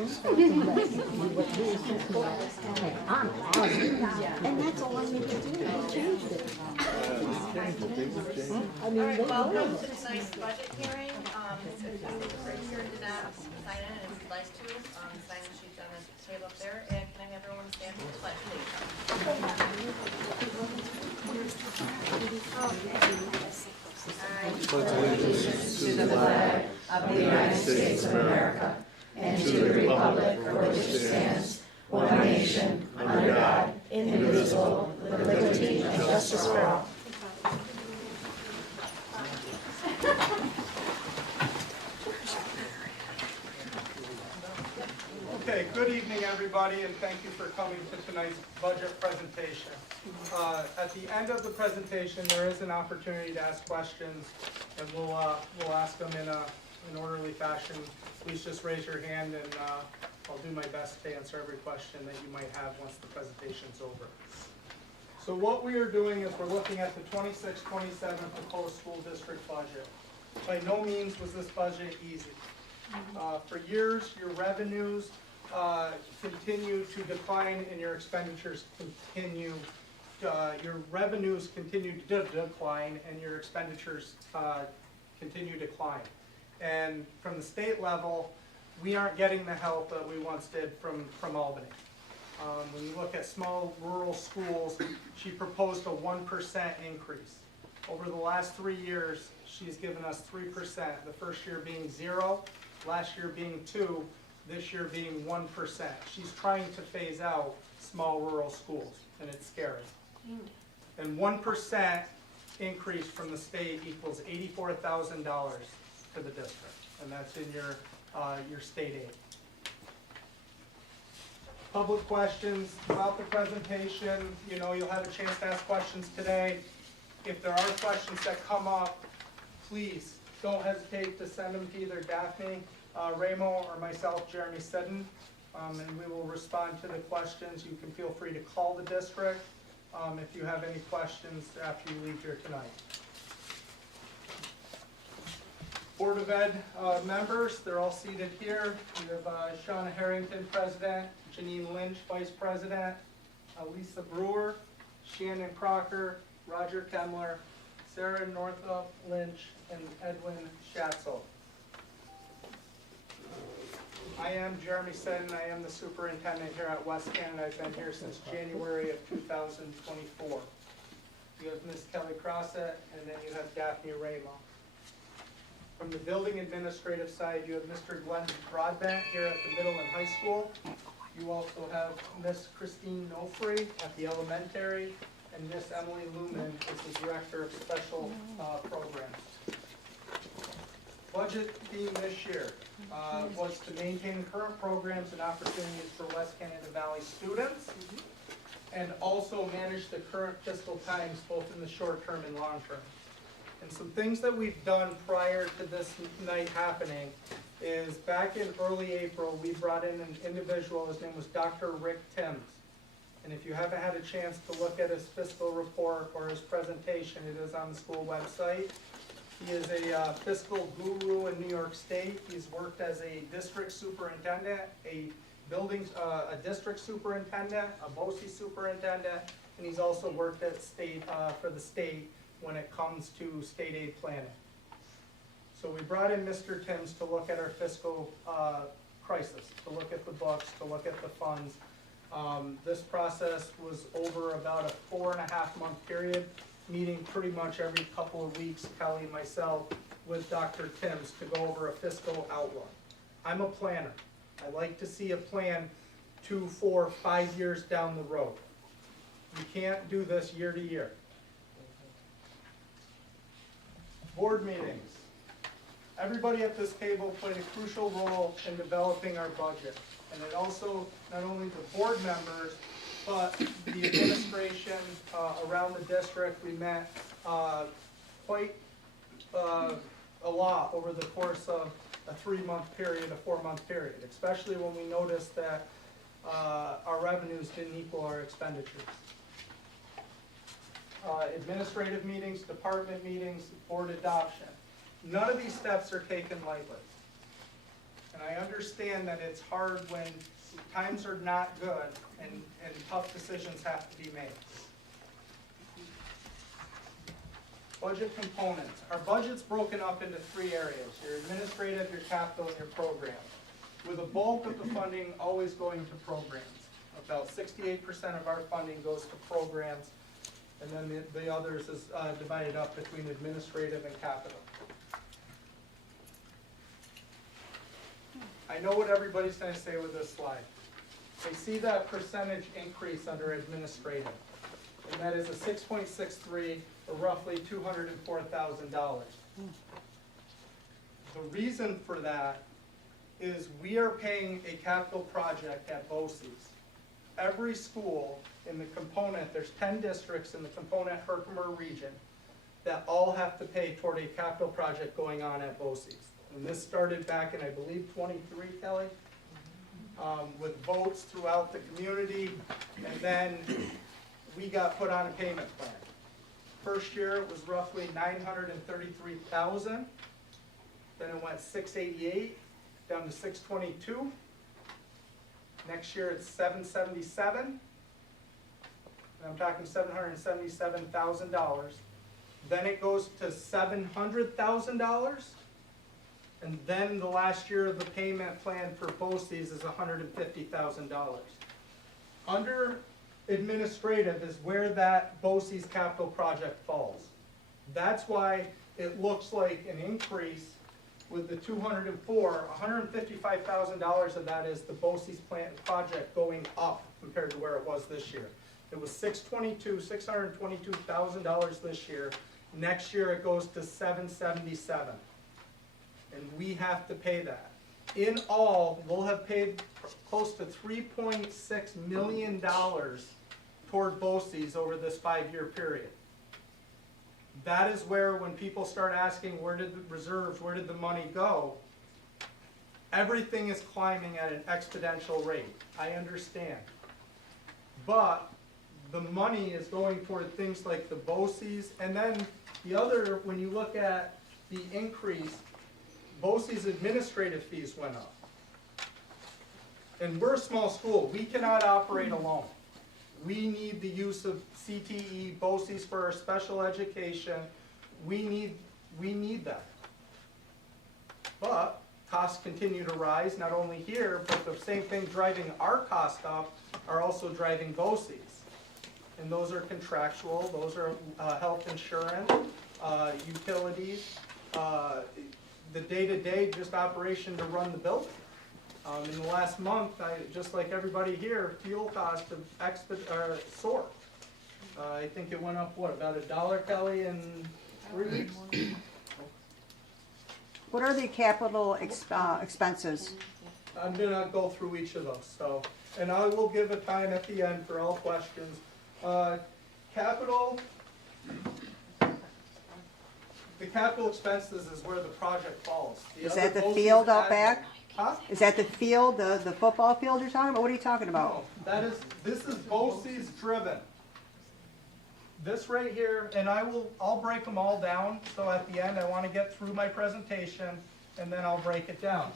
And that's all I need to do, I changed it. I mean, All right, they welcome know. to tonight's budget hearing. If you're here to not sign in, and if you'd like to, sign the sheets on the table up there. And can I have everyone stand for the pledge, please? Pledge allegiance to the flag of the United States of America and to the republic for which it stands, one nation, under God, indivisible, with liberty and justice for all. Okay, good evening, everybody, and thank you for coming to tonight's budget presentation. At the end of the presentation, there is an opportunity to ask questions, and we'll ask them in an orderly fashion. Please just raise your hand, and I'll do my best to answer every question that you might have once the presentation's over. So what we are doing is we're looking at the 26-27 proposed school district budget. By no means was this budget easy. For years, your revenues continue to decline and your expenditures continue, your revenues continue to decline and your expenditures continue to decline. And from the state level, we aren't getting the help that we once did from Albany. When you look at small rural schools, she proposed a 1% increase. Over the last 3 years, she's given us 3%, the first year being 0, last year being 2, this year being 1%. She's trying to phase out small rural schools, and it's scary. And 1% increase from the state equals $84,000 to the district, and that's in your state aid. Public questions throughout the presentation. You'll have a chance to ask questions today. If there are questions that come up, please don't hesitate to send them to either Daphne Ramo or myself, Jeremy Seddon, and we will respond to the questions. You can feel free to call the district if you have any questions after you leave here tonight. Board of Ed members, they're all seated here. We have Shauna Harrington, President, Janine Lynch, Vice President, Lisa Brewer, Shannon Crocker, Roger Kemmler, Sarah Northup Lynch, and Edwin Schatzel. I am Jeremy Seddon. I am the superintendent here at West Canada. I've been here since January of 2024. You have Ms. Kelly Crossett, and then you have Daphne Ramo. From the building administrative side, you have Mr. Glenn Broadbent here at the middle and high school. You also have Ms. Christine Nofrey at the elementary, and Miss Emily Lumen is the Director of Special Programs. Budget theme this year was to maintain current programs and opportunities for West Canada Valley students, and also manage the current fiscal times both in the short term and long term. And some things that we've done prior to this night happening is back in early April, we brought in an individual. His name was Dr. Rick Timms. And if you haven't had a chance to look at his fiscal report or his presentation, it is on the school website. He is a fiscal guru in New York State. He's worked as a district superintendent, a district superintendent, a BOCES superintendent, and he's also worked at for the state when it comes to state aid planning. So we brought in Mr. Timms to look at our fiscal crisis, to look at the books, to look at the funds. This process was over about a 4.5-month period, meeting pretty much every couple of weeks, Kelly and myself, with Dr. Timms to go over a fiscal outlook. I'm a planner. I like to see a plan 2, 4, 5 years down the road. You can't do this year to year. Board meetings. Everybody at this table played a crucial role in developing our budget. And it also, not only the board members, but the administration around the district. We met quite a lot over the course of a 3-month period, a 4-month period, especially when we noticed that our revenues didn't equal our expenditures. Administrative meetings, department meetings, board adoption. None of these steps are taken lightly. And I understand that it's hard when times are not good and tough decisions have to be made. Budget components. Our budget's broken up into 3 areas: your administrative, your capital, and your programs, with a bulk of the funding always going to programs. About 68% of our funding goes to programs, and then the others is divided up between administrative and capital. I know what everybody's going to say with this slide. They see that percentage increase under administrative, and that is a 6.63, or roughly $204,000. The reason for that is we are paying a capital project at BOCES. Every school in the component, there's 10 districts in the component Herkimer region that all have to pay toward a capital project going on at BOCES. And this started back in, I believe, 23, Kelly, with votes throughout the community, and then we got put on a payment plan. First year it was roughly $933,000, then it went $688 down to $622. Next year it's $777, and I'm talking $777,000. Then it goes to $700,000, and then the last year of the payment plan for BOCES is $150,000. Under administrative is where that BOCES capital project falls. That's why it looks like an increase with the 204, $155,000 of that is the BOCES plant project going up compared to where it was this year. It was $622,000 this year. Next year it goes to $777,000. And we have to pay that. In all, we'll have paid close to $3.6 million toward BOCES over this 5-year period. That is where, when people start asking, where did the reserves, where did the money go? Everything is climbing at an exponential rate. I understand. But the money is going toward things like the BOCES, and then the other, when you look at the increase, BOCES administrative fees went up. And we're a small school. We cannot operate alone. We need the use of CTE, BOCES for our special education. We need that. But costs continue to rise, not only here, but the same thing driving our cost up are also driving BOCES. And those are contractual, those are health insurance, utilities, the day-to-day just operation to run the building. In the last month, just like everybody here, fuel costs have soared. I think it went up, what, about $1, Kelly, in 3 weeks? What are the capital expenses? I'm gonna go through each of those, so, and I will give a time at the end for all questions. Capital, the capital expenses is where the project falls. Is that the field out back? Huh? Is that the field, the football field you're talking about? What are you talking about? No, this is BOCES driven. This right here, and I'll break them all down, so at the end I want to get through my presentation and then I'll break it down.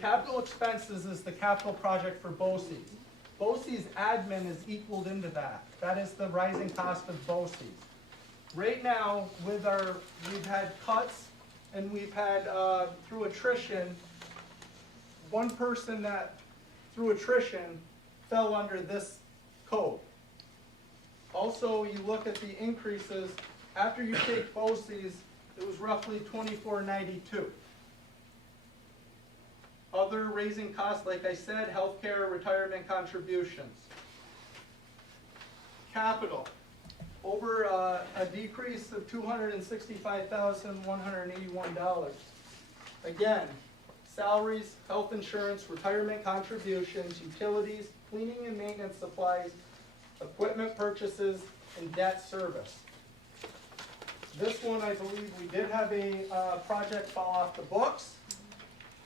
Capital expenses is the capital project for BOCES. BOCES admin is equaled into that. That is the rising cost of BOCES. Right now, we've had cuts and we've had, through attrition, one person that, through attrition, fell under this code. Also, you look at the increases, after you take BOCES, it was roughly $24.92. Other raising costs, like I said, healthcare, retirement contributions. Capital, over a decrease of $265,181. Again, salaries, health insurance, retirement contributions, utilities, cleaning and maintenance supplies, equipment purchases, and debt service. This one, I believe we did have a project fall off the books,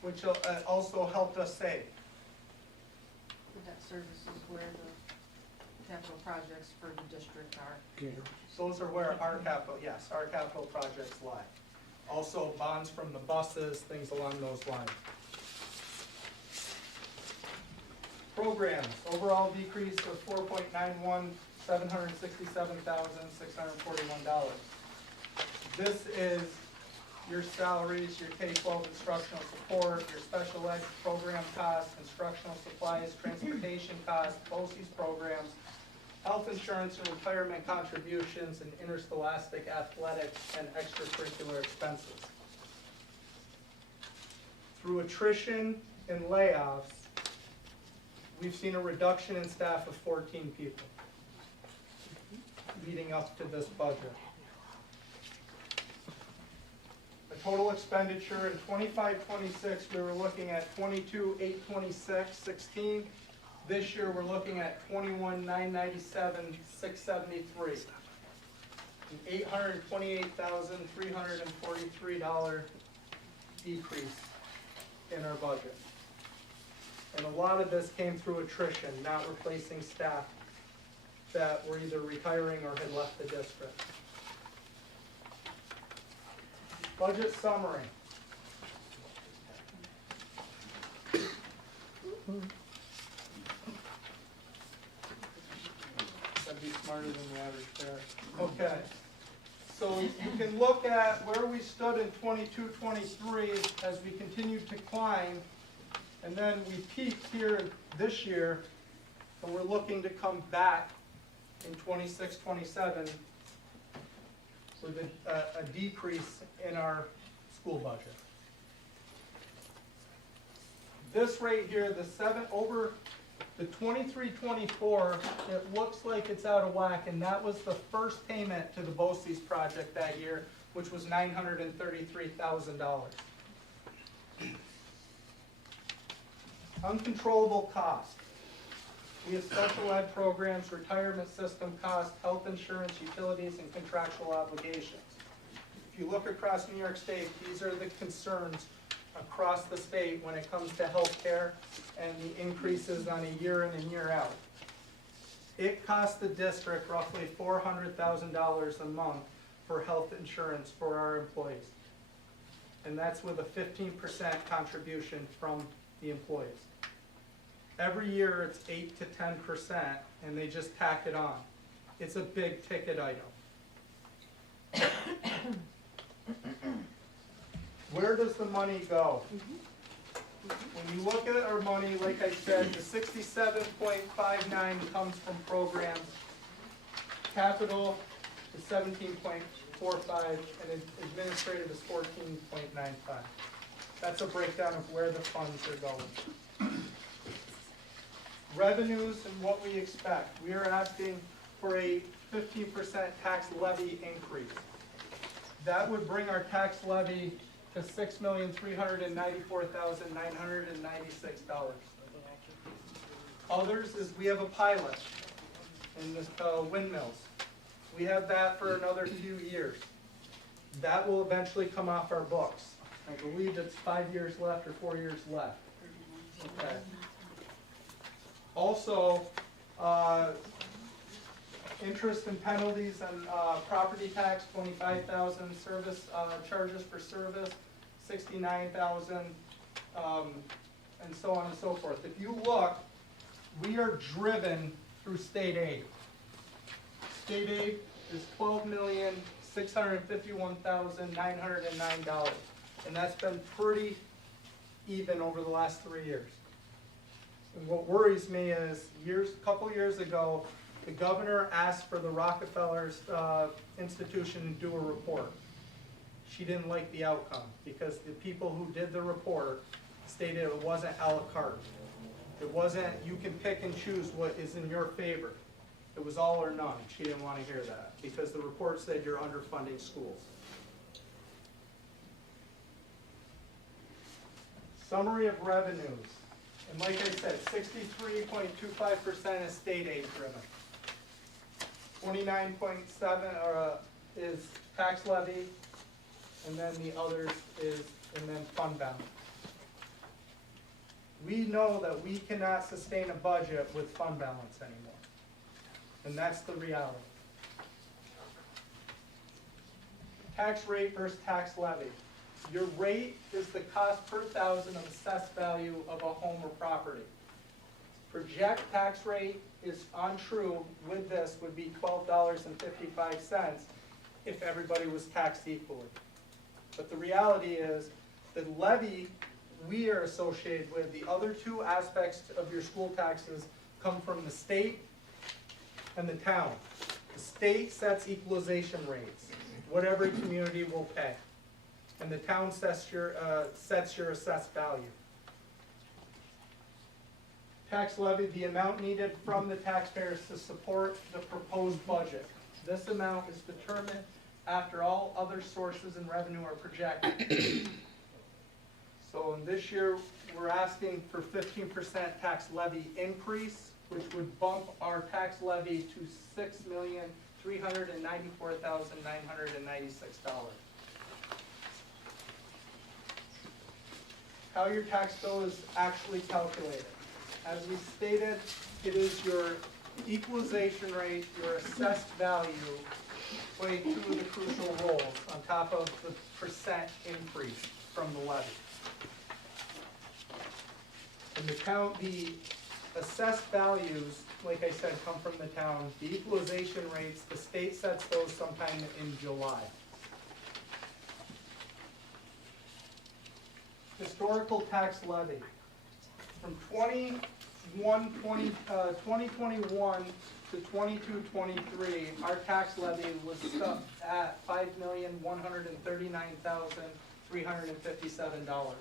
which also helped us save. The debt service is where the capital projects for the district are. Those are where our capital projects lie. Also bonds from the buses, things along those lines. Programs, overall decrease of 4.91, $767,641. This is your salaries, your K-12 instructional support, your special ed program costs, instructional supplies, transportation costs, BOCES programs, health insurance and retirement contributions, and interscholastic athletics and extracurricular expenses. Through attrition and layoffs, we've seen a reduction in staff of 14 people leading up to this budget. The total expenditure in 25-26, we were looking at 22,826.16. This year, we're looking at 21,997,673. An $828,343 decrease in our budget. And a lot of this came through attrition, not replacing staff that were either retiring or had left the district. Budget summary. Gotta be smarter than the average there. Okay. So you can look at where we stood in 22-23 as we continued to climb, and then we peaked here this year, and we're looking to come back in 26-27 with a decrease in our school budget. This right here, over the 23-24, it looks like it's out of whack, and that was the first payment to the BOCES project that year, which was $933,000. Uncontrollable cost. We have special ed programs, retirement system costs, health insurance, utilities, and contractual obligations. If you look across New York State, these are the concerns across the state when it comes to health care and the increases on a year in and year out. It costs the district roughly $400,000 a month for health insurance for our employees. And that's with a 15% contribution from the employees. Every year it's 8 to 10%, and they just tack it on. It's a big ticket item. Where does the money go? When you look at our money, like I said, the 67.59 comes from programs. Capital is 17.45, and administrative is 14.95. That's a breakdown of where the funds are going. Revenues and what we expect. We are asking for a 15% tax levy increase. That would bring our tax levy to $6,394,996. Others is we have a pilot in this windmills. We have that for another few years. That will eventually come off our books. I believe it's 5 years left or 4 years left. Okay. Also, interest and penalties on property tax, $25,000, service charges for service, $69,000, and so on and so forth. If you look, we are driven through state aid. State aid is $12,651,909, and that's been pretty even over the last 3 years. And what worries me is, a couple years ago, the governor asked for the Rockefeller's institution to do a report. She didn't like the outcome because the people who did the report stated it wasn't a la carte. It wasn't, you can pick and choose what is in your favor. It was all or none. She didn't want to hear that because the report said you're underfunding schools. Summary of revenues. And like I said, 63.25% is state aid driven. 29.7 is tax levy, and then the others is, and then fund balance. We know that we cannot sustain a budget with fund balance anymore. And that's the reality. Tax rate versus tax levy. Your rate is the cost per thousand of assessed value of a home or property. Project tax rate is untrue with this would be $12.55 if everybody was taxed equally. But the reality is, the levy we are associated with, the other two aspects of your school taxes come from the state and the town. The state sets equalization rates, what every community will pay. And the town sets your assessed value. Tax levy, the amount needed from the taxpayers to support the proposed budget. This amount is determined after all other sources and revenue are projected. So in this year, we're asking for 15% tax levy increase, which would bump our tax levy to $6,394,996. How your tax bill is actually calculated. As we stated, it is your equalization rate, your assessed value, play two of the crucial roles on top of the percent increase from the levy. And the assessed values, like I said, come from the town. The equalization rates, the state sets those sometime in July. Historical tax levy. From 2021 to 22-23, our tax levy was stuck at $5,139,357.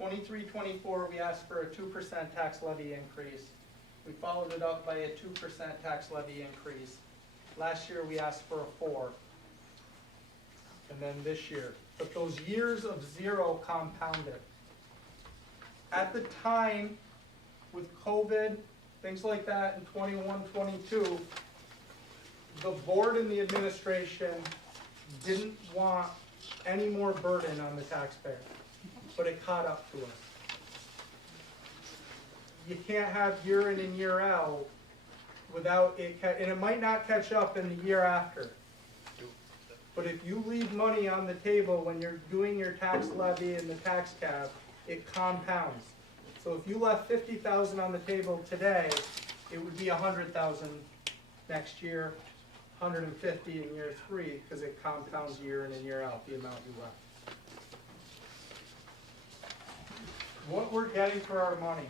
23-24, we asked for a 2% tax levy increase. We followed it up by a 2% tax levy increase. Last year, we asked for a 4%. And then this year. But those years of zero compounded. At the time, with COVID, things like that in 21-22, the board and the administration didn't want any more burden on the taxpayer, but it caught up to us. You can't have year in and year out without it, and it might not catch up in the year after. But if you leave money on the table when you're doing your tax levy and the tax cap, it compounds. So if you left $50,000 on the table today, it would be $100,000 next year, $150,000 in year 3, because it compounds year in and year out, the amount you left. What we're getting for our money,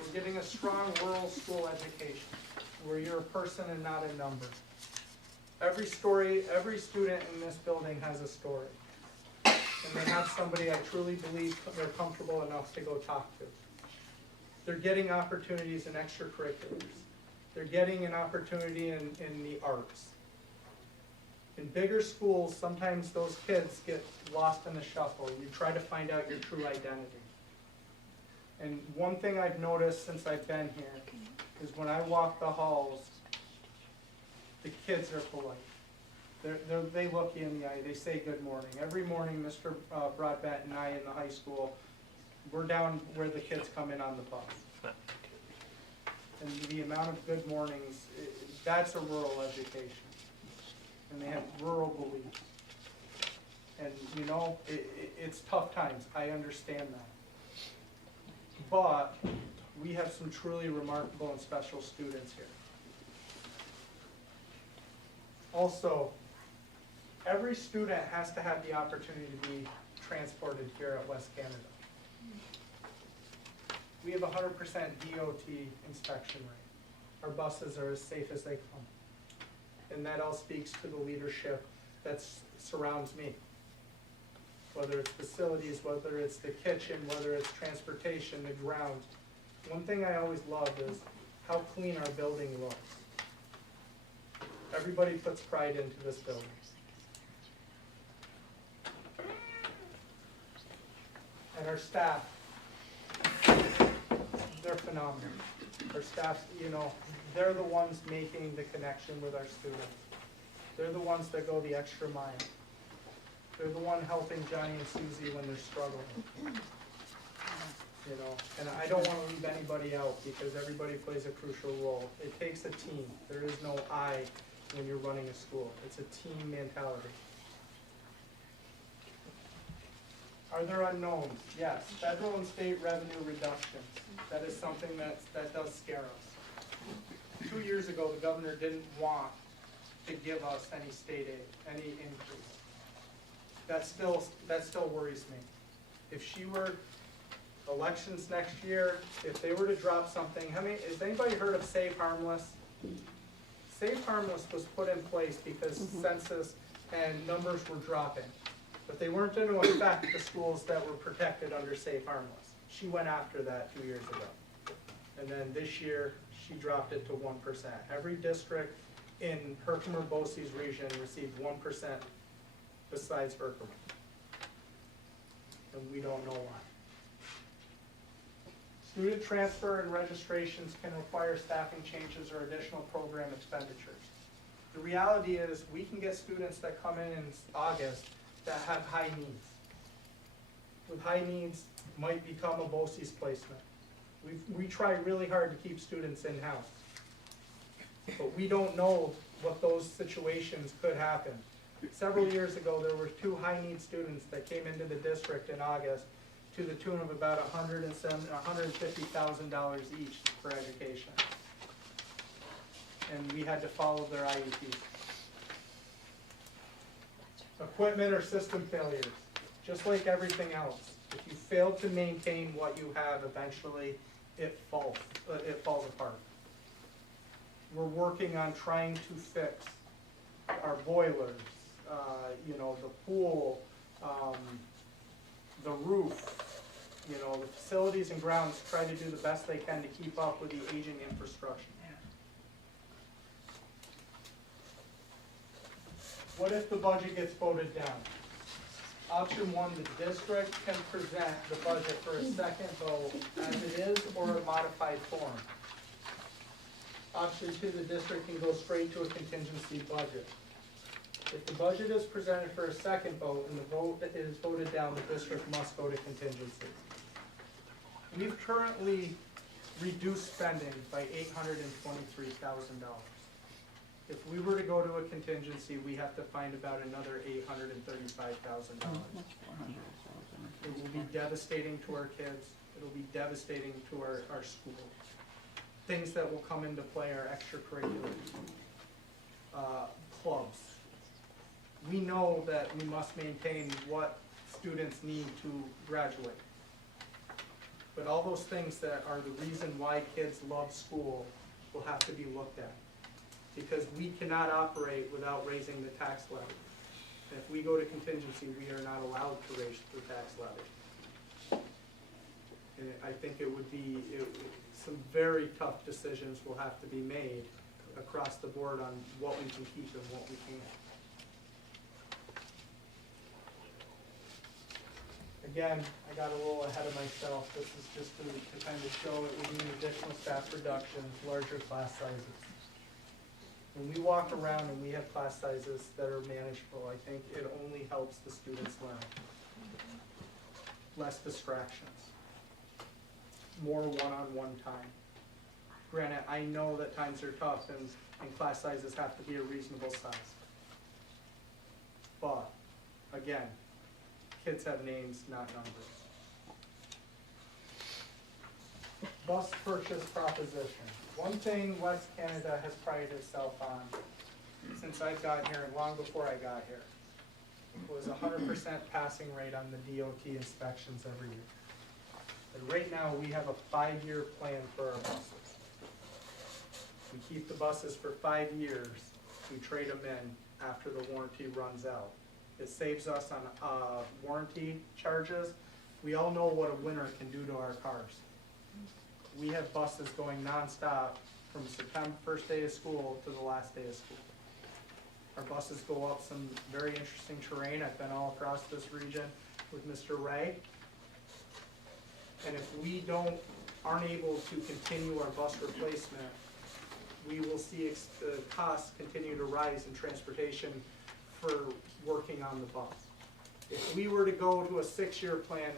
we're getting a strong rural school education, where you're a person and not a number. Every student in this building has a story. And they have somebody I truly believe they're comfortable enough to go talk to. They're getting opportunities in extracurriculars. They're getting an opportunity in the arts. In bigger schools, sometimes those kids get lost in the shuffle. You try to find out your true identity. And one thing I've noticed since I've been here is when I walk the halls, the kids are polite. They look you in the eye, they say good morning. Every morning, Mr. Broadbent and I in the high school, we're down where the kids come in on the bus. And the amount of good mornings, that's a rural education. And they have rural beliefs. And you know, it's tough times, I understand that. But we have some truly remarkable and special students here. Also, every student has to have the opportunity to be transported here at West Canada. We have 100% DOT inspection rate. Our buses are as safe as they come. And that all speaks to the leadership that surrounds me. Whether it's facilities, whether it's the kitchen, whether it's transportation, the grounds. One thing I always love is how clean our building looks. Everybody puts pride into this building. And our staff, they're phenomenal. Our staff, you know, they're the ones making the connection with our students. They're the ones that go the extra mile. They're the one helping Johnny and Susie when they're struggling. You know, and I don't want to leave anybody out because everybody plays a crucial role. It takes a team. There is no I when you're running a school. It's a team mentality. Are there unknowns? Yes. Federal and state revenue reductions. That is something that does scare us. 2 years ago, the governor didn't want to give us any state aid, any increase. That still worries me. If she were, elections next year, if they were to drop something, has anybody heard of Save Harmless? Save Harmless was put in place because census and numbers were dropping. But they weren't going to affect the schools that were protected under Save Harmless. She went after that 2 years ago. And then this year, she dropped it to 1%. Every district in Herkimer-Bosse's region received 1% besides Herkimer. And we don't know why. Student transfer and registrations can require staffing changes or additional program expenditures. The reality is we can get students that come in August that have high needs. With high needs might become a BOCES placement. We try really hard to keep students in-house. But we don't know what those situations could happen. Several years ago, there were 2 high-need students that came into the district in August to the tune of about $150,000 each for education. And we had to follow their IEP. Equipment or system failures, just like everything else. If you fail to maintain what you have, eventually it falls apart. We're working on trying to fix our boilers, the pool, the roof, the facilities and grounds try to do the best they can to keep up with the aging infrastructure. What if the budget gets voted down? Option 1, the district can present the budget for a second vote as it is or a modified form. Option 2, the district can go straight to a contingency budget. If the budget is presented for a second vote and the vote is voted down, the district must go to contingency. We've currently reduced spending by $823,000. If we were to go to a contingency, we have to find about another $835,000. It will be devastating to our kids. It'll be devastating to our school. Things that will come into play are extracurriculars, clubs. We know that we must maintain what students need to graduate. But all those things that are the reason why kids love school will have to be looked at. Because we cannot operate without raising the tax levy. And if we go to contingency, we are not allowed to raise the tax levy. And I think it would be, some very tough decisions will have to be made across the board on what we can keep and what we can't. Again, I got a little ahead of myself. This is just to kind of show it would mean additional staff reductions, larger class sizes. When we walk around and we have class sizes that are manageable, I think it only helps the students learn. Less distractions. More one-on-one time. Granted, I know that times are tough and class sizes have to be a reasonable size. But, again, kids have names, not numbers. Bus purchase proposition. One thing West Canada has prided itself on since I've gotten here and long before I got here was 100% passing rate on the DOT inspections every year. And right now we have a 5-year plan for our buses. We keep the buses for 5 years. We trade them in after the warranty runs out. It saves us on warranty charges. We all know what a winter can do to our cars. We have buses going nonstop from September 1st day of school to the last day of school. Our buses go up some very interesting terrain. I've been all across this region with Mr. Ray. And if we aren't able to continue our bus replacement, we will see the costs continue to rise in transportation for working on the bus. If we were to go to a 6-year plan,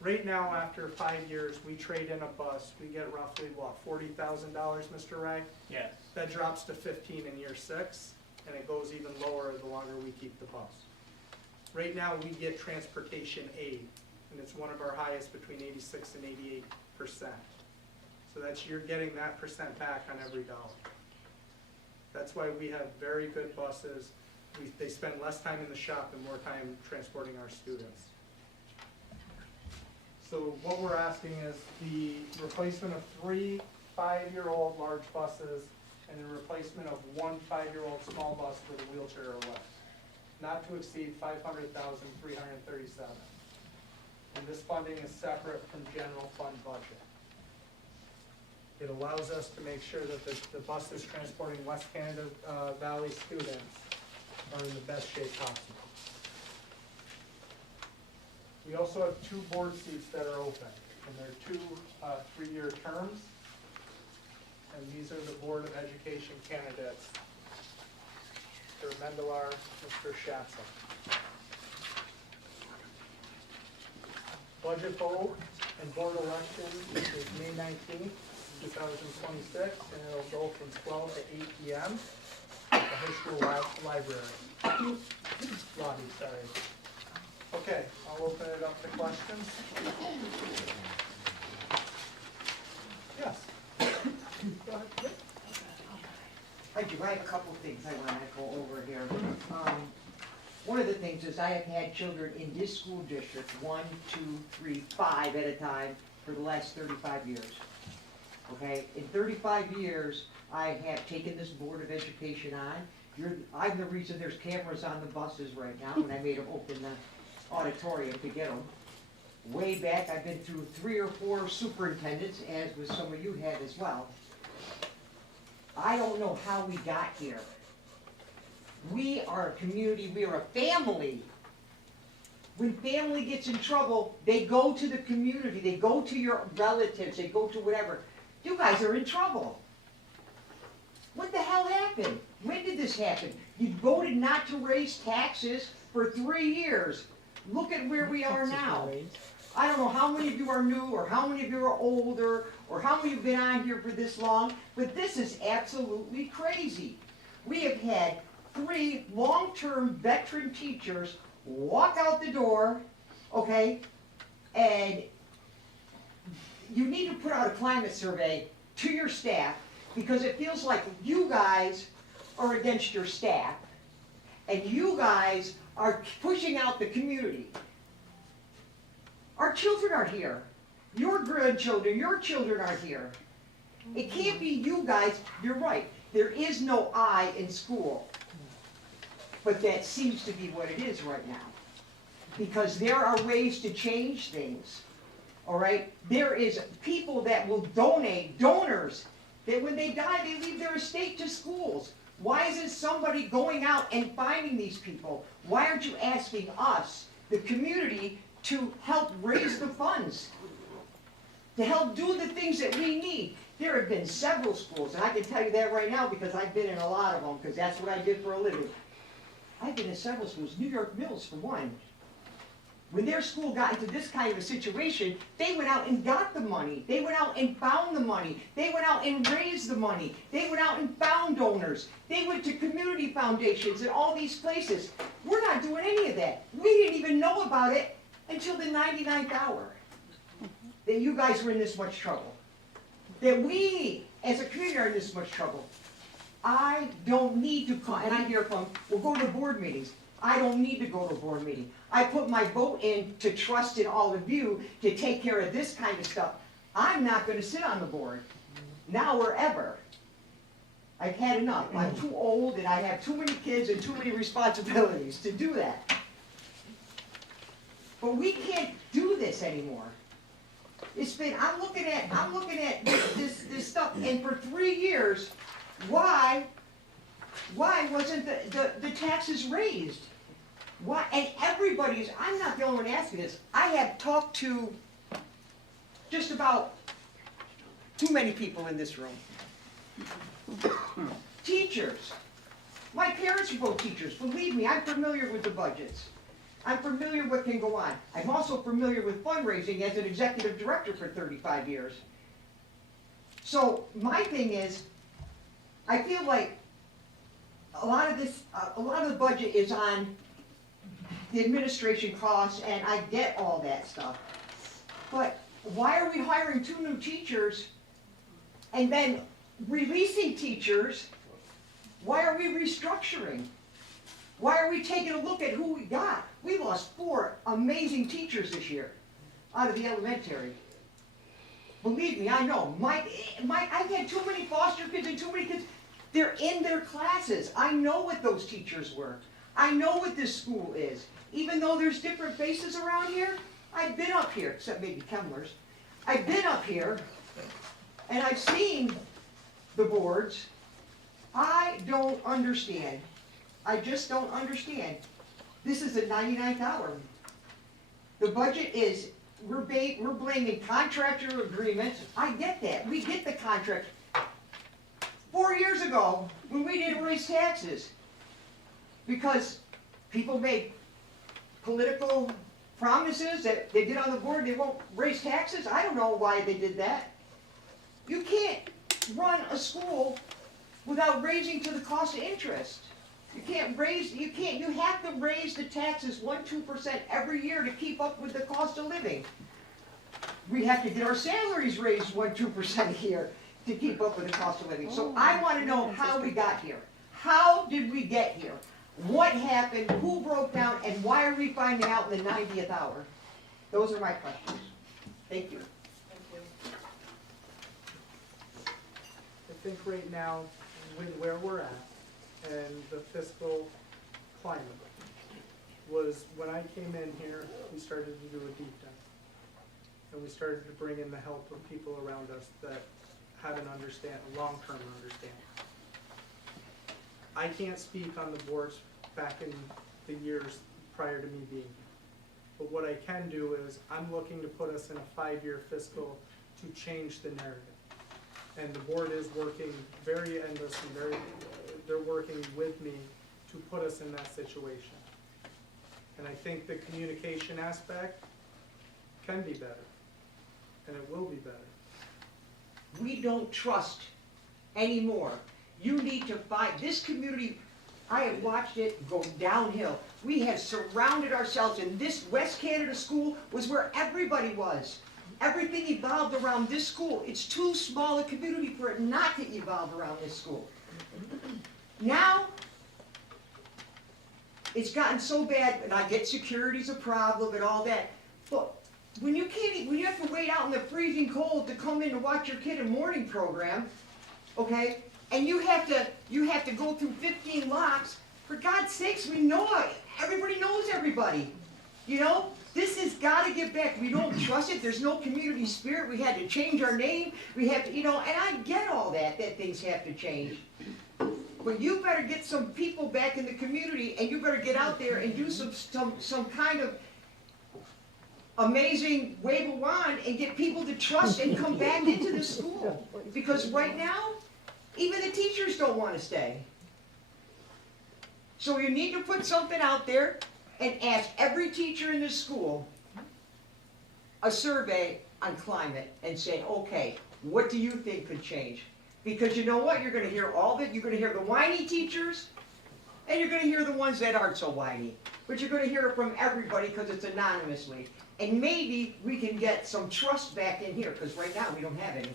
right now after 5 years, we trade in a bus, we get roughly, what, $40,000, Mr. Ray? Yes. That drops to 15 in year 6, and it goes even lower the longer we keep the bus. Right now, we get transportation aid, and it's one of our highest, between 86 and 88%. So that's, you're getting that percent back on every dollar. That's why we have very good buses. They spend less time in the shop and more time transporting our students. So what we're asking is the replacement of 3 5-year-old large buses and the replacement of 1 5-year-old small bus with a wheelchair or less, not to exceed $500,337. And this funding is separate from general fund budget. It allows us to make sure that the buses transporting West Canada Valley students are in the best shape possible. We also have 2 board seats that are open, and they're 2 3-year terms. And these are the Board of Education candidates. Mr. Mendelar, Mr. Schatzel. Budget vote and board election is May 19th, 2026, and it'll go from 12 to 8 p.m. at the high school library. Lobby, sorry. Okay, I'll open it up to questions. Yes. Go ahead. Yep. I do, I have a couple of things I want to go over here. One of the things is I have had children in this school district, 1, 2, 3, 5 at a time for the last 35 years. Okay, in 35 years, I have taken this Board of Education on. I'm the reason there's cameras on the buses right now, and I made them open the auditorium to get them. Way back, I've been through 3 or 4 superintendents, as with some of you had as well. I don't know how we got here. We are a community, we are a family. When family gets in trouble, they go to the community, they go to your relatives, they go to whatever. You guys are in trouble. What the hell happened? When did this happen? You voted not to raise taxes for 3 years. Look at where we are now. I don't know how many of you are new, or how many of you are older, or how many have been on here for this long, but this is absolutely crazy. We have had 3 long-term veteran teachers walk out the door, okay, and you need to put out a climate survey to your staff, because it feels like you guys are against your staff, and you guys are pushing out the community. Our children are here. Your grandchildren, your children are here. It can't be you guys. You're right. There is no I in school. But that seems to be what it is right now. Because there are ways to change things. All right? There is people that will donate, donors, that when they die, they leave their estate to schools. Why isn't somebody going out and finding these people? Why aren't you asking us, the community, to help raise the funds? To help do the things that we need. There have been several schools, and I can tell you that right now because I've been in a lot of them, because that's what I did for a living. I've been in several schools, New York Mills for one. When their school got into this kind of a situation, they went out and got the money. They went out and found the money. They went out and raised the money. They went out and found donors. They went to community foundations and all these places. We're not doing any of that. We didn't even know about it until the 99th hour. That you guys were in this much trouble. That we, as a community, are in this much trouble. I don't need to come, and I hear from, well, go to board meetings. I don't need to go to a board meeting. I put my vote in to trust in all of you to take care of this kind of stuff. I'm not going to sit on the board, now or ever. I've had enough. I'm too old and I have too many kids and too many responsibilities to do that. But we can't do this anymore. It's been, I'm looking at this stuff, and for 3 years, why wasn't the taxes raised? Why? And everybody's, I'm not the only one asking this. I have talked to just about too many people in this room. Teachers. My parents were both teachers. Believe me, I'm familiar with the budgets. I'm familiar with what can go on. I'm also familiar with fundraising as an executive director for 35 years. So my thing is, I feel like a lot of the budget is on the administration costs, and I get all that stuff. But why are we hiring 2 new teachers and then releasing teachers? Why are we restructuring? Why are we taking a look at who we got? We lost 4 amazing teachers this year out of the elementary. Believe me, I know. I've had too many foster kids and too many kids. They're in their classes. I know what those teachers were. I know what this school is. Even though there's different faces around here, I've been up here, except maybe Kemmler's. I've been up here, and I've seen the boards. I don't understand. I just don't understand. This is the 99th hour. The budget is, we're blaming contractor agreements. I get that. We get the contract. 4 years ago, when we didn't raise taxes, because people made political promises that they get on the board, they won't raise taxes. I don't know why they did that. You can't run a school without raising to the cost of interest. You have to raise the taxes 1-2% every year to keep up with the cost of living. We have to get our salaries raised 1-2% a year to keep up with the cost of living. So I want to know how we got here. How did we get here? What happened? Who broke down? And why are we finding out in the 90th hour? Those are my questions. Thank you. Thank you. I think right now, with where we're at and the fiscal climate, was when I came in here, we started to do a deep dive. And we started to bring in the help of people around us that have a long-term understanding. I can't speak on the boards back in the years prior to me being here. But what I can do is, I'm looking to put us in a 5-year fiscal to change the narrative. And the board is working very endless and they're working with me to put us in that situation. And I think the communication aspect can be better, and it will be better. We don't trust anymore. You need to find, this community, I have watched it go downhill. We have surrounded ourselves, and this West Canada school was where everybody was. Everything evolved around this school. It's too small a community for it not to evolve around this school. Now, it's gotten so bad, and I get security's a problem and all that, but when you have to wait out in the freezing cold to come in to watch your kid a morning program, okay, and you have to go through 15 locks, for God's sakes, we know it. Everybody knows everybody. You know, this has got to get back. We don't trust it. There's no community spirit. We had to change our name. We have to, and I get all that things have to change. But you better get some people back in the community, and you better get out there and do some kind of amazing wave a wand and get people to trust and come back into the school. Because right now, even the teachers don't want to stay. So you need to put something out there and ask every teacher in this school a survey on climate and say, okay, what do you think could change? Because you know what? You're going to hear all of it. You're going to hear the whiny teachers, and you're going to hear the ones that aren't so whiny. But you're going to hear it from everybody because it's anonymously. And maybe we can get some trust back in here, because right now we don't have any.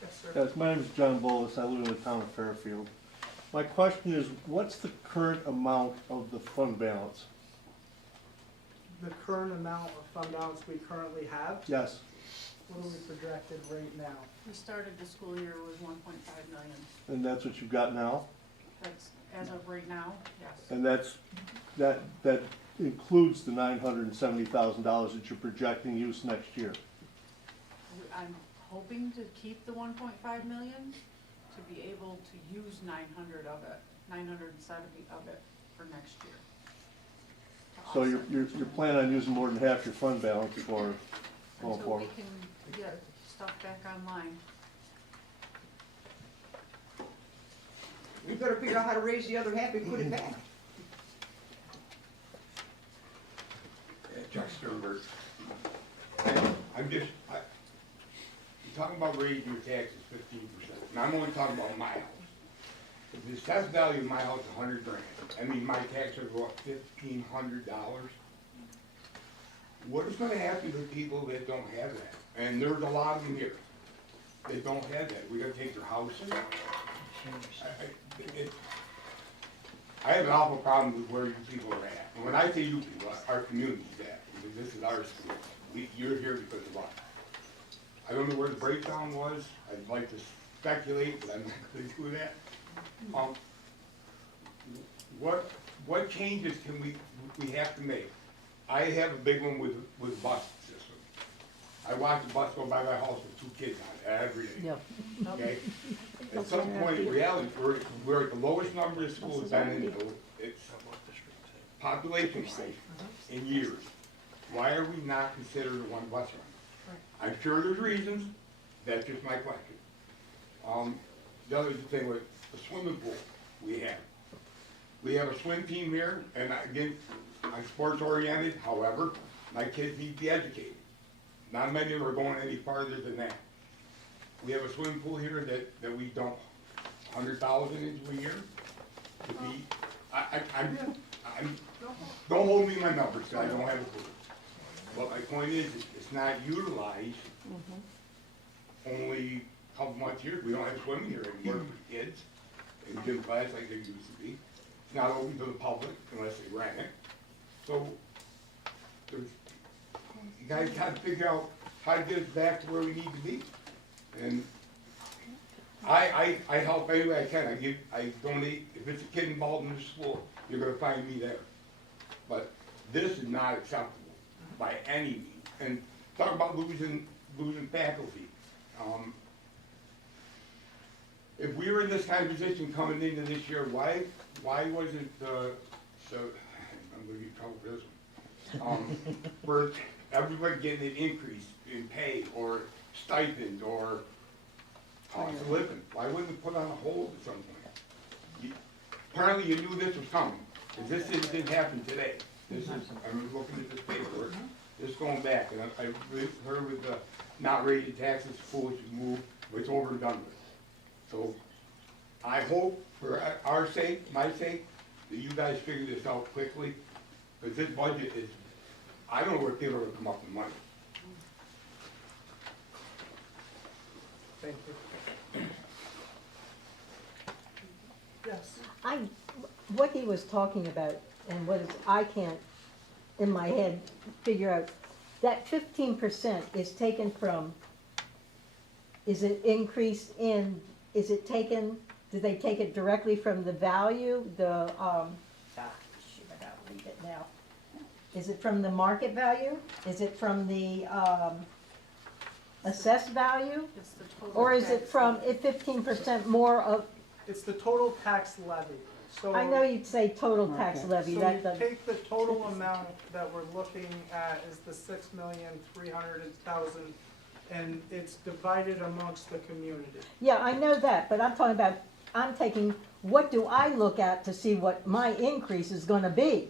Yes, sir. Yes, my name is John Bolus. I live in the town of Fairfield. My question is, what's the current amount of the fund balance? The current amount of fund balance we currently have, Yes. what are we projected right now? We started the school year with 1.5 million. And that's what you've got now? That's, as of right now, yes. And that includes the $970,000 that you're projecting use next year? I'm hoping to keep the 1.5 million, to be able to use 900 of it, 970 of it for next year. to So offset. you're planning on using more than half your fund balance for going Until forward? we can get stuff back online. We better figure out how to raise the other half and put it back. Chuck Sternberg. You're talking about raising your taxes 15%, and I'm only talking about miles. The assessed value of my house is $100,000. I mean, my taxes go up $1,500. What is gonna happen to people that don't have that? And there's a lot of them here that don't have that. We gotta take their houses. I have an awful problem with where you people are at. And when I say you people, our community's at, because this is our school. You're here because of us. I don't know where the breakdown was. I'd like to speculate, but I'm not gonna do that. What changes can we have to make? I have a big one with bus system. I watch the bus go by my house with 2 kids on it every day. Yep. Okay? At some point, in reality, we're at the lowest number of schools been in its population rate in years. Why are we not considered a one bus run? I'm sure there's reasons. That's just my question. The other thing with the swimming pool we have a swim team here, and again, I'm sports oriented. However, my kids need to be educated. Not many of them are going any farther than that. We have a swimming pool here that we dump 100,000 into a year to be. Don't hold me to my numbers, 'cause I don't have a clue. But my point is, it's not utilized only a couple months here. We don't have swimming here anymore for kids in gym class like they used to be. It's not open to the public unless they rent it. So, you guys gotta figure out how to get us back to where we need to be. And I help any way I can. I donate. If it's a kid involved in the school, you're gonna find me there. But this is not acceptable by any means. And talk about losing faculty. If we were in this kind of position coming into this year, why wasn't so? I'm gonna get in trouble for this one. For everybody getting an increase in pay or stipend or cost of living, why wouldn't it put on a hold at some point? Apparently you knew this was coming, and this didn't happen today. This is, I'm looking at this paperwork, this going back, and I heard with the not raising taxes, foolish move, but it's over and done with. So, I hope for our sake, my sake, that you guys figure this out quickly, because this budget is, I don't know where people are gonna come up with money. Thank you. Yes. What he was talking about, and what is, I can't, in my head, figure out, that 15% is taken from, is it increased in, is it taken, did they take it directly from the value, the, shoot, I gotta read it now. Is it from the market value? Is it from the, assessed value? It's the total Or is it tax. from 15% more of, It's the total tax levy. So, I know you'd say total tax Okay. levy, so that you doesn't. take the total amount that we're looking at is the 6,300,000, and it's divided amongst the community. Yeah, I know that, but I'm talking about, I'm taking, what do I look at to see what my increase is gonna be?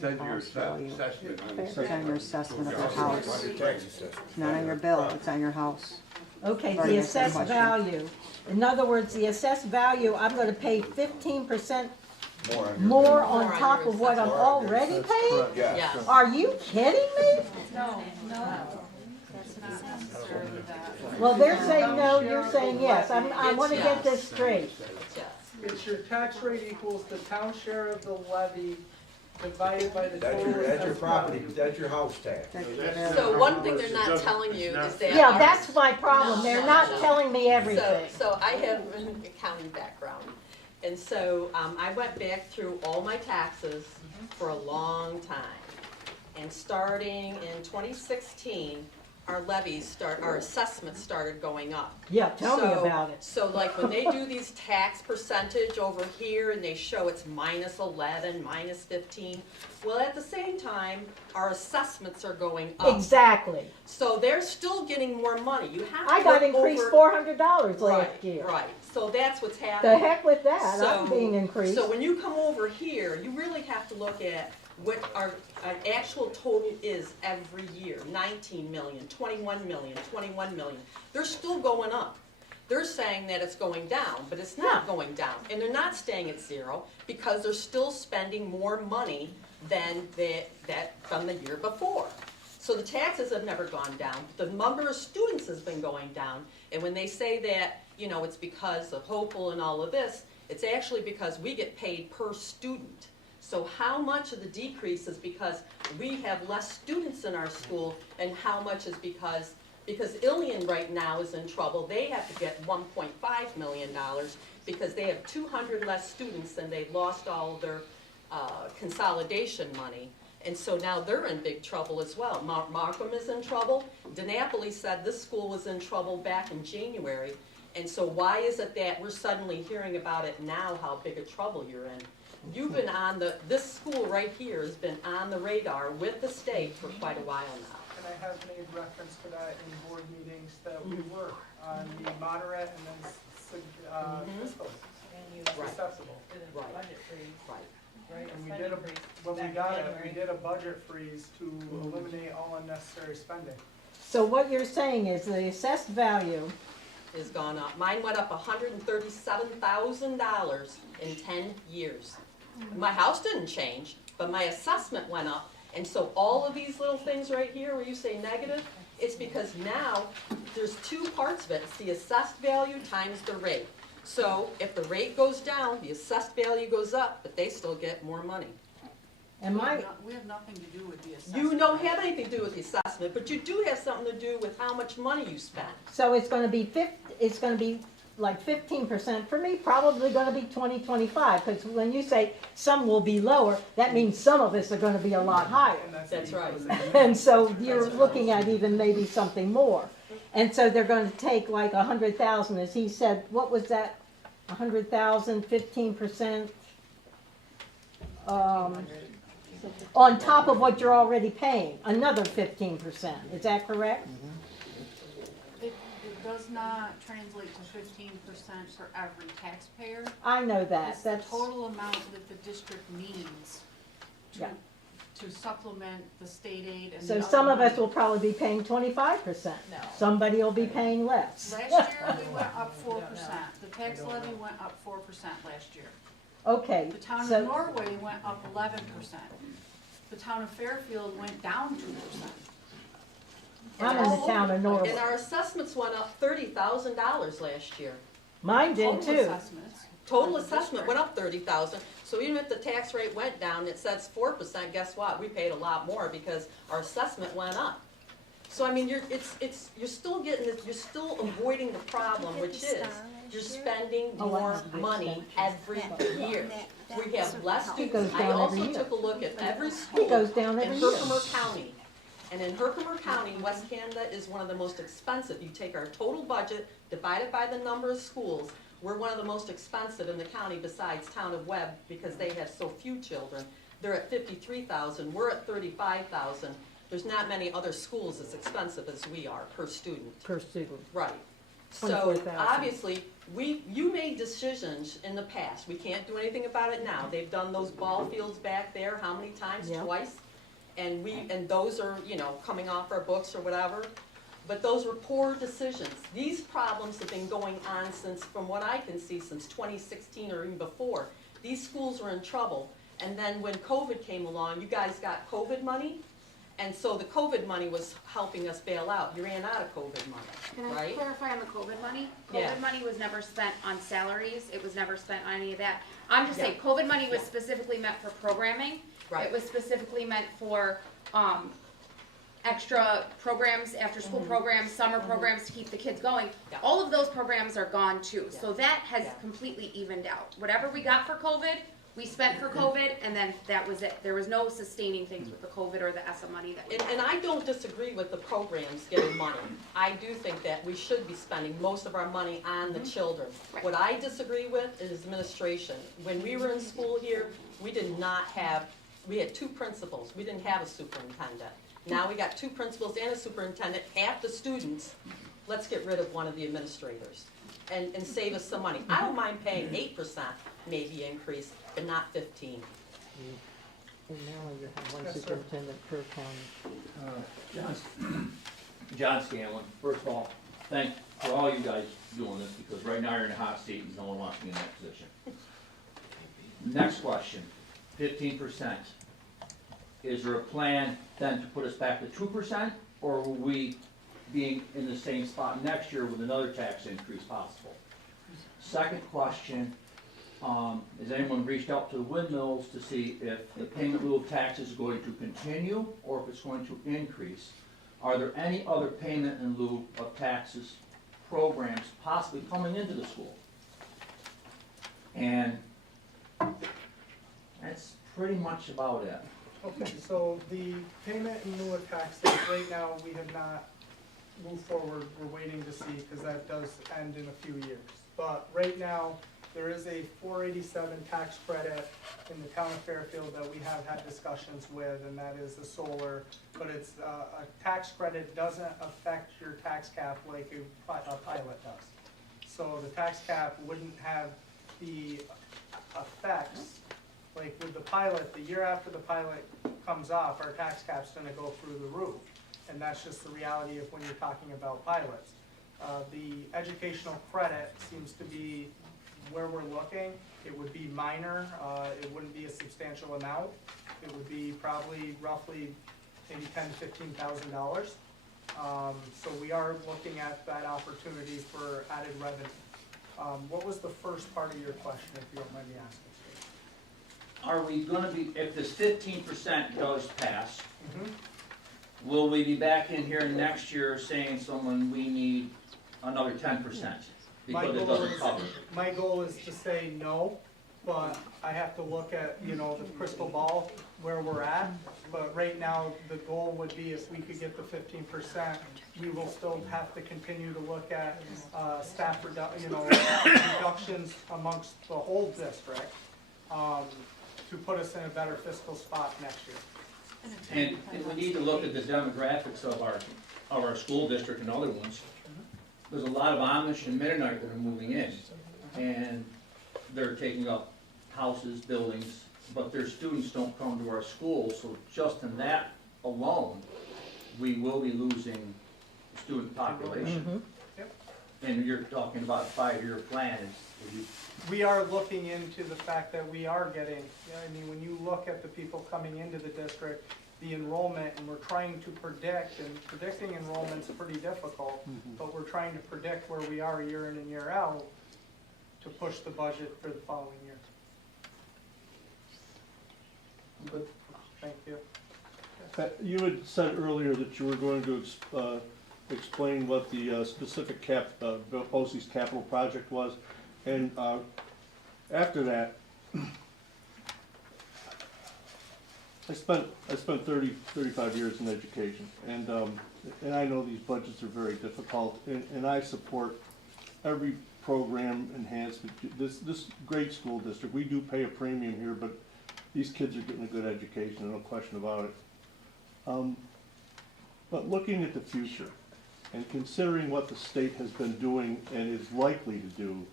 Send your assessment on the It's on your assessment of your On house. your tax assessment. It's not on your bill, it's on your house. Okay, Already the answered the assessed question. value. In other words, the assessed value, I'm gonna pay 15% More on your more bill. on More on top your of what I'm assessed already paying? Yeah. Yeah. Are you kidding me? No, that's not necessarily that. Well, they're saying no, you're saying yes. I wanna get this straight. Yes. It's your tax rate equals the town share of the levy divided by the That's total your assessed property, value. that's your house tax. So one thing they're not telling you is that. Yeah, our- that's my problem. They're not telling me everything. So I have an accounting background, and so I went back through all my taxes for a long time. And starting in 2016, our our assessments started going up. Yeah, tell me So- about it. So like when they do these tax percentage over here and they show it's -11, -15, well, at the same time, our assessments are going up. Exactly. So they're still getting more money. You have to I got look increased over- $400 last Right, year. right. So that's what's The happening. heck with that, I'm So- being increased. So when you come over here, you really have to look at what our actual total is every year. 19 million, 21 million, 21 million. They're still going up. they're saying that it's going down, but it's not going down. And they're not staying at zero because they're still spending more money than from the year before. So the taxes have never gone down, the number of students has been going down. And when they say that, you know, it's because of Hopeful and all of this, it's actually because we get paid per student. So how much of the decrease is because we have less students in our school, and how much is because Ilion right now is in trouble. They have to get $1.5 million because they have 200 less students and they've lost all of their consolidation money. And so now they're in big trouble as well. Markham is in trouble. DeNapoli said this school was in trouble back in January. And so why is it that we're suddenly hearing about it now, how big a trouble you're in? You've been on this school right here has been on the radar with the state for quite a while now. And I have made reference to that in board meetings that we were on the moderate and then fiscal Right. susceptible. Right. Budget freeze, Right. right? And we Spending did freeze when we back in got it, January. we did a budget freeze to eliminate all unnecessary spending. So what you're saying is the assessed value, Has gone up. Mine went up $137,000 in 10 years. My house didn't change, but my assessment went up. And so all of these little things right here where you say negative, it's because now there's two parts of it. It's the assessed value times the rate. So if the rate goes down, the assessed value goes up, but they still get more money. and my, We have nothing to do with the assessment. You don't have anything to do with the assessment, but you do have something to do with how much money you spend. so it's gonna be like 15%, for me, probably gonna be 20-25, because when you say some will be lower, that means some of us are gonna be a lot higher. And That's right. And so you're looking at even maybe something more. And so they're gonna take like 100,000, as he said, what was that? 100,000, 15%? On top of what you're already paying, another 15%, is that correct? It does not translate to 15% for every taxpayer. I know that, It's the that's, total amount that the district needs Yeah. to supplement the state aid and the so other some of us money. will probably be paying 25%. No. Somebody will be paying less. Last year, we went up 4%. The tax levy went up 4% last year. Okay, The town of so, Norway went up 11%. The town of Fairfield went down 2%. I'm in the town of And Norway. our assessments went up $30,000 last year. Mine did Total too. assessments. Total for the assessment district. went up 30,000. So even if the tax rate went down, it says 4%, guess what? We paid a lot more because our assessment went up. So I mean, you're still getting this, you're still avoiding the problem, which is you're spending more money every year. We have less It students. goes I down every also year. took a look at every It school goes down in every year. Herkimer County. And in Herkimer County, West Canada is one of the most expensive. You take our total budget, divide it by the number of schools, we're one of the most expensive in the county besides Town of Webb because they have so few children. They're at 53,000, we're at 35,000. There's not many other schools as expensive as we are per student. Per student. Right. So 24,000. obviously, you made decisions in the past. We can't do anything about it now. They've done those ball fields back there, how many times? Yeah. Twice. And those are, coming off our books or whatever. But those were poor decisions. These problems have been going on since, from what I can see, since 2016 or even before. These schools were in trouble. And then when COVID came along, you guys got COVID money. And so the COVID money was helping us bail out. You ran out of COVID money, Can I right? clarify on the COVID money? Yeah. COVID money was never spent on salaries, it was never spent on any of that. I'm just saying, Yeah. COVID money was Yeah. specifically meant for programming. Right. It was specifically meant for, extra programs, after-school programs, summer programs to keep the kids going. Yeah. All of those programs are gone too, so Yeah. that has Yeah. completely evened out. Whatever we got for COVID, we spent for COVID, and then that was it. There was no sustaining things with the COVID or the ESSA money that we And I don't disagree with the programs getting money. I do think that we should be spending most of our money on the children. Right. What I disagree with is administration. When we were in school here, we had two principals, we didn't have a superintendent. Now we got two principals and a superintendent, half the students. Let's get rid of one of the administrators and save us some money. I don't mind paying 8% maybe increase, but not 15. And now you have one Yes, sir. superintendent per county. John Scanlon, first of all, thank for all you guys doing this, because right now you're in a hot seat and no one wants me in that position. Next question, 15%. Is there a plan then to put us back to 2%, or will we be in the same spot next year with another tax increase possible? Second question, has anyone reached out to the windmills to see if the payment in lieu of taxes is going to continue or if it's going to increase? Are there any other payment in lieu of taxes programs possibly coming into the school? And that's pretty much about it. Okay, so the payment in lieu of taxes, right now, we have not moved forward, we're waiting to see, because that does end in a few years. But right now, there is a 487 tax credit in the town of Fairfield that we have had discussions with, and that is the solar, but it's, a tax credit doesn't affect your tax cap like a pilot does. So the tax cap wouldn't have the effects, like with the pilot, the year after the pilot comes off, our tax cap's gonna go through the roof. And that's just the reality of when you're talking about pilots. The educational credit seems to be where we're looking. It would be minor, it wouldn't be a substantial amount. It would be probably roughly maybe $10,000 to $15,000. So we are looking at that opportunity for added revenue. What was the first part of your question, if you don't mind me asking? Are we gonna be, if this 15% does pass, Mhm. will we be back in here next year saying someone, we need another 10%? Because it doesn't cover. My goal is to say no, but I have to look at, you know, the crystal ball, where we're at. But right now, the goal would be if we could get the 15%, we will still have to continue to look at, staff reductions amongst the whole district, to put us in a better fiscal spot next year. And we need to look at the demographics of our school district and other ones. There's a lot of Amish and Mennonite that are moving in, and they're taking up houses, buildings, but their students don't come to our schools, so just in that alone, we will be losing student population. Yep. And you're talking about a 5-year plan, We are looking into the fact that we are getting, I mean, when you look at the people coming into the district, the enrollment, and we're trying to predict, and predicting enrollment's pretty difficult, but we're trying to predict where we are year in and year out to push the budget for the following year. Good. Thank you. You had said earlier that you were going to explain what the specific BOCES capital project was, and after that, I spent 35 years in education, and I know these budgets are very difficult, and I support every program enhancement. This great school district, we do pay a premium here, but these kids are getting a good education, no question about it. But looking at the future, and considering what the state has been doing and is likely to do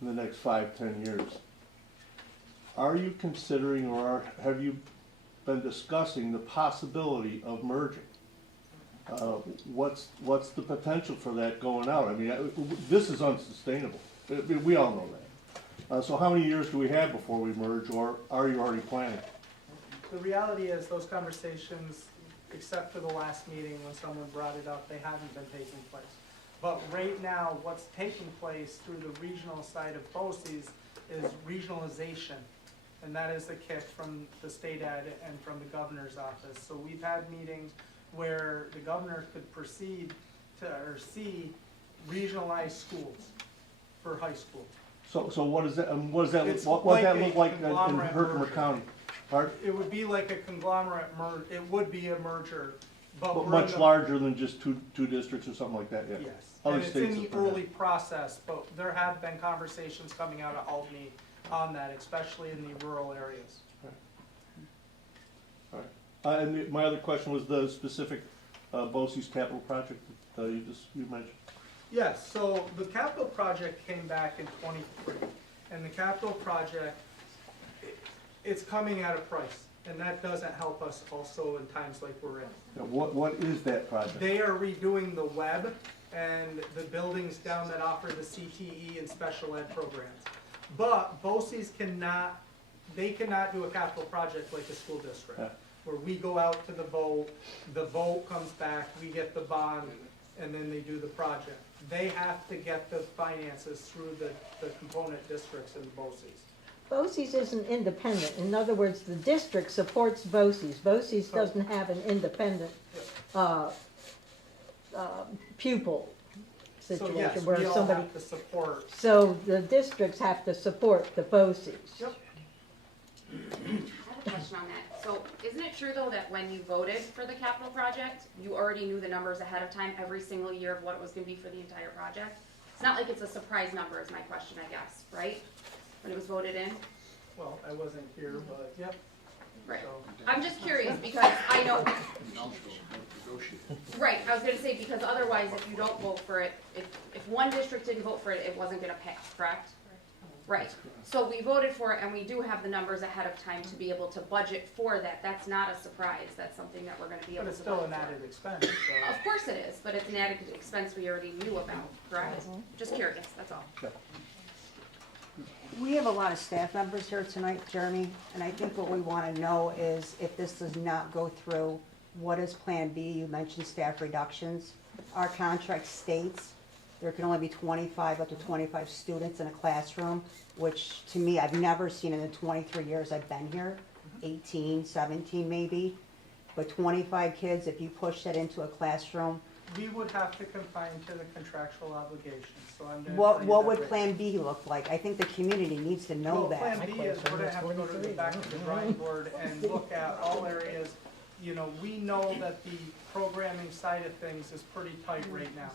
in the next 5-10 years, are you considering, or have you been discussing the possibility of merging? What's the potential for that going out? I mean, this is unsustainable. We all know that. So how many years do we have before we merge, or are you already planning? The reality is, those conversations, except for the last meeting when someone brought it up, they haven't been taking place. But right now, what's taking place through the regional side of BOCES is regionalization. And that is a kick from the state ed and from the governor's office. So we've had meetings where the governor could proceed to, or see regionalized schools for high school. So what does that, It's what does that like look a like in conglomerate Herkimer merger. County? Pardon? It would be like a conglomerate it would be a merger, but But we're much in the- larger than just two districts or something like that, yeah? Yes, Other and it's in states the have done that. early process, but there have been conversations coming out of Albany on that, especially in the rural areas. All right. And my other question was the specific BOCES capital project that you mentioned. Yes, so the capital project came back in '23, and the capital project, it's coming at a price, and that doesn't help us also in times like we're in. Now, what is that project? They are redoing the web and the buildings down that offer the CTE and special ed programs. But BOCES cannot, they cannot do a capital project like a school district, Yeah. where we go out to the vote comes back, we get the bond, and then they do the project. They have to get the finances through the component districts in BOCES. BOCES isn't independent. In other words, the district supports BOCES. BOCES doesn't have an independent pupil So yes, situation we where all somebody, have to support. so the districts have to support the BOCES. Yep. I have a question on that. So isn't it true though that when you voted for the capital project, you already knew the numbers ahead of time every single year of what it was gonna be for the entire project? It's not like it's a surprise number is my question, I guess, right? When it was voted in? Well, I wasn't here, but yep. Right. So, I'm just curious because I know. Right, I was gonna say, because otherwise if you don't vote for it, if one district didn't vote for it, it wasn't gonna pass, correct? Right, so we voted for it and we do have the numbers ahead of time to be able to budget for that. That's not a surprise, that's something that we're gonna be But able it's to still budget an for. added expense, so. Of course it is, but it's an added expense we already knew about, correct? Just curious, that's all. We have a lot of staff members here tonight, Jeremy, and I think what we want to know is if this does not go through, what is Plan B? You mentioned staff reductions. Our contract states there can only be 25, up to 25 students in a classroom, which to me, I've never seen in the 23 years I've been here, 18, 17 maybe. But 25 kids, if you push that into a classroom, We would have to confine to the contractual obligations, so I'm gonna. what tell you what that would right Plan B look like? I think the community needs to know Well, that. Plan B is we're gonna have to go to the back of the drawing board and look at all areas. You know, we know that the programming side of things is pretty tight right now.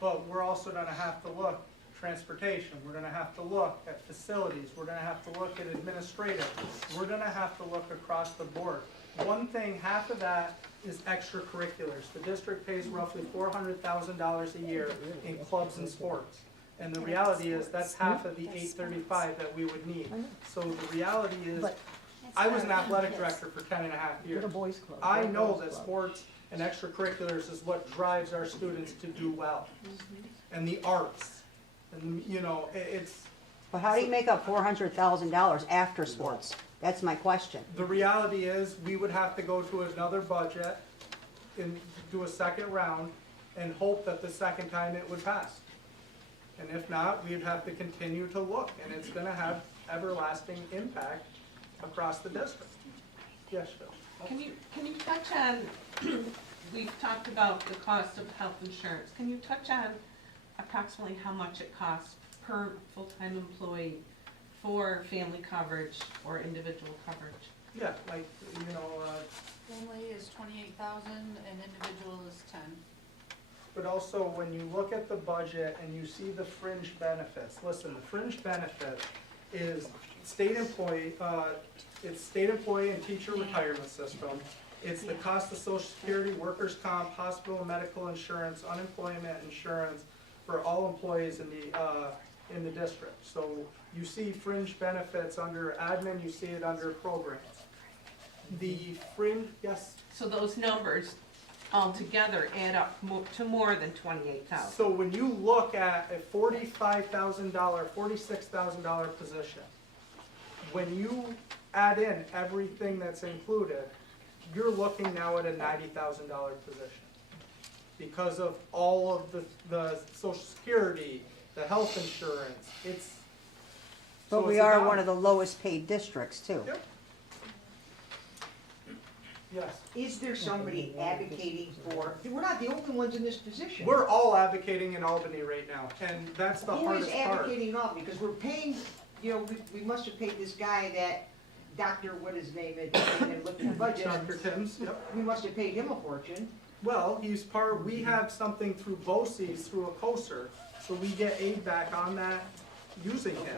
But we're also gonna have to look transportation, we're gonna have to look at facilities, we're gonna have to look at administrative, we're gonna have to look across the board. One thing, half of that is extracurriculars. The district pays roughly $400,000 a year in clubs and sports. And the reality is, that's half of the 835 that we would need. So the reality is, But I was an athletic director for 10 and a half get years. a boys club. I get a know girls that club. sports and extracurriculars is what drives our students to do well. And the arts, and, you know, it's, But how do you make up $400,000 after sports? That's my question. the reality is, we would have to go to another budget and do a second round and hope that the second time it would pass. And if not, we'd have to continue to look, and it's gonna have everlasting impact across the district. Yes, Phil? Can you touch on, we've talked about the cost of health insurance. Can you touch on approximately how much it costs per full-time employee for family coverage or individual coverage? Yeah, like, you know, Family is 28,000 and individual is 10. but also when you look at the budget and you see the fringe benefits, listen, the fringe benefit is state employee, it's state employee and teacher retirement system. It's the cost of social security, workers' comp, hospital and medical insurance, unemployment insurance for all employees in the district. So you see fringe benefits under admin, you see it under programs. The fringe, yes? So those numbers altogether add up to more than 28,000. So when you look at a $45,000, $46,000 position, when you add in everything that's included, you're looking now at a $90,000 position. Because of all of the social security, the health insurance, it's. But so we it's are about- one of the lowest paid districts too. Yep. Yes. Is there somebody advocating for, we're not the only ones in this position. We're all advocating in Albany right now, and that's the Who is hardest part. advocating now? Because we're paying, you know, we must have paid this guy that, Dr., what his name is, and looked at the budget. Dr. Timms, yep. We must have paid him a fortune. Well, we have something through BOCES, through a COSER, so we get aid back on that using him.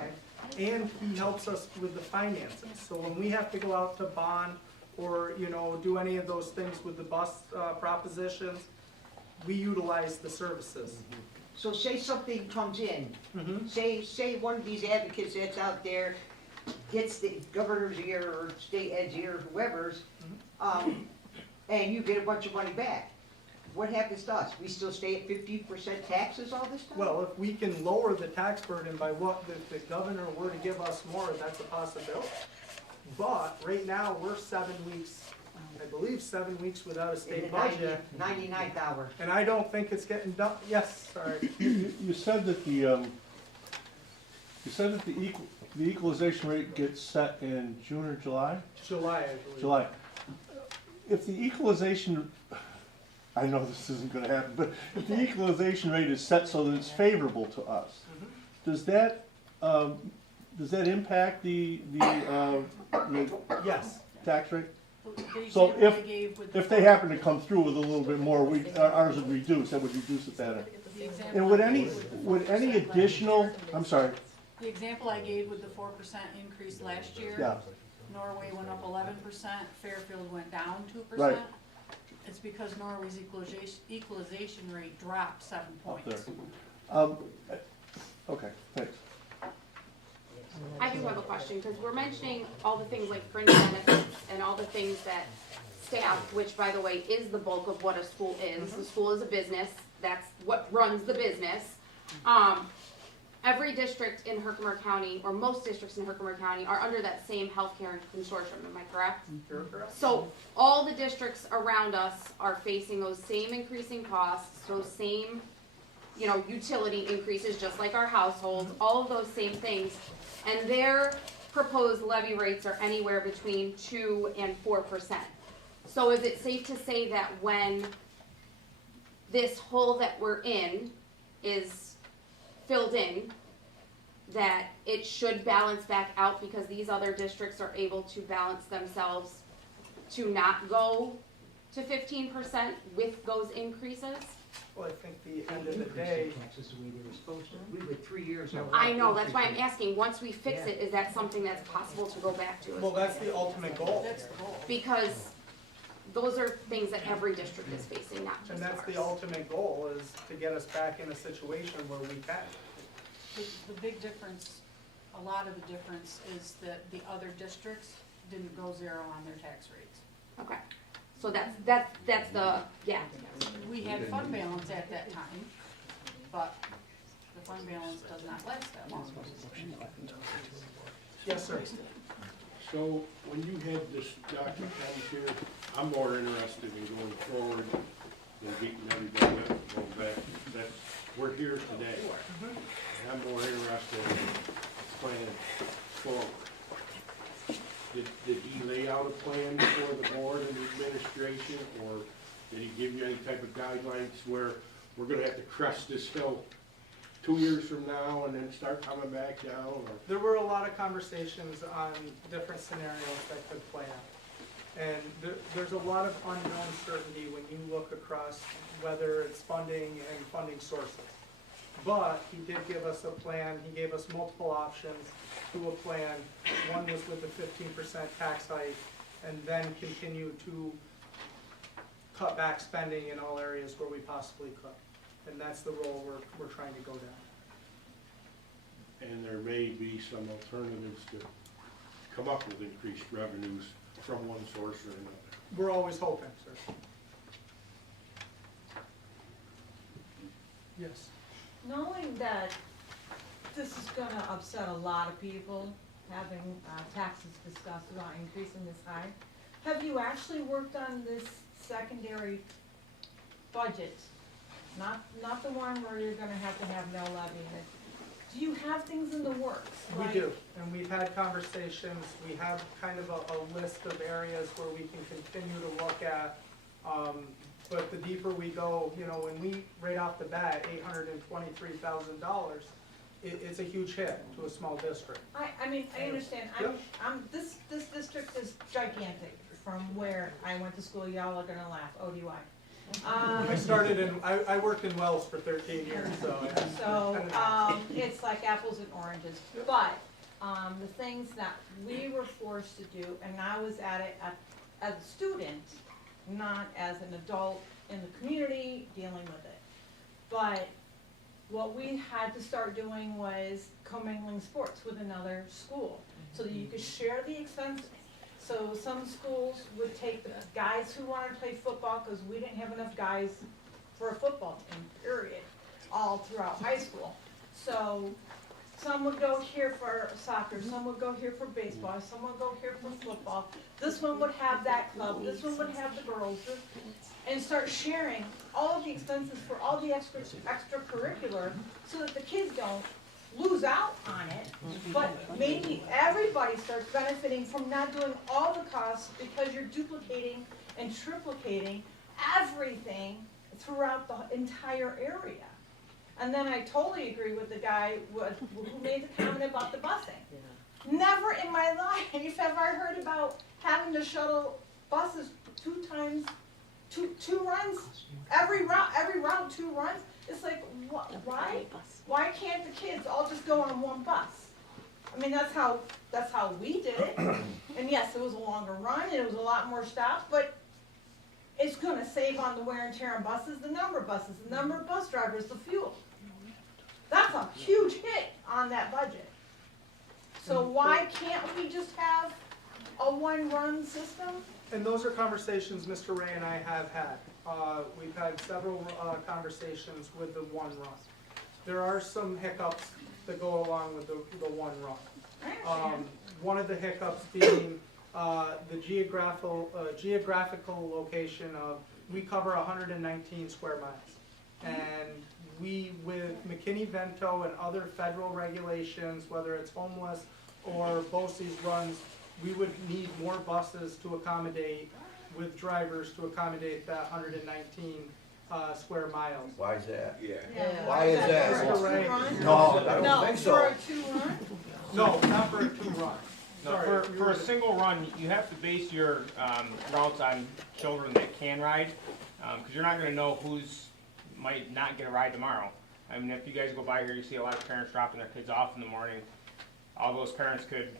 And he helps us with the finances, so when we have to go out to bond or, you know, do any of those things with the bus propositions, we utilize the services. So say something comes in, Mhm. say one of these advocates that's out there gets the governor's ear or state ed's ear, whoever's, and you get a bunch of money back. what happens to us? We still stay at 50% taxes all this time? Well, if we can lower the tax burden by what the governor were to give us more, that's a possibility. But right now, we're 7 weeks, I believe 7 weeks without a In state the budget. 99th hour. And I don't think it's getting done, yes, sorry. You said that the equalization rate gets set in June or July? July, I believe. July. If the equalization, I know this isn't gonna happen, but if the equalization rate is set so that it's favorable to us, does that impact the Yes, tax rate? The So example I gave with the If they happen to come through with a little bit more, ours would reduce, that would reduce it better. the example And I would gave any, with the would 4% any last additional, year- I'm sorry, The example I gave with the 4% increase last year. yeah, Norway went up 11%, Fairfield went down 2%. Right. It's because Norway's equalization rate dropped 7 up points. there. Okay, thanks. I do have a question, because we're mentioning all the things like fringe benefits and all the things that staff, which by the way is the bulk of what a school is. The school is a business, that's what runs the business. Every district in Herkimer County, or most districts in Herkimer County, are under that same healthcare consortium, am I correct? you're correct. So all the districts around us are facing those same increasing costs, those same, utility increases, just like our households, all of those same things. And their proposed levy rates are anywhere between 2 and 4%. So is it safe to say that when this hole that we're in is filled in, that it should balance back out because these other districts are able to balance themselves to not go to 15% with those increases? Well, I think the end of the day, Taxes the way they were supposed to. We went 3 years now. I know, that's why I'm asking, once we fix it, is that something that's possible to go back to? well, that's the ultimate goal. That's the goal. Because those are things that every district is facing, not And just that's ours. the ultimate goal, is to get us back in a situation where we can. The big difference, a lot of the difference is that the other districts didn't go zero on their tax rates. Okay, so that's the, yeah. We had fund balance at that time, but the fund balance does not last that long. Yes, sir. So, when you had this document come here, I'm more interested in going forward than beating everybody up and going back. That's, we're here today. And I'm more interested in planning forward. Did he lay out a plan for the board and the administration, or did he give you any type of guidelines where we're gonna have to crest this hill 2 years from now and then start coming back down, or? There were a lot of conversations on different scenarios that could play out. And there's a lot of unknown certainty when you look across whether it's funding and funding sources. But he did give us a plan, he gave us multiple options to a plan. One was with the 15% tax hike, and then continue to cut back spending in all areas where we possibly could. And that's the role we're trying to go down. And there may be some alternatives to come up with increased revenues from one source or another. We're always hoping, sir. Yes. Knowing that this is gonna upset a lot of people, having taxes discussed about increasing this high, have you actually worked on this secondary budget? Not the one where you're gonna have to have no levy in it. Do you have things in the works? We like- do, and we've had conversations, we have kind of a list of areas where we can continue to look at. But the deeper we go, when we, right off the bat, $823,000, it's a huge hit to a small district. I mean, I understand, this district is gigantic from where I went to school, y'all are gonna laugh, ODY. I worked in Wells for 13 years, so. It's like apples and oranges, but, the things that we were forced to do, and I was at it as a student, not as an adult in the community dealing with it. But what we had to start doing was commingling sports with another school, so that you could share the expenses. So some schools would take the guys who wanted to play football, because we didn't have enough guys for a football team, period, all throughout high school. So some would go here for soccer, some would go here for baseball, some would go here for football. This one would have that club, this one would have the girls, and start sharing all of the expenses for all the extracurricular, so that the kids don't lose out on it, but maybe everybody starts benefiting from not doing all the costs, because you're duplicating and triplicating everything throughout the entire area. And then I totally agree with the guy who made the comment about the busing. Never in my life have I heard about having to shuttle buses two runs, every route, 2 runs. It's like, why? Why can't the kids all just go on one bus? I mean, that's how we did it. And yes, it was a longer run, and it was a lot more stops, but it's gonna save on the wear and tear on buses, the number of bus drivers, the fuel. That's a huge hit on that budget. So why can't we just have a one-run system? And those are conversations Mr. Ray and I have had. We've had several conversations with the one run. There are some hiccups that go along with the one run. One of the hiccups being the geographical location of, we cover 119 square miles. And we, with McKinney-Vento and other federal regulations, whether it's homeless or BOCES runs, we would need more buses to accommodate, with drivers to accommodate that 119 square miles. Why is that? Yeah. Why is that? Mr. Ray? No, I don't think so. For a 2-run? No, not for a 2-run. No, Sorry, for a single run, you have to base your routes on children that can ride, because you're not going to know who's might not get a ride tomorrow. I mean, if you guys go by here, you see a lot of parents dropping their kids off in the morning. All those parents could,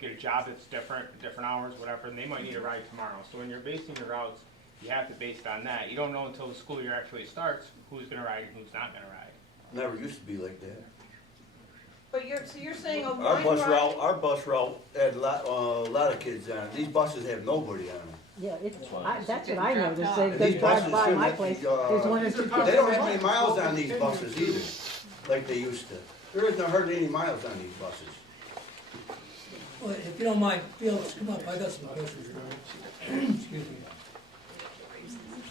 get a job that's different hours, whatever, and they might need a ride tomorrow. So when you're basing your routes, you have to base it on that. You don't know until the school year actually starts who's going to ride and who's not going to ride. Never used to be like that. But you're saying a Our one bus route had a lot of kids on it. These buses have nobody on them. Yeah, that's what I noticed, they These drive buses by shouldn't my be, place, there's one or two kids. They don't have any miles on these buses either, like they used to. There isn't hardly any miles on these buses. Well, if you don't mind, Felix, come up, I got some questions for you. Excuse me.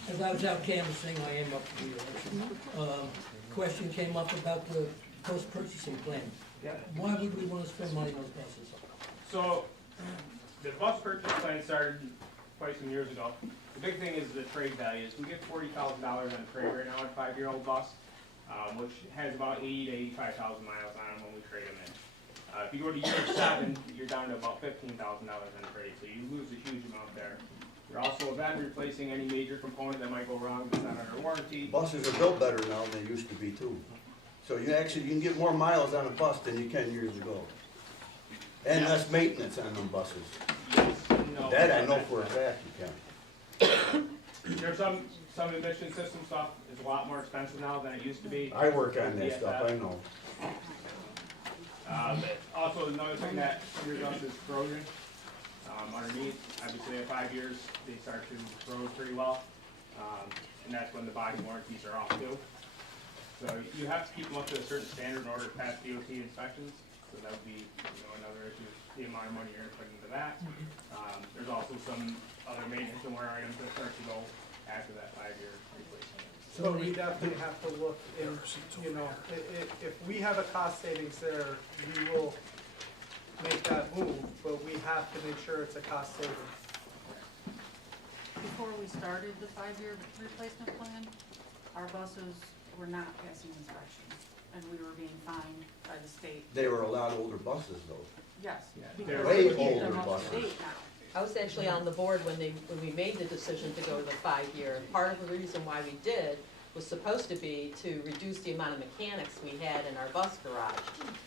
As I was out canvassing, I am up for the election. Question came up about the post-purchasing plan. Why would we want to spend money on those buses? So, the bus purchase plan started quite some years ago. The big thing is the trade values. We get $40,000 on trade right now on a 5-year-old bus, which has about 80 to 85,000 miles on them when we trade them in. If you go to year 7, you're down to about $15,000 on trade, so you lose a huge amount there. You're also then replacing any major component that might go wrong that's not under warranty. Buses are built better now than they used to be too. So you can get more miles on a bus than you can years ago. And less maintenance on them buses. Yes, no. That I know for a fact you can. There's some emission system stuff is a lot more expensive now than it used to be. I work on that stuff, I know. Also, another thing that hinders us is corrosion. Underneath, obviously at 5 years, they start to corrode pretty well. And that's when the body warranties are off too. So you have to keep them up to a certain standard in order to pass DOT inspections. So that would be another issue, the amount of money you're putting into that. There's also some other maintenance and wear items that start to go after that 5-year replacement. So we definitely have to look in, if we have a cost savings there, we will make that move, but we have to make sure it's a cost savings. Before we started the 5-year replacement plan, our buses were not passing inspections, and we were being fined by the state. They were a lot older buses though. Yes. They're because way we keep them older up to buses. date now. I was actually on the board when we made the decision to go to the 5-year. And part of the reason why we did was supposed to be to reduce the amount of mechanics we had in our bus garage,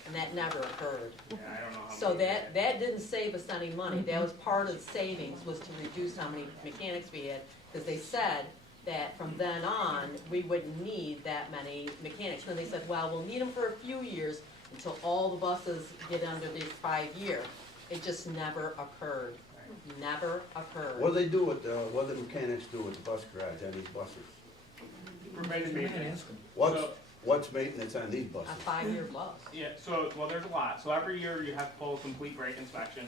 and that never occurred. Yeah, I don't know how So many- that didn't save us any money. That was part of the savings, was to reduce how many mechanics we had, because they said that from then on, we wouldn't need that many mechanics. And they said, well, we'll need them for a few years until all the buses get under this 5-year. It just never occurred. Never occurred. What do they do with what do the mechanics do with the bus garage on these buses? Preventive maintenance. What's maintenance on these A buses? 5-year bus. Yeah, so, well, there's a lot. So every year you have to pull a complete brake inspection.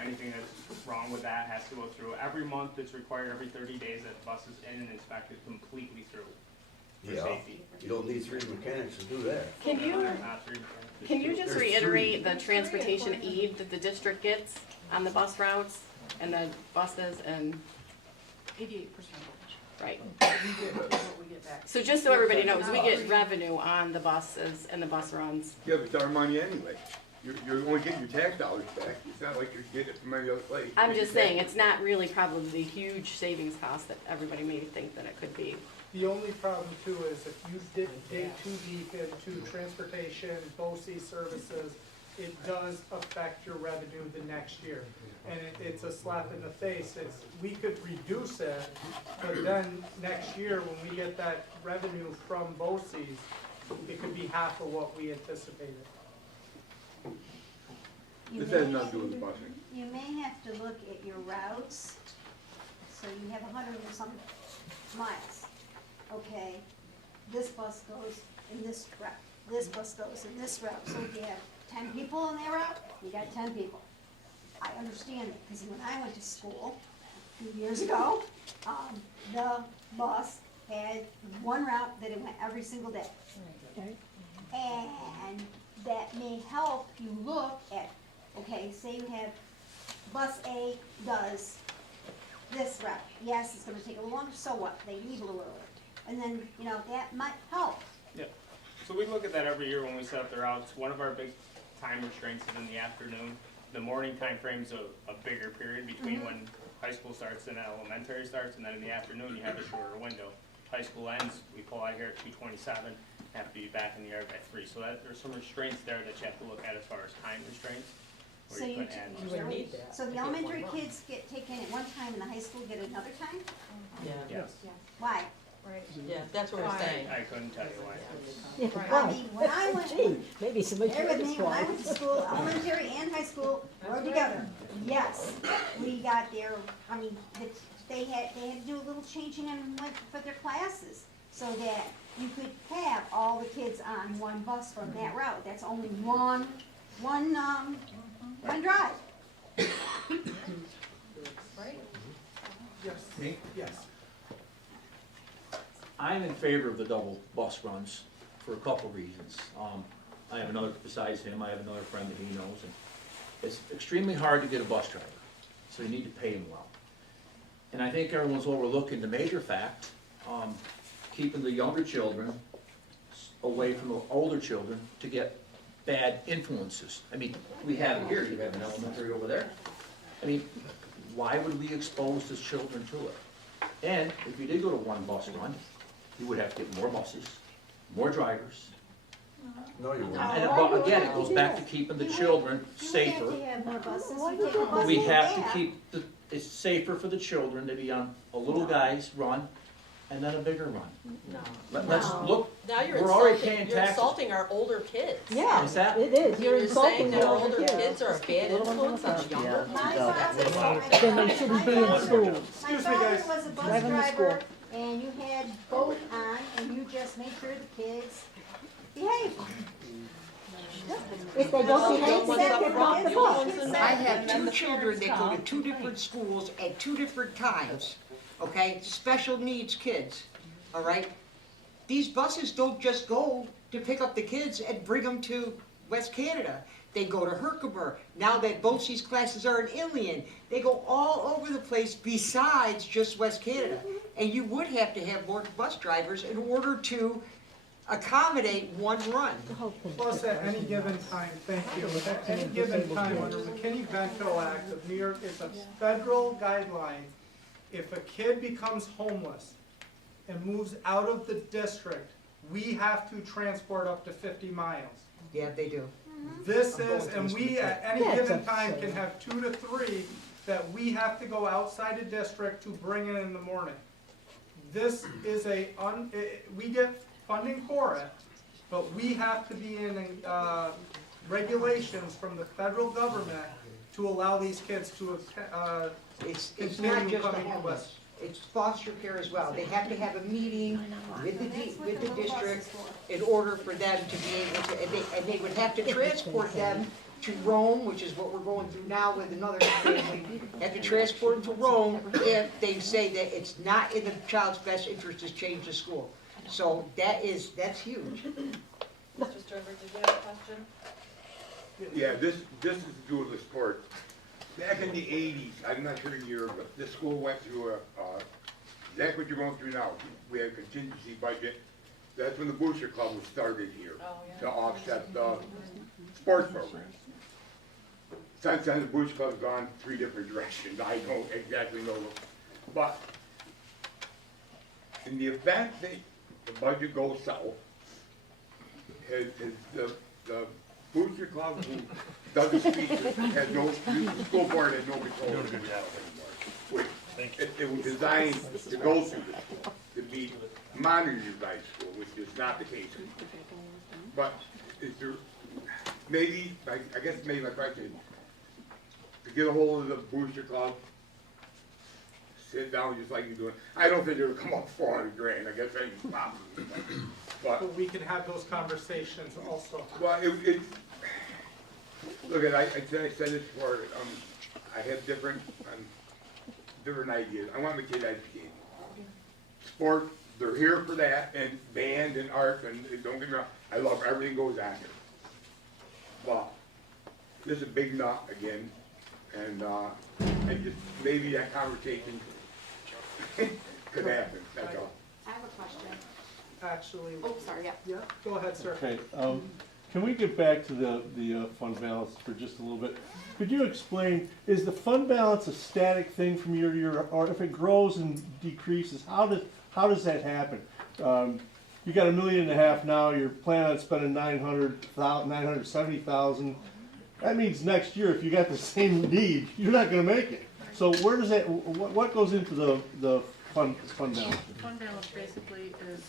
Anything that's wrong with that has to go through. Every month it's required, every 30 days, that the bus is in and inspected completely through for Yeah, safety. you don't need 3 mechanics to do that. Can you, Not through- can you just There's reiterate the transportation aid that the district gets on the bus routes and the buses and, 88%. right? We get what we get back. So just so everybody knows, we get revenue on the buses and the bus runs. Yeah, but it's our money anyway. You're only getting your tax dollars back. It's not like you're getting it from any other place. I'm just saying, it's not really probably the huge savings cost that everybody may think that it could be. The only problem too is if you dig too deep into transportation, BOCES services, it does affect your revenue the next year. And it's a slap in the face. We could reduce it, but then next year when we get that revenue from BOCES, it could be half of what we anticipated. This has nothing to do with the busing. You may have to look at your routes, so you have 100 and some miles. Okay, this bus goes in this route, this bus goes in this route, so if you have 10 people on that route, you got 10 people. I understand it, because when I went to school a few years ago, the bus had one route that it went every single day. And that may help you look at, okay, say you have bus A does this route. Yes, it's gonna take a little longer, so what? They leave a little early. And then, you know, that might help. Yeah, so we look at that every year when we set up the routes. One of our big time restraints is in the afternoon. The morning time frame's a bigger period between when high school starts and elementary starts, and then in the afternoon you have a shorter window. High school ends, we pull out here at 2:27, have to be back in the yard by 3. So there's some restraints there that you have to look at as far as time restraints. where So you you, couldn't add You more. would need that. so if the you had elementary one run. kids get taken at one time and the high school get another time? Yeah, Yes, Why? yeah, that's what we're saying. I couldn't tell you why. Yeah, I why? mean, when I went, Gee, maybe somebody bear told with us me, when I why. went to school, elementary and high school were together. Yes, we got their, I mean, they had to do a little changing in for their classes, so that you could have all the kids on one bus from that route. That's only one drive. Right? Yes. Me? Yes. I'm in favor of the double bus runs for a couple reasons. I have another, besides him, I have another friend that he knows, and it's extremely hard to get a bus driver, so you need to pay him well. And I think everyone's overlooking the major fact, keeping the younger children away from the older children to get bad influences. I mean, we have it here, you have an elementary over there. I mean, why would we expose the children to it? And if you did go to one bus run, you would have to get more buses, more drivers. No, you won't. And but again, it goes back to keeping the children safer. You have to have more buses. Why You do take a you bus We in have back. to keep it's safer for the children to be on a little guy's run and then a bigger run. No. Let's look, Now you're we're already insulting, paying you're taxes. insulting our older kids. Yeah, Is that- it is, you're You're insulting saying that the our older older kids. kids are a bad influence on younger. My father, Then they shouldn't be in school. my Excuse me, father guys. was a bus Drive 'em to driver, and you had both on, and you just made sure the kids behaved. If they don't behave, What's they up, get off the Ron? bus. I have two children that go to two different schools at two different times, okay? Special needs kids, all right? These buses don't just go to pick up the kids and bring them to West Canada. They go to Herkimer. Now that both these classes are in Ilion, they go all over the place besides just West Canada. And you would have to have more bus drivers in order to accommodate one run. Plus, at any given time, thank you, at any given time, under the McKinney-Vento Act of New York, it's a federal guideline. If a kid becomes homeless and moves out of the district, we have to transport up to 50 miles. Yeah, they do. This is, and we at any Yeah, it's given time absurd. can have 2 to 3 that we have to go outside the district to bring in the morning. This is we get funding for it, but we have to be in, regulations from the federal government to allow these kids to, It's not continue just the coming to homeless. West. it's foster care as well. They have to have a meeting with the district in order for them to be able to, and they would have to transport them to Rome, which is what we're going through now with another family, have to transport them to Rome if they say that it's not in the child's best interest to change the school. So that's huge. Mr. Sturber, did you have a question? Yeah, this is to do with the sport. Back in the 80s, I'm not sure the year, but the school went through exactly what you're going through now. We had a contingency budget. That's when the Booster Club was started here to offset the sports programs. Since then, the Booster Club's gone 3 different directions. I don't exactly know. But in the event that the budget goes south, is the Booster Club who does the speeches has no, the school board has no control over the anymore. It was designed to go through the school, to be monitored by the school, which is not the case anymore. But is there, maybe, I guess maybe my question is, to get a hold of the Booster Club, sit down just like you're doing, I don't think it'll come up 400 grand, I guess I can stop it. But we can have those conversations also. Well, look, I said this before, I have different ideas. I want my kid educated. Sport, they're here for that, and band and art, and don't get me wrong, I love everything goes on here. But this is a big nut again, and I just, maybe that conversation could happen, that's all. I have a question. Actually, Oh, sorry, yeah. yeah, go ahead, sir. Okay, can we get back to the fund balance for just a little bit? Could you explain, is the fund balance a static thing from year to year, or if it grows and decreases, how does that happen? You got $1.5 million now, you're planning on spending 970,000. That means next year, if you got the same need, you're not gonna make it. So where does that, what goes into the fund balance? The fund balance basically is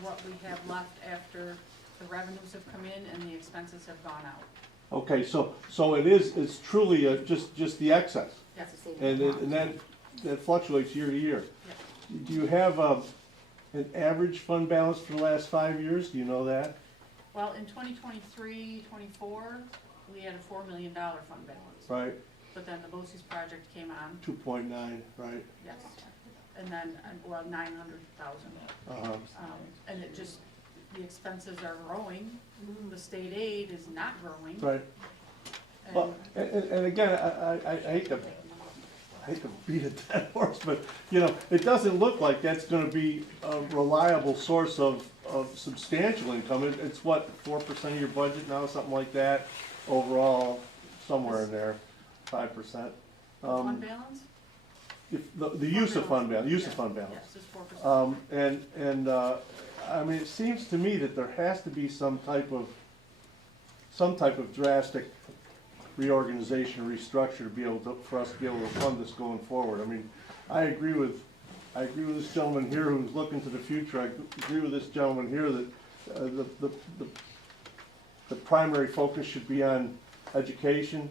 what we have left after the revenues have come in and the expenses have gone out. Okay, so it's truly just the excess, Yes. and that fluctuates year to year. Yes. Do you have an average fund balance for the last 5 years? Do you know that? Well, in 2023-24, we had a $4 million fund balance. Right, But then the BOCES project came on, 2.9, right? yes, and then, well, 900,000. And it just, the expenses are growing, the state aid is not growing. Right. And Well, and again, I hate to beat a dead horse, but, you know, it doesn't look like that's gonna be a reliable source of substantial income. It's what, 4% of your budget now, something like that, overall, somewhere in there, 5%. fund balance? The use of fund balance, use of fund balance. Yes, it's 4%. And I mean, it seems to me that there has to be some type of drastic reorganization, restructure to be able to, for us to be able to fund this going forward. I mean, I agree with this gentleman here who's looking to the future. I agree with this gentleman here that the primary focus should be on education.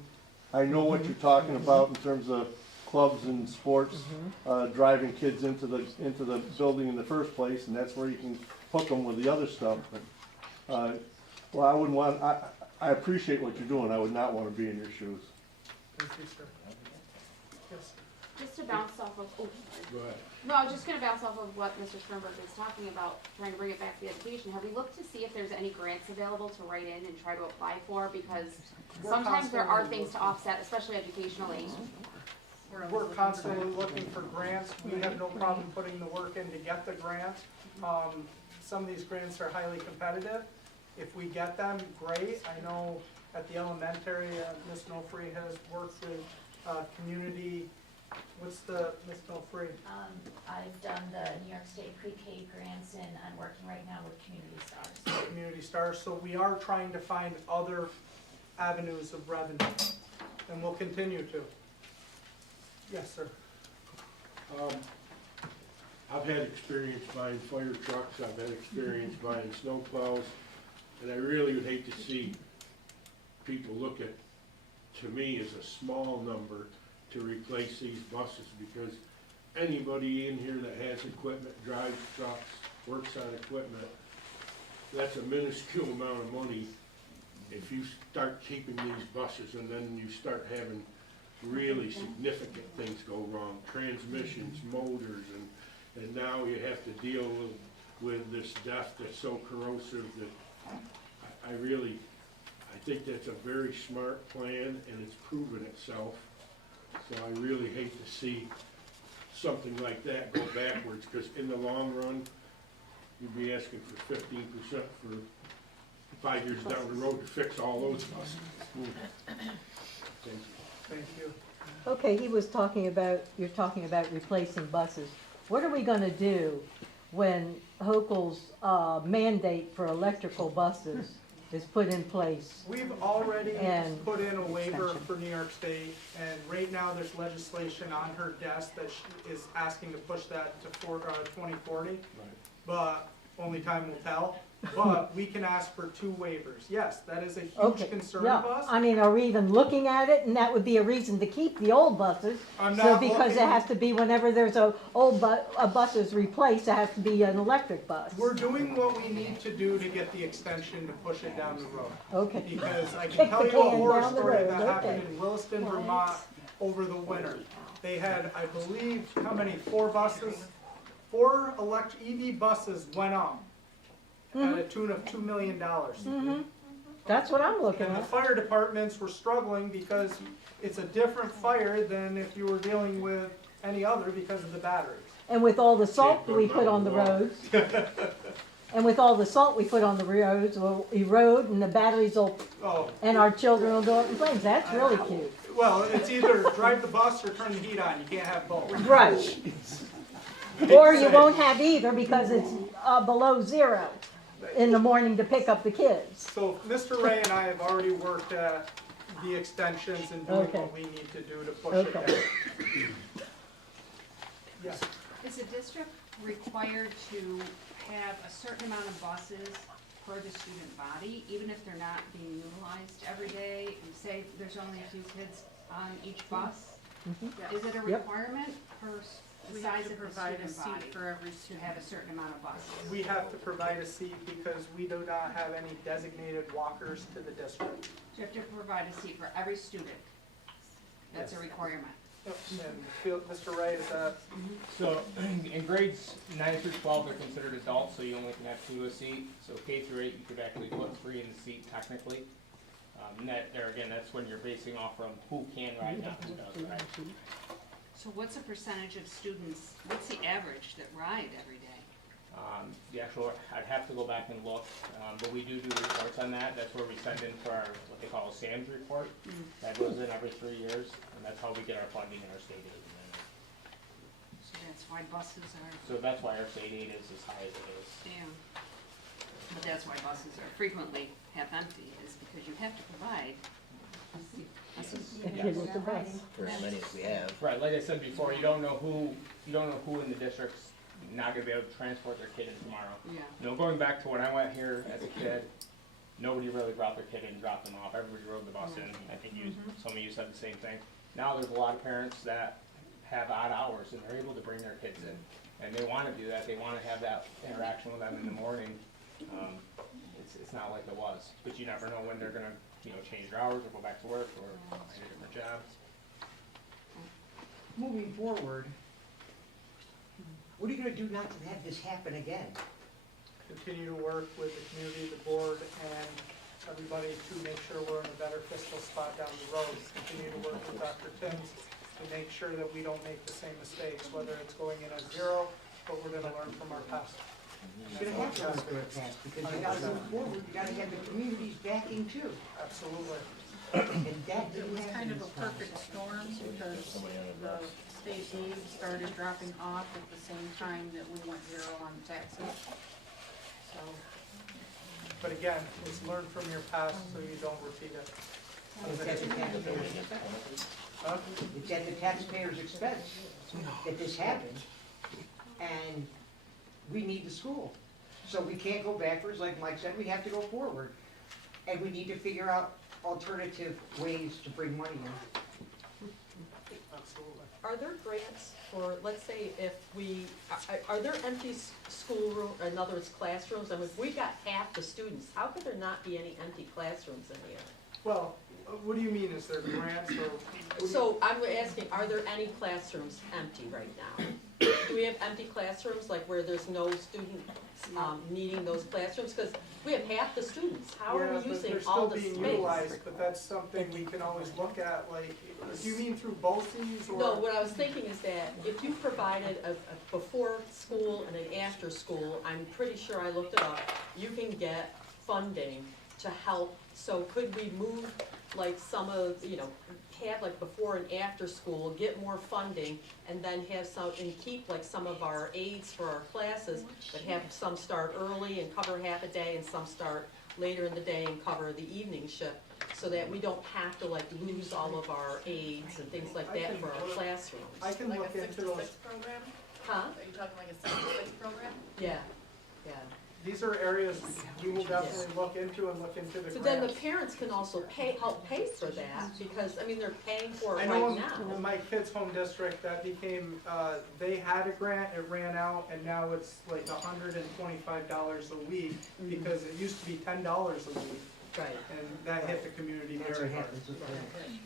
I know what you're talking about in terms of clubs and sports, driving kids into the building in the first place, and that's where you can hook them with the other stuff. But, well, I wouldn't want. I appreciate what you're doing. I would not want to be in your shoes. Thank you, sir. Yes. Just to bounce off of, Go ahead. no, I was just gonna bounce off of what Mr. Sternberg was talking about, trying to bring it back to the education. Have we looked to see if there's any grants available to write in and try to apply for? Because sometimes there are things to offset, especially educational aid. We're constantly looking for grants. We have no problem putting the work in to get the grant. Some of these grants are highly competitive. If we get them, great. I know at the elementary, Ms. Nofree has worked with community, what's the, Ms. Nofree? I've done the New York State pre-K grants, and I'm working right now with Community Stars. Community Stars, so we are trying to find other avenues of revenue, and we'll continue to. Yes, sir. I've had experience buying fire trucks, I've had experience buying snow plows, and I really would hate to see people look at, to me, as a small number to replace these buses, because anybody in here that has equipment, drives trucks, works on equipment, that's a minuscule amount of money. If you start keeping these buses and then you start having really significant things go wrong, transmissions, motors, and now you have to deal with this dust that's so corrosive that I think that's a very smart plan and it's proven itself. So I really hate to see something like that go backwards, because in the long run, you'd be asking for 15% for 5 years down the road to fix all those buses. Thank you. Thank you. Okay, you're talking about replacing buses. What are we gonna do when Hochul's mandate for electrical buses is put in place? We've already And put in a waiver extension. for New York State, and right now there's legislation on her desk that is asking to push that to 2040. But only time will tell. But we can ask for 2 waivers. Yes, that is a Okay, huge concern yeah. of us. I mean, are we even looking at it? And that would be a reason to keep the old buses. I'm So not because it looking- has to be whenever there's a bus is replaced, it has to be an electric bus. We're doing what we need to do to get the extension to push it down the road. Okay. Because I Kick can the tell you a can horror down the story road, that happened okay. in Williston, Vermont over the winter. They had, I believe, how many, 4 buses? 4 EV buses went up at a tune of $2 million. That's what I'm looking And the at. fire departments were struggling because it's a different fire than if you were dealing with any other because of the batteries. And with all the salt that we put on the roads, and with all the salt we put on the roads, will erode and the batteries will, Oh, and our children will go up in flames. That's really cute. well, it's either drive the bus or turn the heat on. You can't have both. Right. Or you won't have either because it's below 0 in the morning to pick up the kids. So Mr. Ray and I have already worked at the extensions and doing Okay. what we need to do to push it Okay. down. Yes. Is the district required to have a certain amount of buses per the student body, even if they're not being utilized every day? And say there's only a few kids on each bus? Is it a Yep. requirement per the We size have to of the provide a student seat body for every to student. have a certain amount of buses? We have to provide a seat because we do not have any designated walkers to the district. So you have to provide a seat for every student? That's a Yes. requirement? Yep. And Mr. Ray, is that, So in grades 9 through 12, they're considered adults, so you only can have 2 a seat. So K through 8, you could actually put 3 in the seat technically. And that, there again, that's when you're basing off from who can ride, not who does ride. So what's the percentage of students, what's the average that ride every day? The actual, I'd have to go back and look, but we do reports on that. That's where we send in for our, what they call a SAMS report. That goes in every 3 years, and that's how we get our funding and our state aid. So that's why buses are, So that's why our state aid is as high as it is. yeah. But that's why buses are frequently half empty, is because you have to provide buses. If you look at the bus. For as many as we have. Right, like I said before, you don't know who in the district's not gonna be able to transport their kid in tomorrow. Yeah. You know, going back to when I went here as a kid, nobody really brought their kid in and dropped them off. Everybody rode the bus in. I think some of you said the same thing. Now there's a lot of parents that have odd hours and they're able to bring their kids in. And they wanna do that. They wanna have that interaction with them in the morning. It's not like it was, but you never know when they're gonna, change their hours or go back to work or find a different job. Moving forward, what are you gonna do not to have this happen again? continue to work with the community, the board, and everybody to make sure we're in a better fiscal spot down the road. Continue to work with Dr. Timms to make sure that we don't make the same mistakes, whether it's going in at 0, but we're gonna learn from our past. You're gonna have to learn from the past, because you gotta move forward, you gotta have the community's backing too. Absolutely. And that It didn't was happen kind of a this time. perfect storm because the state aid started dropping off at the same time that we went 0 on taxes. So, But again, it's learn from your past so you don't repeat it. It's at the taxpayer's expense. It's at the taxpayer's expense that this happened. And we need the school. So we can't go backwards, like Mike said, we have to go forward. And we need to figure out alternative ways to bring money in. Absolutely. Are there grants for, let's say, if we, are there empty schoolroom, in other words, classrooms? I mean, if we got half the students, how could there not be any empty classrooms in here? Well, what do you mean, is there grants or? So I'm asking, are there any classrooms empty right now? Do we have empty classrooms, like where there's no student needing those classrooms? Because we have half the students. How are we using all the Yeah, but they're still being space? utilized, but that's something we can always look at, like, do you mean through BOCES or? No, what I was thinking is that if you provided a before school and an after school, I'm pretty sure I looked it up, you can get funding to help. So could we move like some of, have like before and after school, get more funding, and then have some, and keep like some of our aides for our classes, but have some start early and cover half a day, and some start later in the day and cover the evening shift, so that we don't have to like lose all of our aides and things like that for our classrooms. I can look into those. program? Huh? Are you talking like a 6-6 program? Yeah, yeah. These are areas we will definitely look into and look into the So then the grants. parents can also help pay for that, because, I mean, they're paying for I it know right now. in my kid's home district, that became, they had a grant, it ran out, and now it's like $125 a week, because it used to be $10 a week, Right. and that hit the community very hard.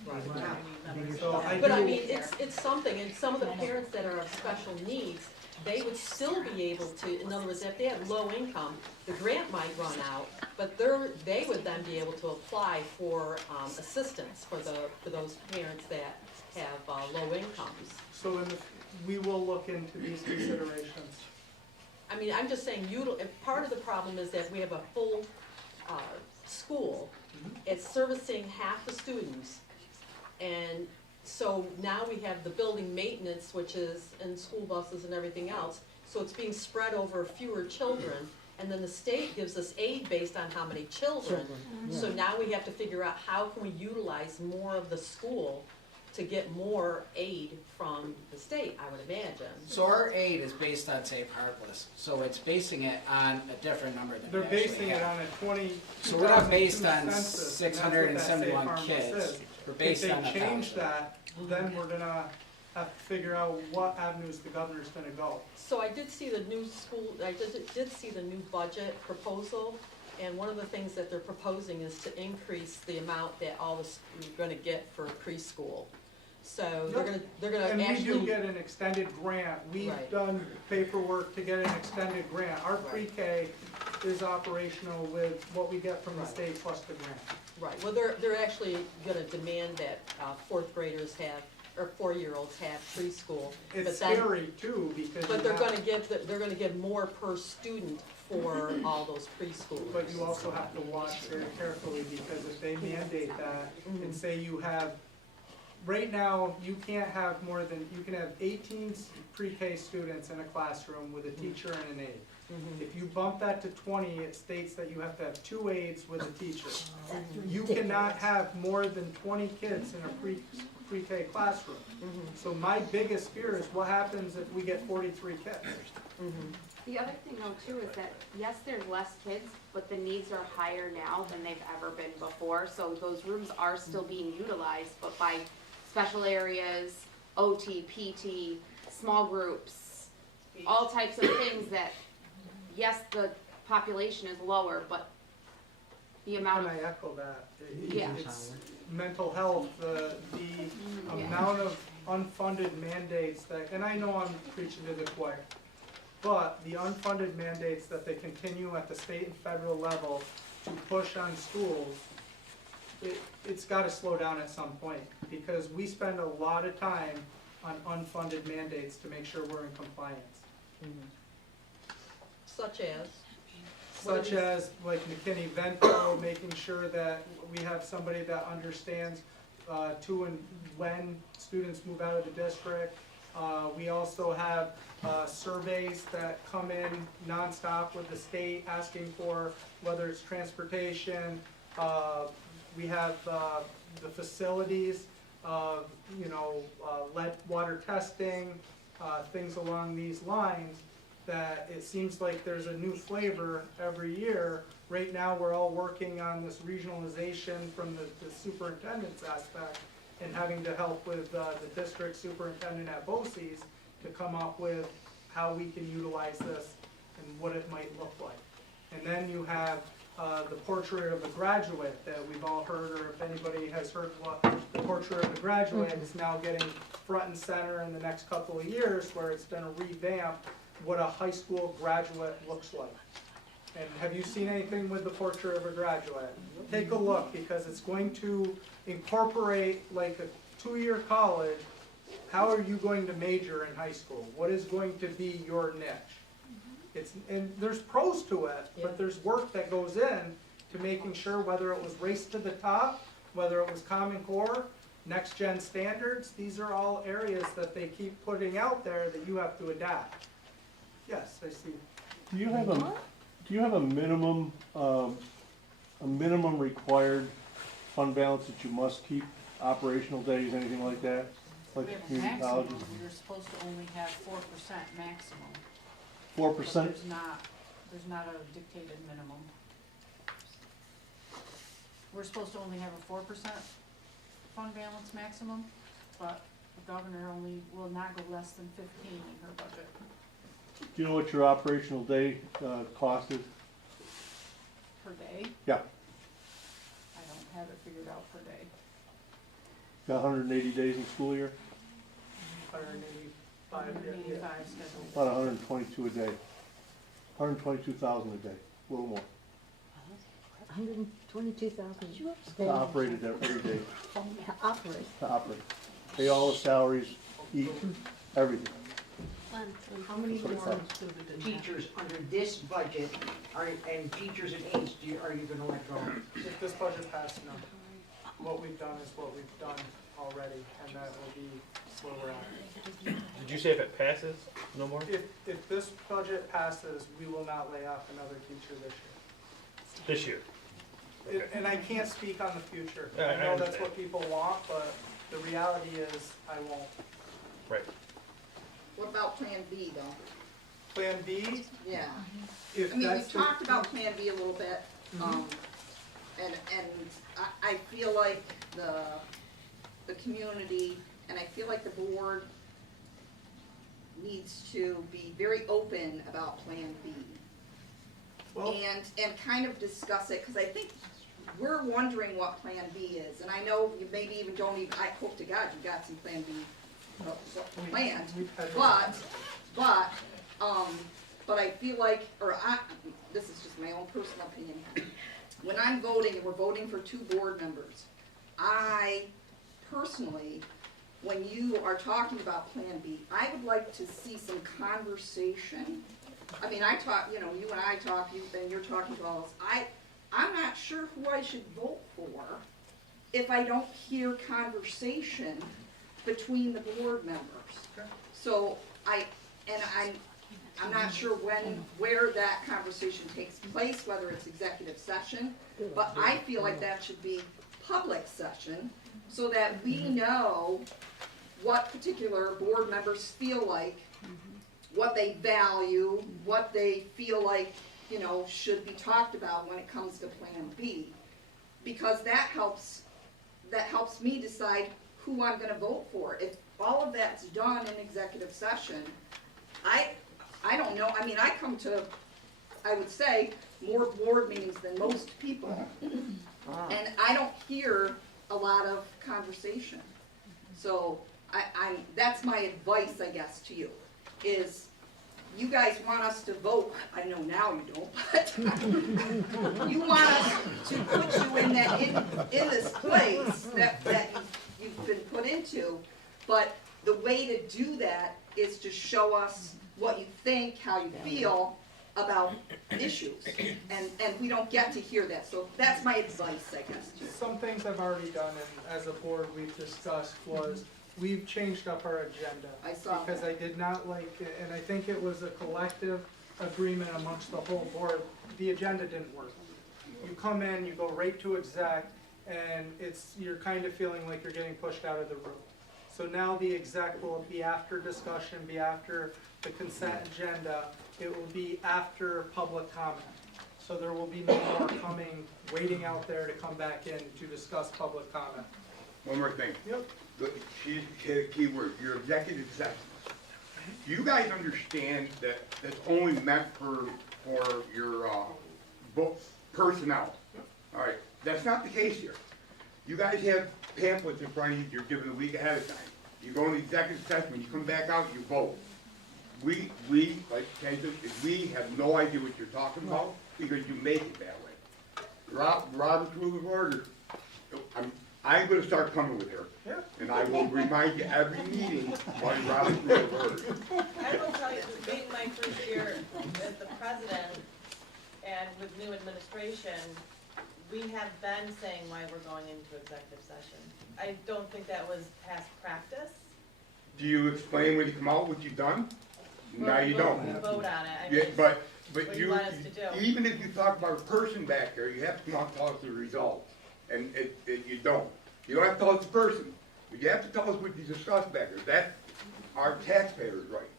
Right. So I But I do- mean, it's something, and some of the parents that are of special needs, they would still be able to, in other words, if they have low income, the grant might run out, but they would then be able to apply for assistance for those parents that have low incomes. So we will look into these considerations. I mean, I'm just saying, part of the problem is that we have a full school. It's servicing half the students, and so now we have the building maintenance, which is in school buses and everything else, so it's being spread over fewer children, and then the state gives us aid based on how many children. So now we have to figure out how can we utilize more of the school to get more aid from the state, I would imagine. So our aid is based on Safe Harkless, so it's basing it on a different number than They're we actually basing it have. on a 20. So we're not based 2002 on census, and 671 that's what that safe kids. harmless is. We're based on If they change 1,000. that, then we're gonna have to figure out what avenues the governor's gonna go. So I did see the new did see the new budget proposal, and one of the things that they're proposing is to increase the amount that we're gonna get for preschool. So they're gonna And we actually. do get an extended grant. We've Right. done paperwork to get an extended grant. Our Right. pre-K is operational with what we get from the Right. state plus the grant. Right, well, they're actually gonna demand that fourth graders have, or 4-year-olds have preschool. It's but then- scary too, because But you they're have- gonna give more per student for all those preschoolers. But you also have to watch very carefully, because if they mandate that and say you have, right now, you can't have more than, you can have 18 pre-K students in a classroom with a teacher and an aide. If you bump that to 20, it states that you have to have 2 aides with a teacher. You cannot have more than 20 kids in a pre-K classroom. So my biggest fear is what happens if we get 43 kids? The other thing though too is that, yes, there's less kids, but the needs are higher now than they've ever been before. So those rooms are still being utilized, but by special areas, OT, PT, small groups, all types of things that, yes, the population is lower, but the amount And of, I echo that. Yeah. It's mental health, the amount of unfunded mandates that, and I know I'm preaching to the choir, but the unfunded mandates that they continue at the state and federal level to push on schools, it's gotta slow down at some point, because we spend a lot of time on unfunded mandates to make sure we're in compliance. Such as? Such as like McKinney-Vento, making sure that we have somebody that understands to and when students move out of the district. We also have surveys that come in nonstop with the state asking for whether it's transportation. We have the facilities, lead water testing, things along these lines, that it seems like there's a new flavor every year. Right now, we're all working on this regionalization from the superintendent's aspect, and having to help with the district superintendent at BOCES to come up with how we can utilize this and what it might look like. And then you have the portrait of a graduate that we've all heard, or if anybody has heard what the portrait of a graduate is now getting front and center in the next couple of years, where it's gonna revamp what a high school graduate looks like. And have you seen anything with the portrait of a graduate? Take a look, because it's going to incorporate like a 2-year college. How are you going to major in high school? What is going to be your niche? And there's pros to it, but there's work that goes in to making sure, whether it was Race to the Top, whether it was Common Core, Next Gen Standards, these are all areas that they keep putting out there that you have to adapt. Yes, I see. Do you have a minimum, required fund balance that you must keep, operational days, anything like that? Like We have a community maximum, colleges? you're supposed to only have 4% maximum. 4%? But there's not a dictated minimum. We're supposed to only have a 4% fund balance maximum, but the governor only will not go less than 15 in her budget. Do you know what your operational day, cost is? Per day? Yeah, I don't have it figured out per day. got 180 days in school year? 185, yeah. 185 scheduled. About 122 a day. 122,000 a day, a little more. 122,000. To operate it every day, Operate. to operate. Pay all the salaries, eat, everything. How many That's what it more costs. teachers under this budget and teachers and aides are you gonna let go? If this budget passes, no. What we've done is what we've done already, and that will be where we're at. Did you say if it passes, no more? If this budget passes, we will not lay off another teacher this year. This year? And I can't speak on the future. Yeah, I I know that's understand. what people want, but the reality is, I won't. Right. What about Plan B though? Plan B, Yeah. if I mean, we that's the. talked about Plan B a little bit, and I feel like the community, and I feel like the board needs to be very open about Plan B. Well, And kind of discuss it, because I think we're wondering what Plan B is, and I know you maybe even don't even, I hope to God you got some Plan B planned, but I feel like, this is just my own personal opinion. When I'm voting, and we're voting for 2 board members, I personally, when you are talking about Plan B, I would like to see some conversation. I mean, I talk, you and I talk, and you're talking about us. I'm not sure who I should vote for if I don't hear conversation between the board members. So I'm not sure where that conversation takes place, whether it's executive session, but I feel like that should be public session, so that we know what particular board members feel like, what they value, what they feel like, should be talked about when it comes to Plan B. Because that helps me decide who I'm gonna vote for. If all of that's done in executive session, I don't know, I mean, I come to, I would say, more board meetings than most people, and I don't hear a lot of conversation. So that's my advice, I guess, to you, is you guys want us to vote, I know now you don't, but you want us to put you in this place that you've been put into, but the way to do that is to show us what you think, how you feel about issues, and we don't get to hear that, so that's my advice, I guess, to you. Some things I've already done, and as a board we've discussed, was we've changed up our agenda. I saw Because that. I did not like it, and I think it was a collective agreement amongst the whole board, the agenda didn't work. You come in, you go right to exec, and you're kind of feeling like you're getting pushed out of the room. So now the exec will be after discussion, be after the consent agenda, it will be after public comment. So there will be no more waiting out there to come back in to discuss public comment. one more thing. Yep. She hit a key word, your executive sessions. Do you guys understand that that's only meant for your, book personnel? All right, that's not the case here. You guys have pamphlets in front of you, you're given a week ahead of time. You go into executive session, when you come back out, you vote. We, like Ken said, we have no idea what you're talking about, because you make it that way. Robert's Rule of Order, I'm gonna start coming with her. Yeah. And I will remind you every meeting about Robert's Rule of Order. I will tell you, being my first year as the president and with new administration, we have been saying why we're going into executive session. I don't think that was past practice. Do you explain when you come out what you've done? No, you don't. We vote on it. I Yeah, mean, but what you you, want us to do. even if you talk about a person back there, you have to come out and tell us the results. And you don't. You don't have to tell us the person, but you have to tell us what you discussed back there. That, our taxpayers' right.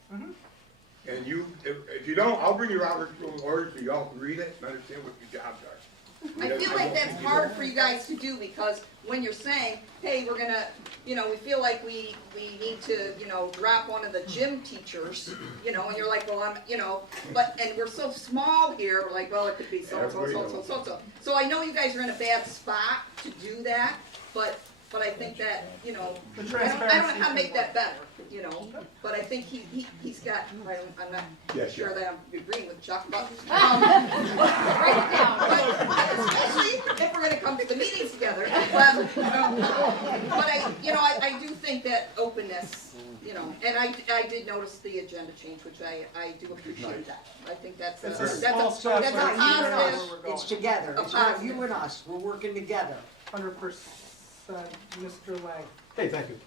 And you, if you don't, I'll bring you Robert's Rule of Order so you all can read it and understand what your jobs are. I feel like that's hard for you guys to do, because when you're saying, hey, we're gonna, we feel like we need to, drop one of the gym teachers, and you're like, well, and we're so small here, we're like, well, it could be so. So I know you guys are in a bad spot to do that, but I think that, I don't know how to make that better, but I think he's got, I'm not sure that I'm agreeing with Chuck, but, Write it down. but especially if we're gonna come to the meetings together, but I do think that openness, and I did notice the agenda change, which I do appreciate that. I think that's a positive. It's together, it's not you and us, we're working together. 100%. Mr. Lang. Hey, thank you.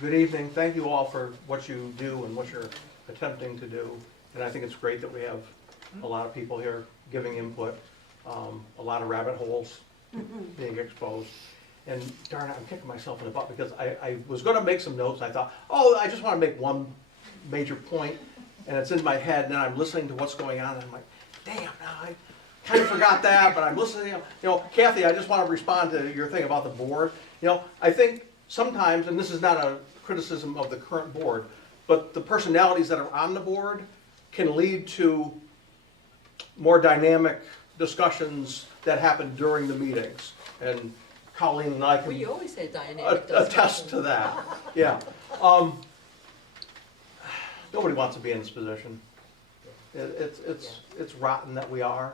Good evening. Thank you all for what you do and what you're attempting to do. And I think it's great that we have a lot of people here giving input, a lot of rabbit holes being exposed. And darn it, I'm kicking myself in the butt because I was going to make some notes. And I thought, I just want to make one major point, and it's in my head. And then I'm listening to what's going on, and I'm like, damn, now I kind of forgot that, but I'm listening. Kathy, I just want to respond to your thing about the board. I think sometimes, and this is not a criticism of the current board, but the personalities that are on the board can lead to more dynamic discussions that happen during the meetings. And Colleen and I can We always say dynamic. attest to that. Yeah. Nobody wants to be in this position. It's rotten that we are.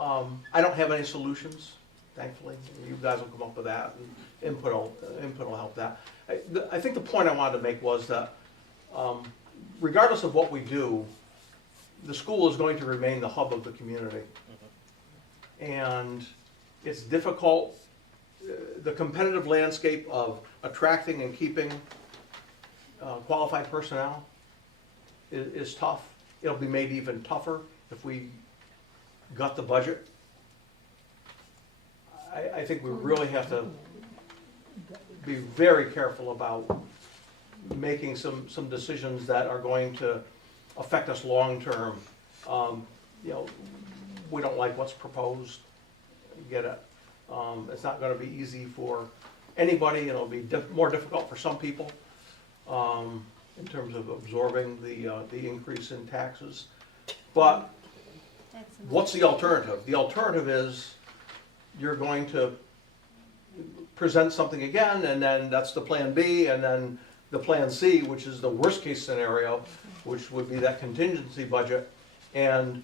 I don't have any solutions, thankfully. You guys will come up with that, and input will help that. I think the point I wanted to make was that regardless of what we do, the school is going to remain the hub of the community. And it's difficult, the competitive landscape of attracting and keeping qualified personnel is tough. It'll be made even tougher if we gut the budget. I think we really have to be very careful about making some decisions that are going to affect us long term. We don't like what's proposed, get it. It's not going to be easy for anybody, and it'll be more difficult for some people in terms of absorbing the increase in taxes. But what's the alternative? The alternative is you're going to present something again, and then that's the plan B, and then the plan C, which is the worst case scenario, which would be that contingency budget, and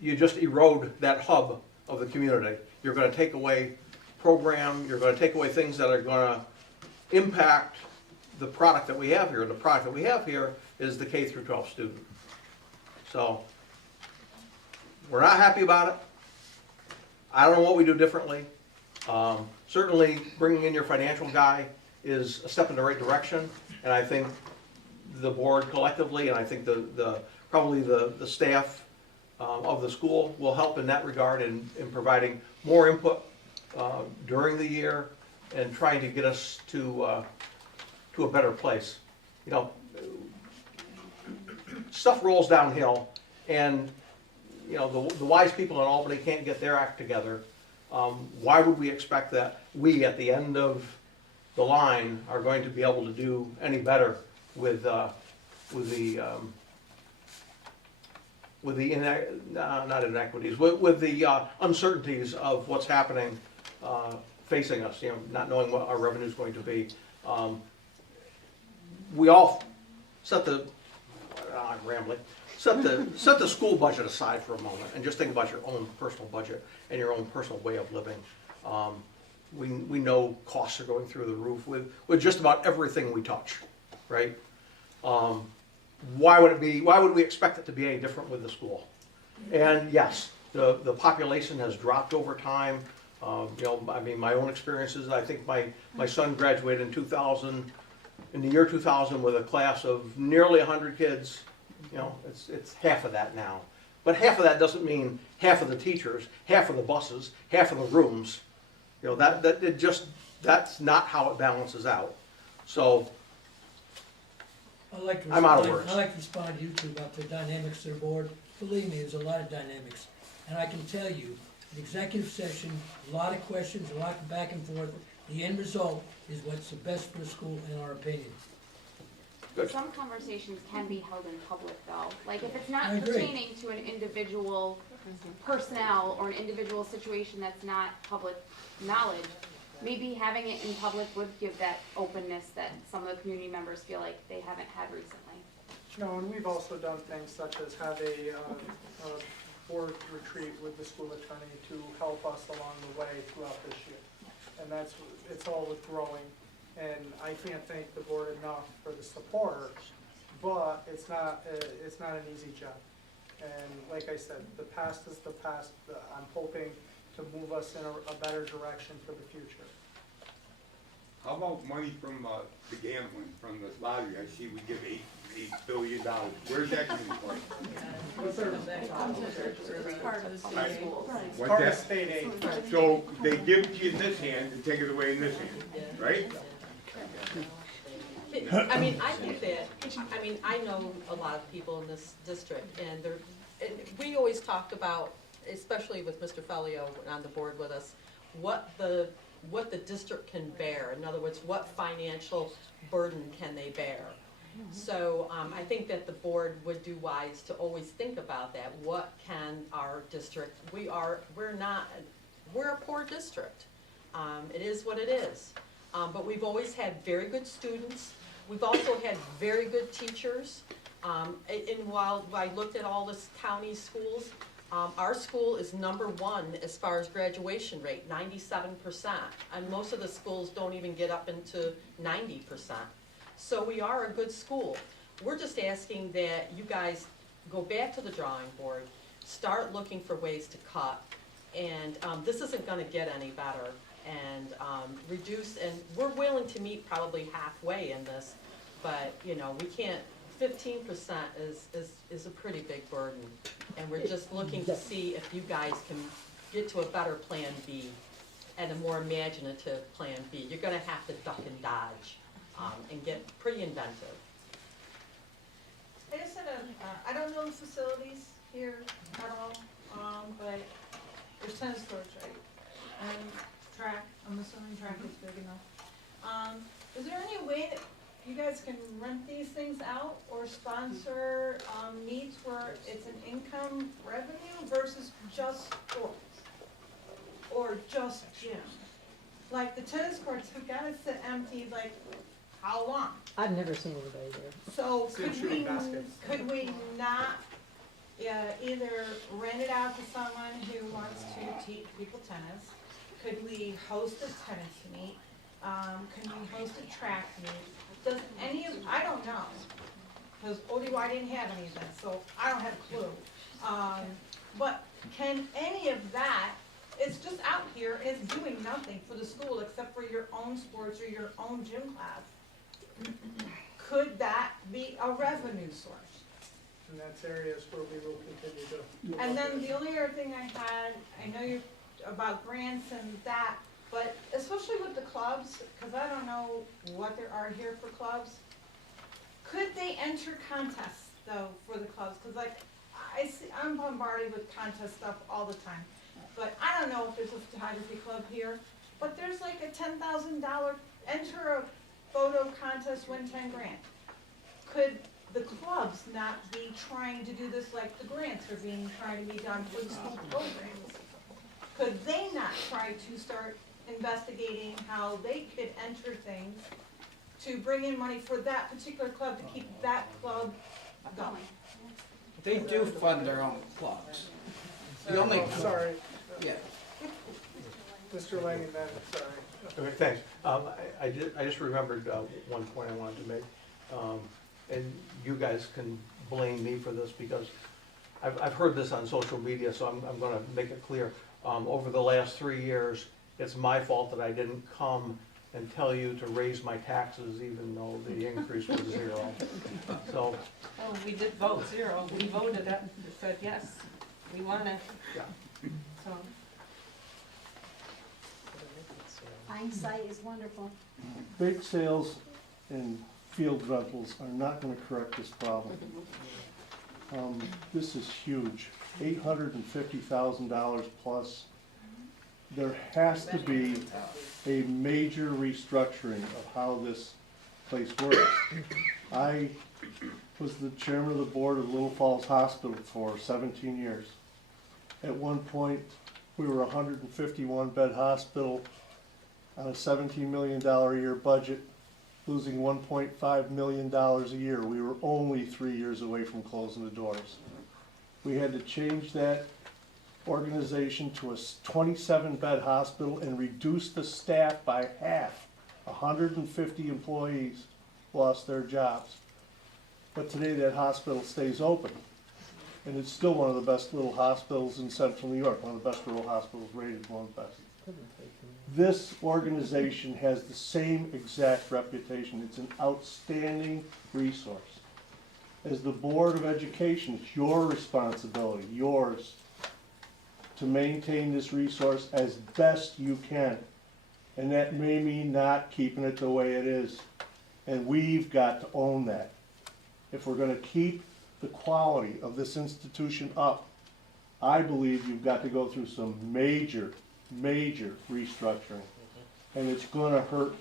you just erode that hub of the community. You're going to take away program, you're going to take away things that are going to impact the product that we have here. And the product that we have here is the K through 12 student. So we're not happy about it. I don't know what we do differently. Certainly bringing in your financial guy is a step in the right direction, and I think the board collectively, and I think probably the staff of the school will help in that regard in providing more input during the year and trying to get us to a better place. Stuff rolls downhill, and the wise people in Albany can't get their act together Why would we expect that we, at the end of the line, are going to be able to do any better with the not inequities, with the uncertainties of what's happening, facing us, you know, not knowing what our revenue is going to be. We all set the, I'm rambling, set the school budget aside for a moment and just think about your own personal budget and your own personal way of living. We know costs are going through the roof with just about everything we touch, right? Why would we expect it to be any different with the school? And yes, the population has dropped over time. You know, I mean, my own experiences, I think my son graduated in the year 2000 with a class of nearly 100 kids. You know, it's half of that now. But half of that doesn't mean half of the teachers, half of the buses, half of the rooms. You know, that's not how it balances out. So I'm out of words. I like to respond to you two about the dynamics of the board. Believe me, there's a lot of dynamics. And I can tell you, an executive session, a lot of questions, a lot of back and forth. The end result is what's the best for the school, in our opinion. Some conversations can be held in public though, like if it's not I agree. pertaining to an individual personnel or an individual situation that's not public knowledge, maybe having it in public would give that openness that some of the community members feel like they haven't had recently. No, and we've also done things such as have a board retreat with the school attorney to help us along the way throughout this year. And it's all with growing. And I can't thank the board enough for the support, but it's not an easy job. And like I said, the past is the past. I'm hoping to move us in a better direction for the future. How about money from the gambling, from the lottery? I see we give $8 billion. Where's that coming from? What's Part of the school. It's What's part of that? state aid. So they give it to you in this hand and take it away in this hand, right? I mean, I think that, I mean, I know a lot of people in this district, and we always talk about, especially with Mr. Fellio on the board with us, what the district can bear. In other words, what financial burden can they bear? So I think that the board would do wise to always think about that. What can our district, we're a poor district. It is what it is. But we've always had very good students. We've also had very good teachers. And while I looked at all the county schools, our school is #1 as far as graduation rate, 97%. And most of the schools don't even get up into 90%. So we are a good school. We're just asking that you guys go back to the drawing board, start looking for ways to cut. And this isn't gonna get any better. And reduce, and we're willing to meet probably halfway in this, but you know, we can't, 15% is a pretty big burden. And we're just looking to see if you guys can get to a better plan B and a more imaginative plan B. You're gonna have to duck and dodge and get pretty inventive. I just had I don't know the facilities here at all, but there's tennis courts, right? And track, I'm assuming track is big enough. Is there any way that you guys can rent these things out or sponsor meets where it's an income revenue versus just sports? Or just gym? Like the tennis courts, we gotta sit empty, like, how long? I've never seen anybody there. So Sit shooting baskets. could we not either rent it out to someone who wants to teach people tennis? Could we host a tennis meet? Can we host a track meet? Does any of, I don't know, because ODY didn't have any of that, so I don't have a clue. But can any of that, it's just out here, it's doing nothing for the school except for your own sports or your own gym class. Could that be a revenue source? And that's areas where we will continue to. And then the only other thing I had, I know you're about grants and that, but especially with the clubs, because I don't know what there are here for clubs, could they enter contests though for the clubs? Because like, I'm bombarded with contest stuff all the time. But I don't know if there's a photography club here, but there's like a $10,000, enter a photo contest, win 10 grand. Could the clubs not be trying to do this like the grants are being trying to be done for the school programs? Could they not try to start investigating how they could enter things to bring in money for that particular club to keep that club going? They do fund their own clubs. The only, Sorry, yeah. Mr. Langen, then, sorry. Okay, thanks. I just remembered one point I wanted to make. And you guys can blame me for this because I've heard this on social media, so I'm gonna make it clear. Over the last 3 years, it's my fault that I didn't come and tell you to raise my taxes even though the increase was 0. So, Oh, we did vote 0. We voted it, said yes, we want it, yeah. so. Hindsight is wonderful. Bake sales and field rentals are not gonna correct this problem. This is huge, $850,000 plus. There has to be a major restructuring of how this place works. I was the chairman of the board of Little Falls Hospital for 17 years. At one point, we were a 151 bed hospital on a $17 million a year budget, losing $1.5 million a year. We were only 3 years away from closing the doors. We had to change that organization to a 27-bed hospital and reduce the staff by half. 150 employees lost their jobs. But today that hospital stays open. And it's still one of the best little hospitals in central New York, one of the best rural hospitals, rated one of the best. This organization has the same exact reputation. It's an outstanding resource. As the Board of Education, it's your responsibility, yours, to maintain this resource as best you can. And that may mean not keeping it the way it is. And we've got to own that. If we're gonna keep the quality of this institution up, I believe you've got to go through some major restructuring. And it's gonna hurt,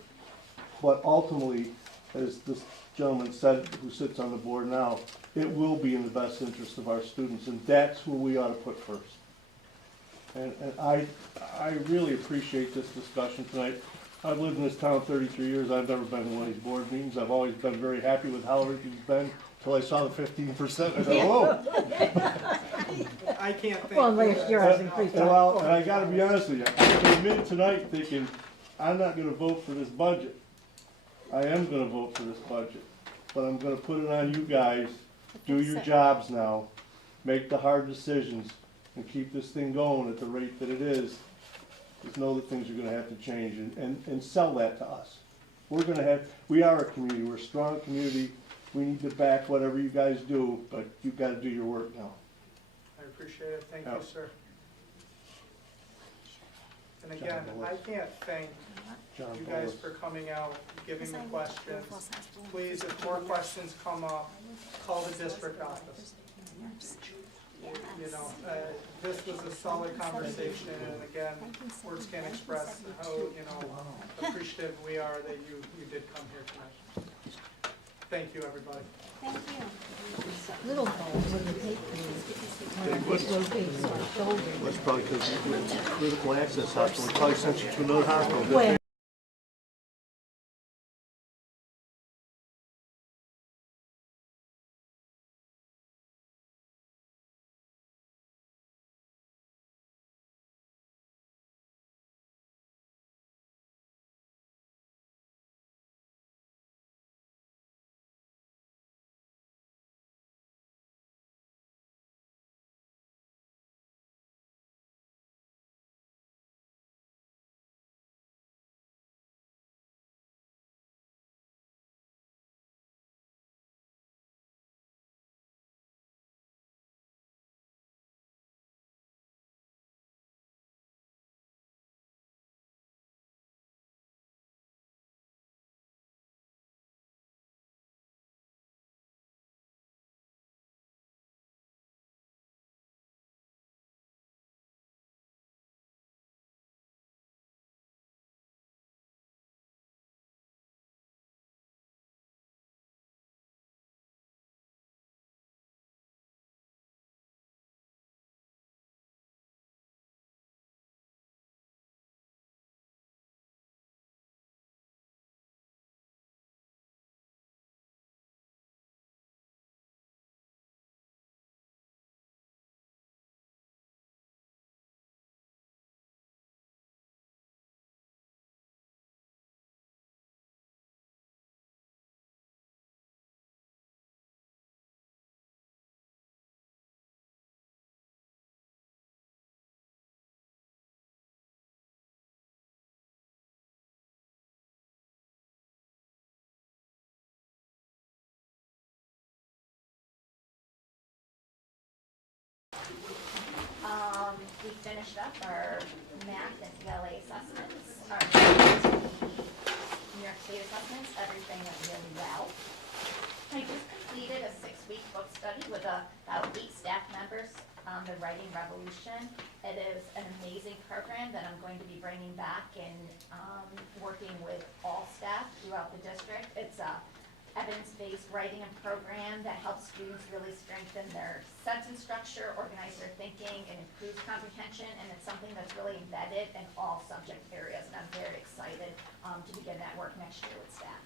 but ultimately, as this gentleman said, who sits on the board now, it will be in the best interest of our students, and that's who we ought to put first. And I really appreciate this discussion tonight. I've lived in this town 33 years. I've never been to one of these board meetings. I've always been very happy with how everything's been, until I saw the 15%. I thought, whoa. I can't think. Well, last year I was increased. And I gotta be honest with you, I came in tonight thinking, I'm not gonna vote for this budget. I am gonna vote for this budget, but I'm gonna put it on you guys. Do your jobs now, make the hard decisions, and keep this thing going at the rate that it is. Just know that things are gonna have to change, and sell that to us. We are a community, we're a strong community. We need to back whatever you guys do, but you've gotta do your work now. I appreciate it, thank Yeah. you, sir. And again, I can't thank John you guys Bullis. for coming out, giving the questions. Please, if more questions come up, call the district office. You know, this was a solid conversation, and again, words can't express how, you know, appreciative we are that you did come here tonight. Thank you, everybody. Thank you. Little holes in the paper. Rotates our shoulders. That's probably because you're critical access hospital, we probably sent you to another hospital. Where? we finished up our math and ELA assessments, our New York State assessments, everything went really well. I just completed a 6-week book study with about 8 staff members on the Writing Revolution. It is an amazing program that I'm going to be bringing back and working with all staff throughout the district. It's a evidence-based writing and program that helps students really strengthen their sentence structure, organize their thinking, and improve comprehension, and it's something that's really embedded in all subject areas, and I'm very excited to begin that work next year with staff.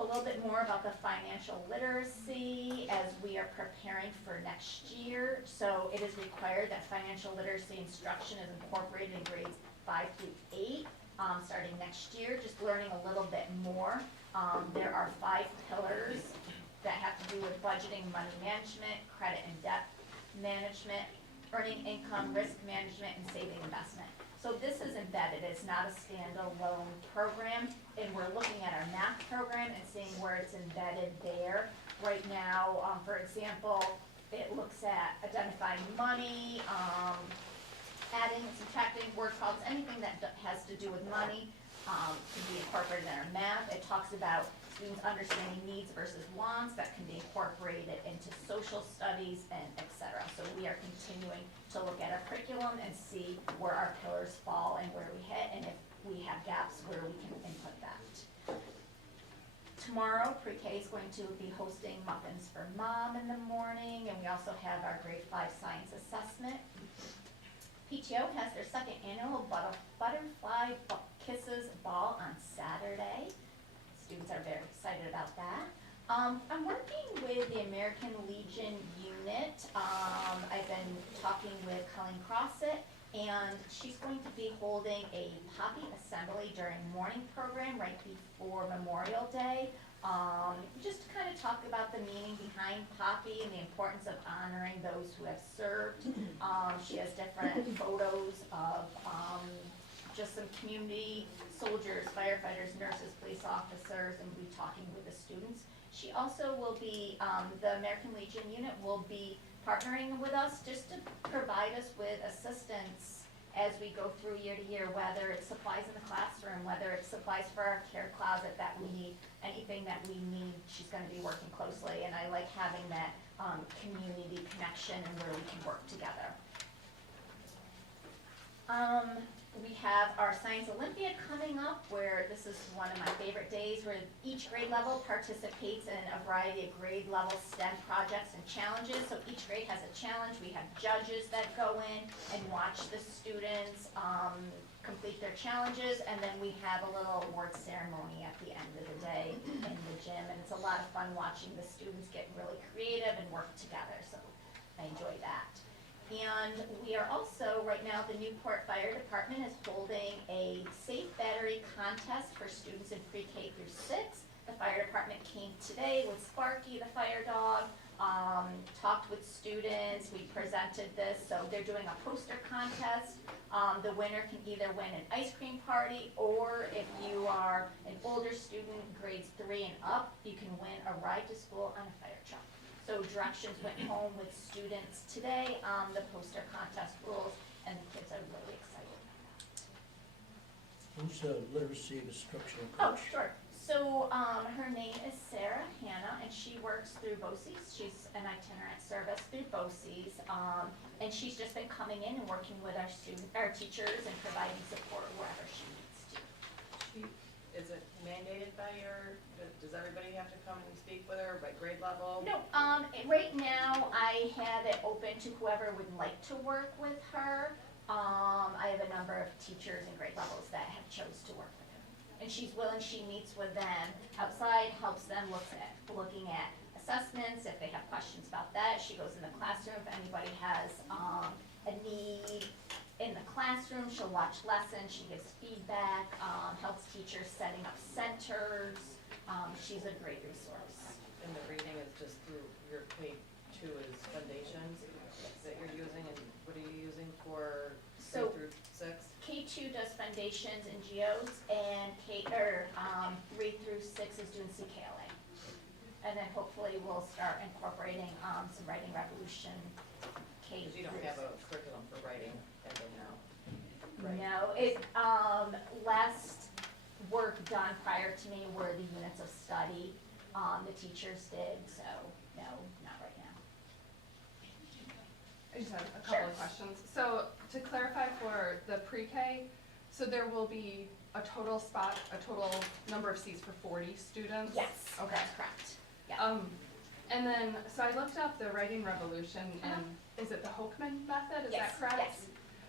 A little bit more about the financial literacy as we are preparing for next year. So it is required that financial literacy instruction is incorporated in grades 5 through 8, starting next year, just learning a little bit more. There are 5 pillars that have to do with budgeting, money management, credit and debt management, earning income, risk management, and saving investment. So this is embedded, it's not a standalone program, and we're looking at our math program and seeing where it's embedded there. Right now, for example, it looks at identifying money, adding, subtracting, word problems, anything that has to do with money can be incorporated in our math. It talks about students understanding needs versus wants that can be incorporated into social studies and et cetera. So we are continuing to look at our curriculum and see where our pillars fall and where we hit, and if we have gaps, where we can input that. Tomorrow, pre-K is going to be hosting Muffins for Mom in the morning, and we also have our grade 5 science assessment. PTO has their 2nd annual Butterfly Kisses Ball on Saturday. Students are very excited about that. I'm working with the American Legion unit. I've been talking with Colleen Crossett, and she's going to be holding a poppy assembly during morning program right before Memorial Day. Just to kind of talk about the meaning behind poppy and the importance of honoring those who have served. She has different photos of just some community soldiers, firefighters, nurses, police officers, and we'll be talking with the students. She also will be, the American Legion unit will be partnering with us just to provide us with assistance as we go through year to year, whether it's supplies in the classroom, whether it's supplies for our care closet that we need, anything that we need, she's gonna be working closely, and I like having that community connection and where we can work together. We have our Science Olympiad coming up, where this is one of my favorite days, where each grade level participates in a variety of grade level STEM projects and challenges. So each grade has a challenge. We have judges that go in and watch the students complete their challenges, and then we have a little award ceremony at the end of the day in the gym, and it's a lot of fun watching the students get really creative and work together, so I enjoy that. And we are also, right now, the Newport Fire Department is holding a safe battery contest for students in pre-K through 6. The fire department came today with Sparky, the fire dog, talked with students, we presented this, so they're doing a poster contest. The winner can either win an ice cream party, or if you are an older student, grades 3 and up, you can win a ride to school on a fire truck. So directions went home with students today on the poster contest rules, and the kids are really excited about that. Who's a literacy instructional Oh, coach? sure. So her name is Sarah Hanna, and she works through BOCES. She's an itinerant service through BOCES, and she's just been coming in and working with our teachers and providing support wherever she needs to. Is it mandated by does everybody have to come and speak with her by grade level? No, right now I have it open to whoever would like to work with her. I have a number of teachers and grade levels that have chose to work with her. And she's willing, she meets with them outside, helps them looking at assessments, if they have questions about that. She goes in the classroom, if anybody has a need in the classroom, she'll watch lessons, she gives feedback, helps teachers setting up centers. She's a great resource. And the reading is just through your K2 is foundations that you're using, and what are you using for K through 6? K2 does foundations and geos, and 3 through 6 is doing CKLA. And then hopefully we'll start incorporating some writing revolution K. Because you don't have a curriculum for it, last work done prior to me were the units of study, the teachers did, so, no, not right now. I just have a Sure. couple of questions. So to clarify for the pre-K, so there will be a total number of seats for 40 students? Yes, Okay. that's correct, yeah. And then, so I looked up the writing revolution and is it the Hoekman method, is Yes, that correct?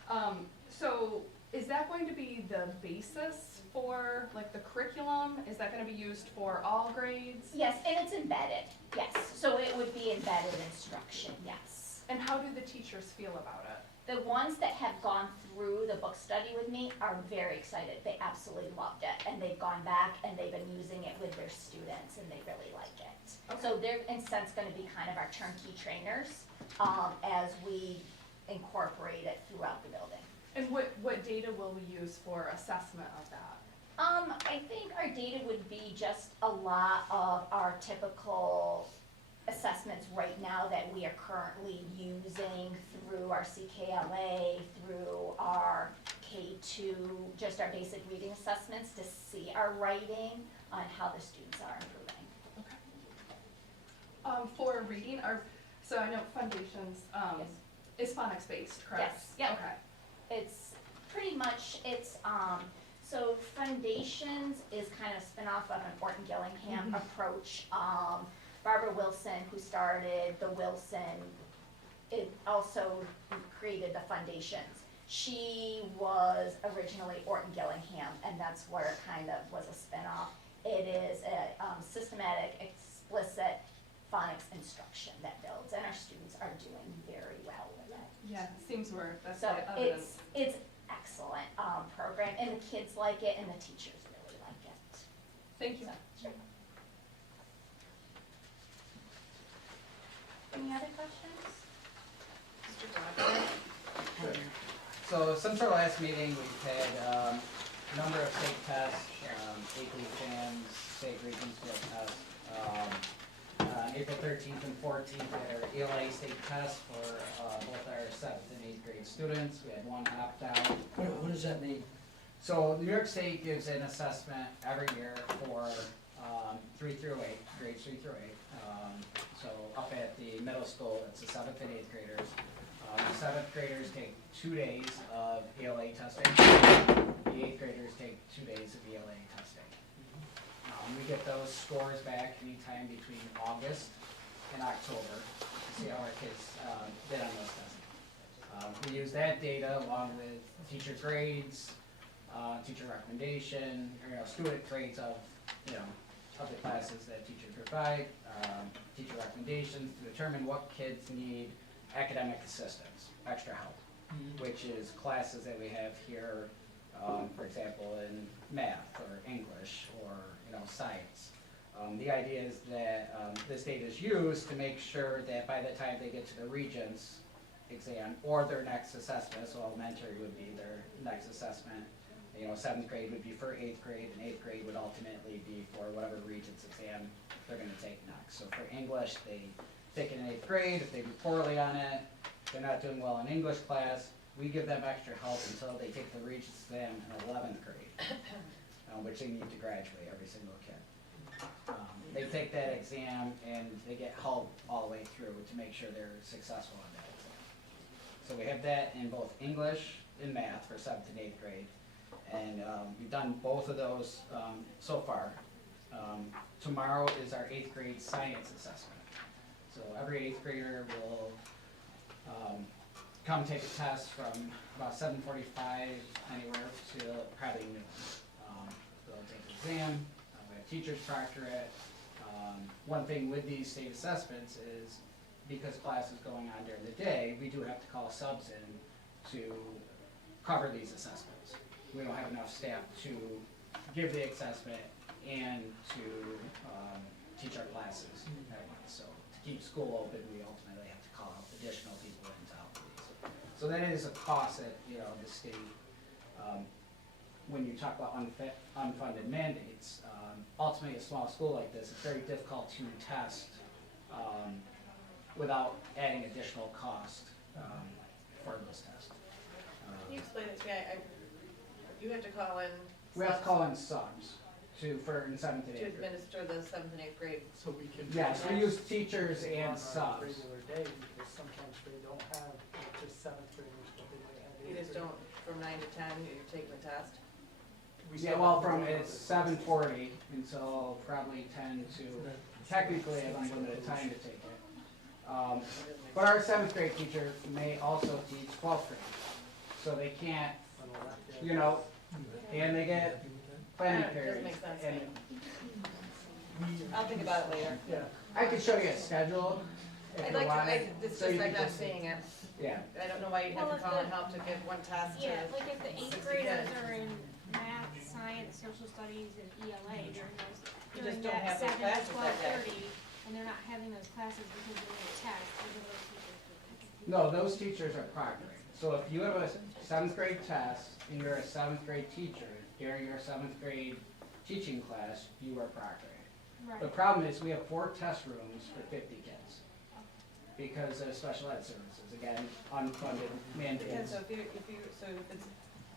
yes. So is that going to be the basis for like the curriculum? Is that gonna be used for all grades? Yes, and it's embedded, yes, so it would be embedded instruction, yes. And how do the teachers feel about it? The ones that have gone through the book study with me are very excited, they absolutely loved it, and they've gone back and they've been using it with their students and they really like it. So they're in a sense gonna be kind of our turnkey trainers, as we incorporate it throughout the building. And what data will we use for assessment of that? I think our data would be just a lot of our typical assessments right now that we are currently using through our CKLA, through our K2, just our basic reading assessments to see our writing on how the students are improving. For reading, so I know Foundations, is phonics based, correct? Yes, yep. Okay. It's pretty much, so Foundations is kind of a spin-off of an Orton Gillingham approach. Barbara Wilson, who started the Wilson, it also created the Foundations. She was originally Orton Gillingham, and that's where it kind of was a spin-off. It is a systematic, explicit phonics instruction that builds, and our students are doing very well with it. Yeah, it seems we're, that's So the evidence. it's excellent program, and the kids like it, and the teachers really like it. Thank you. So, sure. Any other questions? So since our last meeting, we've had a number of state tests, AP exams, state region state tests. On April 13th and 14th, we had our ELA state test for both our 7th and 8th grade students. We had one opt out. What does that mean? So New York State gives an assessment every year for 3 through 8, grades 3 through 8. So up at the middle school, it's the 7th and 8th graders. The 7th graders take 2 days of ELA testing. The 8th graders take 2 days of ELA testing. We get those scores back anytime between August and October to see how our kids did on those tests. We use that data along with teacher grades, teacher recommendation, or, student grades of the classes that teachers provide, teacher recommendations to determine what kids need academic assistance, extra help, which is classes that we have here, for example, in math or English or science. The idea is that this data is used to make sure that by the time they get to the Regents exam or their next assessment, so elementary would be their next assessment, 7th grade would be for 8th grade, and 8th grade would ultimately be for whatever Regents exam they're going to take next. So for English, they take it in 8th grade. If they do poorly on it, they're not doing well in English class, we give them extra help until they take the Regents exam in 11th grade, which they need to graduate, every single kid. They take that exam and they get help all the way through to make sure they're successful on that exam. So we have that in both English and math for 7th and 8th grade. And we've done both of those so far. Tomorrow is our 8th grade science assessment. So every 8th grader will come take a test from about 7:45 anywhere to probably noon. They'll take the exam, we have teachers proctor it. One thing with these state assessments is because class is going on during the day, we do have to call subs in to cover these assessments. We don't have enough staff to give the assessment and to teach our classes at once. So to keep school open, we ultimately have to call out additional people in to help with these. So that is a cost that the state, when you talk about unfunded mandates, ultimately a small school like this, it's very difficult to test without adding additional cost for those tests. Can you explain it to me? You have to call in. We have to call in subs for in seventh and To eighth grade. administer the seventh and eighth grade. So we can. Yes, we use teachers and On a subs. regular day, because sometimes they don't have just seventh graders, but they might have You eighth just graders. don't, from 9 to 10, you're taking the test? We Yeah, still well, have to from, do it's it. 7:40 until probably 10 to, technically I have unlimited time to take it. But our seventh grade teacher may also teach 12th grade. So they can't, you know, and they get planning Doesn't periods. make sense to And me. I'll think about it later. Yeah. I could show you a schedule if I'd you like to, want. it's so just you I'm can not just- seeing it. Yeah. I don't know why you'd have Well, to if call and the- help to get one test to. Yeah, like if the 60 eighth graders kids. are in math, science, social studies, and ELA during those, You during just don't that have those 7 to classes that day. 12:30, and they're not having those classes because they're in a test, what are those teachers doing? No, those teachers are proctoring. So if you have a seventh grade test and you're a seventh grade teacher, during your seventh grade teaching class, you are proctoring. Right. The problem is we have 4 test rooms for 50 kids because of special ed services, again, unfunded Yeah, mandates. so if it's,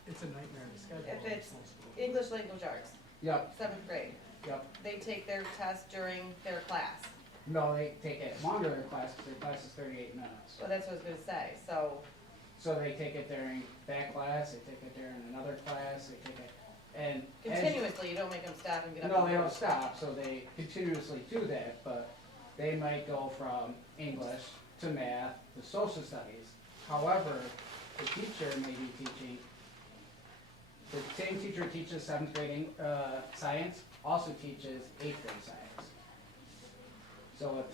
It's a nightmare to schedule. if it's English language arts, Yep, 7th grade, yep. they take their test during their class. No, they take it longer than class because their class is 38 minutes. So that's what I was gonna say, so, So they take it during that class, they take it during another class, they take it, and. as- continuously, you don't make them stop and get up. No, and they go. don't stop, so they continuously do that, but they might go from English to math to social studies. However, the teacher may be teaching, the same teacher who teaches seventh grade science also teaches eighth grade science. So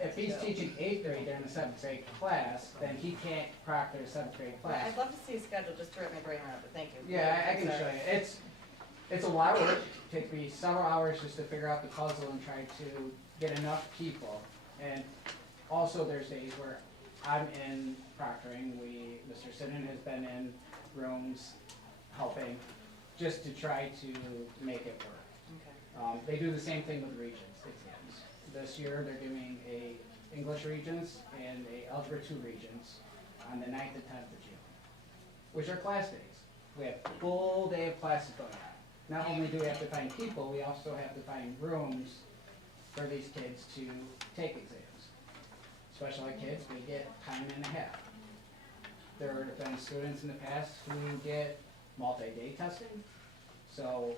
if he's teaching eighth grade during the seventh grade class, then he can't proctor a seventh grade Well, class. I'd love to see a schedule, just to wrap my brain around it, thank you. Yeah, I can Sorry. show you. It's a lot of work. It takes me several hours just to figure out the puzzle and try to get enough people. And also there's days where I'm in proctoring. Mr. Sinnen has been in rooms helping just to try to make it work. Okay. They do the same thing with regions exams. This year they're doing a English regions and a Algebra 2 regions on the 9th and 10th of June, which are class days. We have a full day of classes going on. Not only do we have to find people, we also have to find rooms for these kids to take exams. Special ed kids, we get time and a half. There have been students in the past who get multi-day testing. So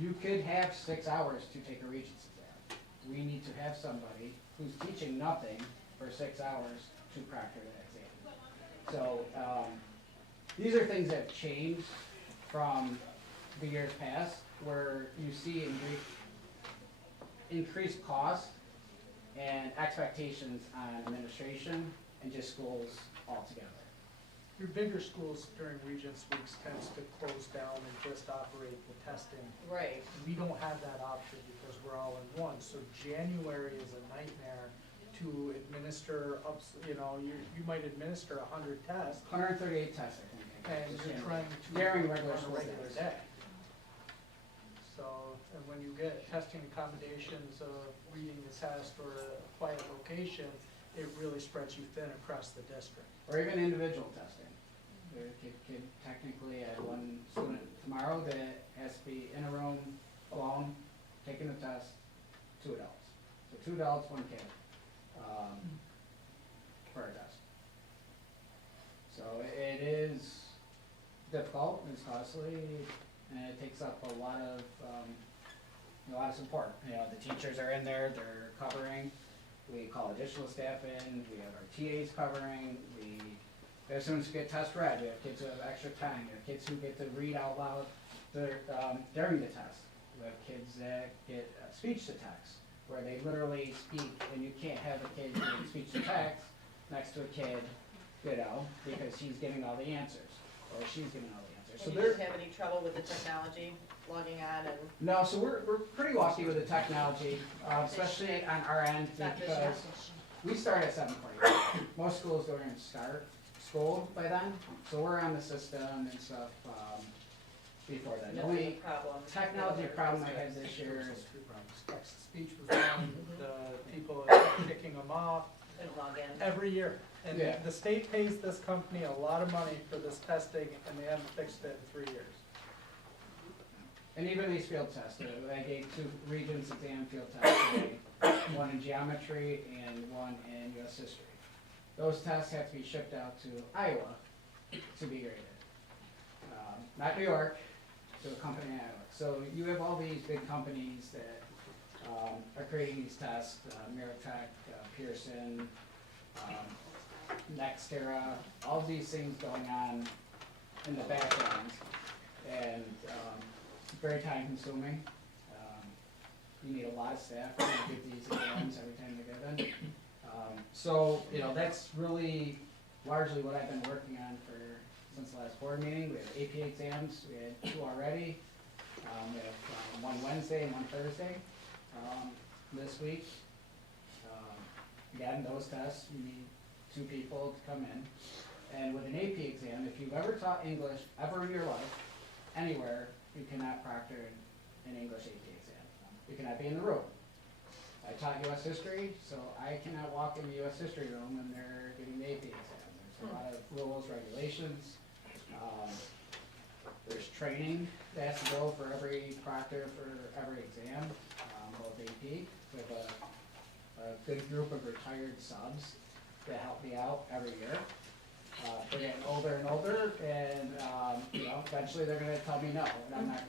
you could have 6 hours to take a Regents exam. We need to have somebody who's teaching nothing for 6 hours to proctor that exam. So these are things that have changed from the years past, where you see increased costs and expectations on administration and just schools altogether. Your bigger schools during Regents Weeks tends to close down and just operate the testing. Right. We don't have that option because we're all in one, so January is a nightmare to administer, you might administer 100 tests, 138 tests, I think. and you're trying to. During regular on a school regular days. day. So, and when you get testing accommodations of reading the test or a quiet location, it really spreads you thin across the district. Or even individual testing. There could technically, I have one student tomorrow that has to be in a room alone, taking the test, 2 adults. So 2 adults, 1 kid, for a test. So it is difficult, it's costly, and it takes up a lot of support. You know, the teachers are in there, they're covering. We call additional staff in, we have our TAs covering, we have students who get test read, we have kids who have extra time, we have kids who get to read out loud during the test. We have kids that get speech to text, where they literally speak, and you can't have a kid doing speech to text next to a kid, because he's giving all the answers, or she's giving all the answers. So And you there, just have any trouble with the technology, logging on and? no, so we're pretty lucky with the technology, especially on our end, because we start at 7:40. Most schools don't even start school by then, so we're on the system and stuff before then. The only technology problem I had this year is Text-to-speech was down, the people kicking them off Couldn't log in. every year. And Yeah. the state pays this company a lot of money for this testing, and they haven't fixed it in 3 years. And even these field tests, I gave 2 Regents exam field tests today, one in geometry and one in US history. Those tests have to be shipped out to Iowa to be graded. Not New York, to a company in Iowa. So you have all these big companies that are creating these tests, Meritech, Pearson, Nextera, all these things going on in the background, and very time consuming. You need a lot of staff to get these exams every time they're given. So, you know, that's really largely what I've been working on since the last board meeting. We have AP exams, we had 2 already. We have one Wednesday and one Thursday this week. Again, those tests, you need 2 people to come in. And with an AP exam, if you've ever taught English ever in your life, anywhere, you cannot proctor an English AP exam. You cannot be in the room. I taught US history, so I cannot walk in the US history room when they're getting the AP exam. There's a lot of rules, regulations. There's training that has to go for every proctor for every exam, both AP. We have a good group of retired subs that help me out every year. They're getting older and older, and you know, eventually they're going to tell me no, and I'm not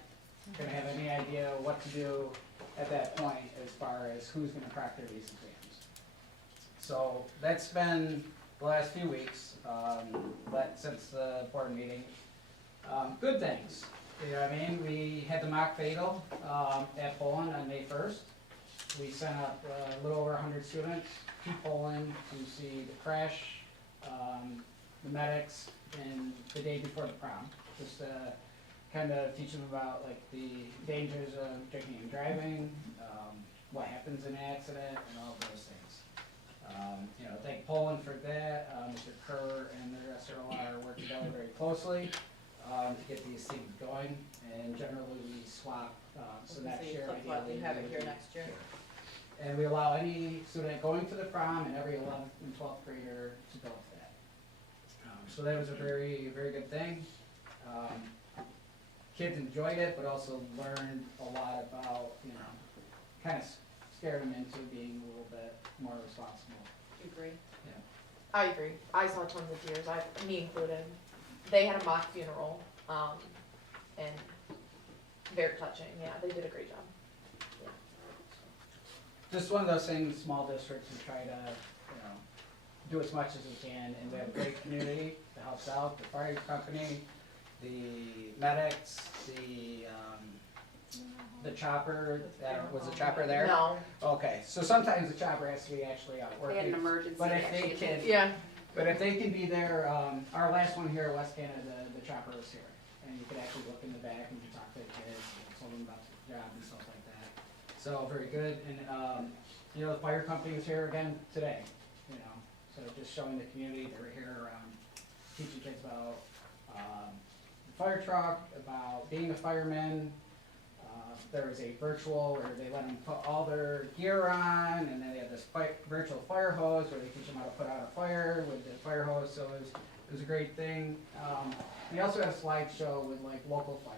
going to have any idea what to do at that point as far as who's going to proctor these exams. So that's been the last few weeks, but since the board meeting. Good things, you know what I mean? We had the mock fatal at Poland on May 1st. We sent up a little over 100 students to Poland to see the crash, the medics, and the day before the prom. Just kind of teach them about like the dangers of drinking and driving, what happens in an accident, and all of those things. You know, thank Poland for that. Mr. Kerr and the SROI are working together very closely to get these things going, and generally we swap. So next year, ideally, you have it here next year. and we allow any student going to the prom and every 11th and 12th grader to go to that. So that was a very, very good thing. Kids enjoyed it, but also learned a lot about, you know, kind of scared them into being a little bit more responsible. You agree? Yeah. I agree. I saw tons of tears, me included. They had a mock funeral, and very touching. Yeah, they did a great job. Yeah. Just one of those things, small districts, we try to, you know, do as much as we can, and we have a great community that helps out, the fire company, the medics, the chopper, was the chopper there? No. Okay, so sometimes the chopper has to be actually out working. They had an emergency. But if they actually. can, Yeah. but if they can be there, our last one here in West Canada, the chopper was here. And you could actually look in the back and you talk to the kids and tell them about the job and stuff like that. So very good. And, you know, the fire company was here again today, you know. So just showing the community they were here, teaching kids about the fire truck, about being a fireman. There was a virtual where they let them put all their gear on, and then they had this virtual fire hose where they teach them how to put out a fire with the fire hose. So it was a great thing. They also had a slideshow with like local fires.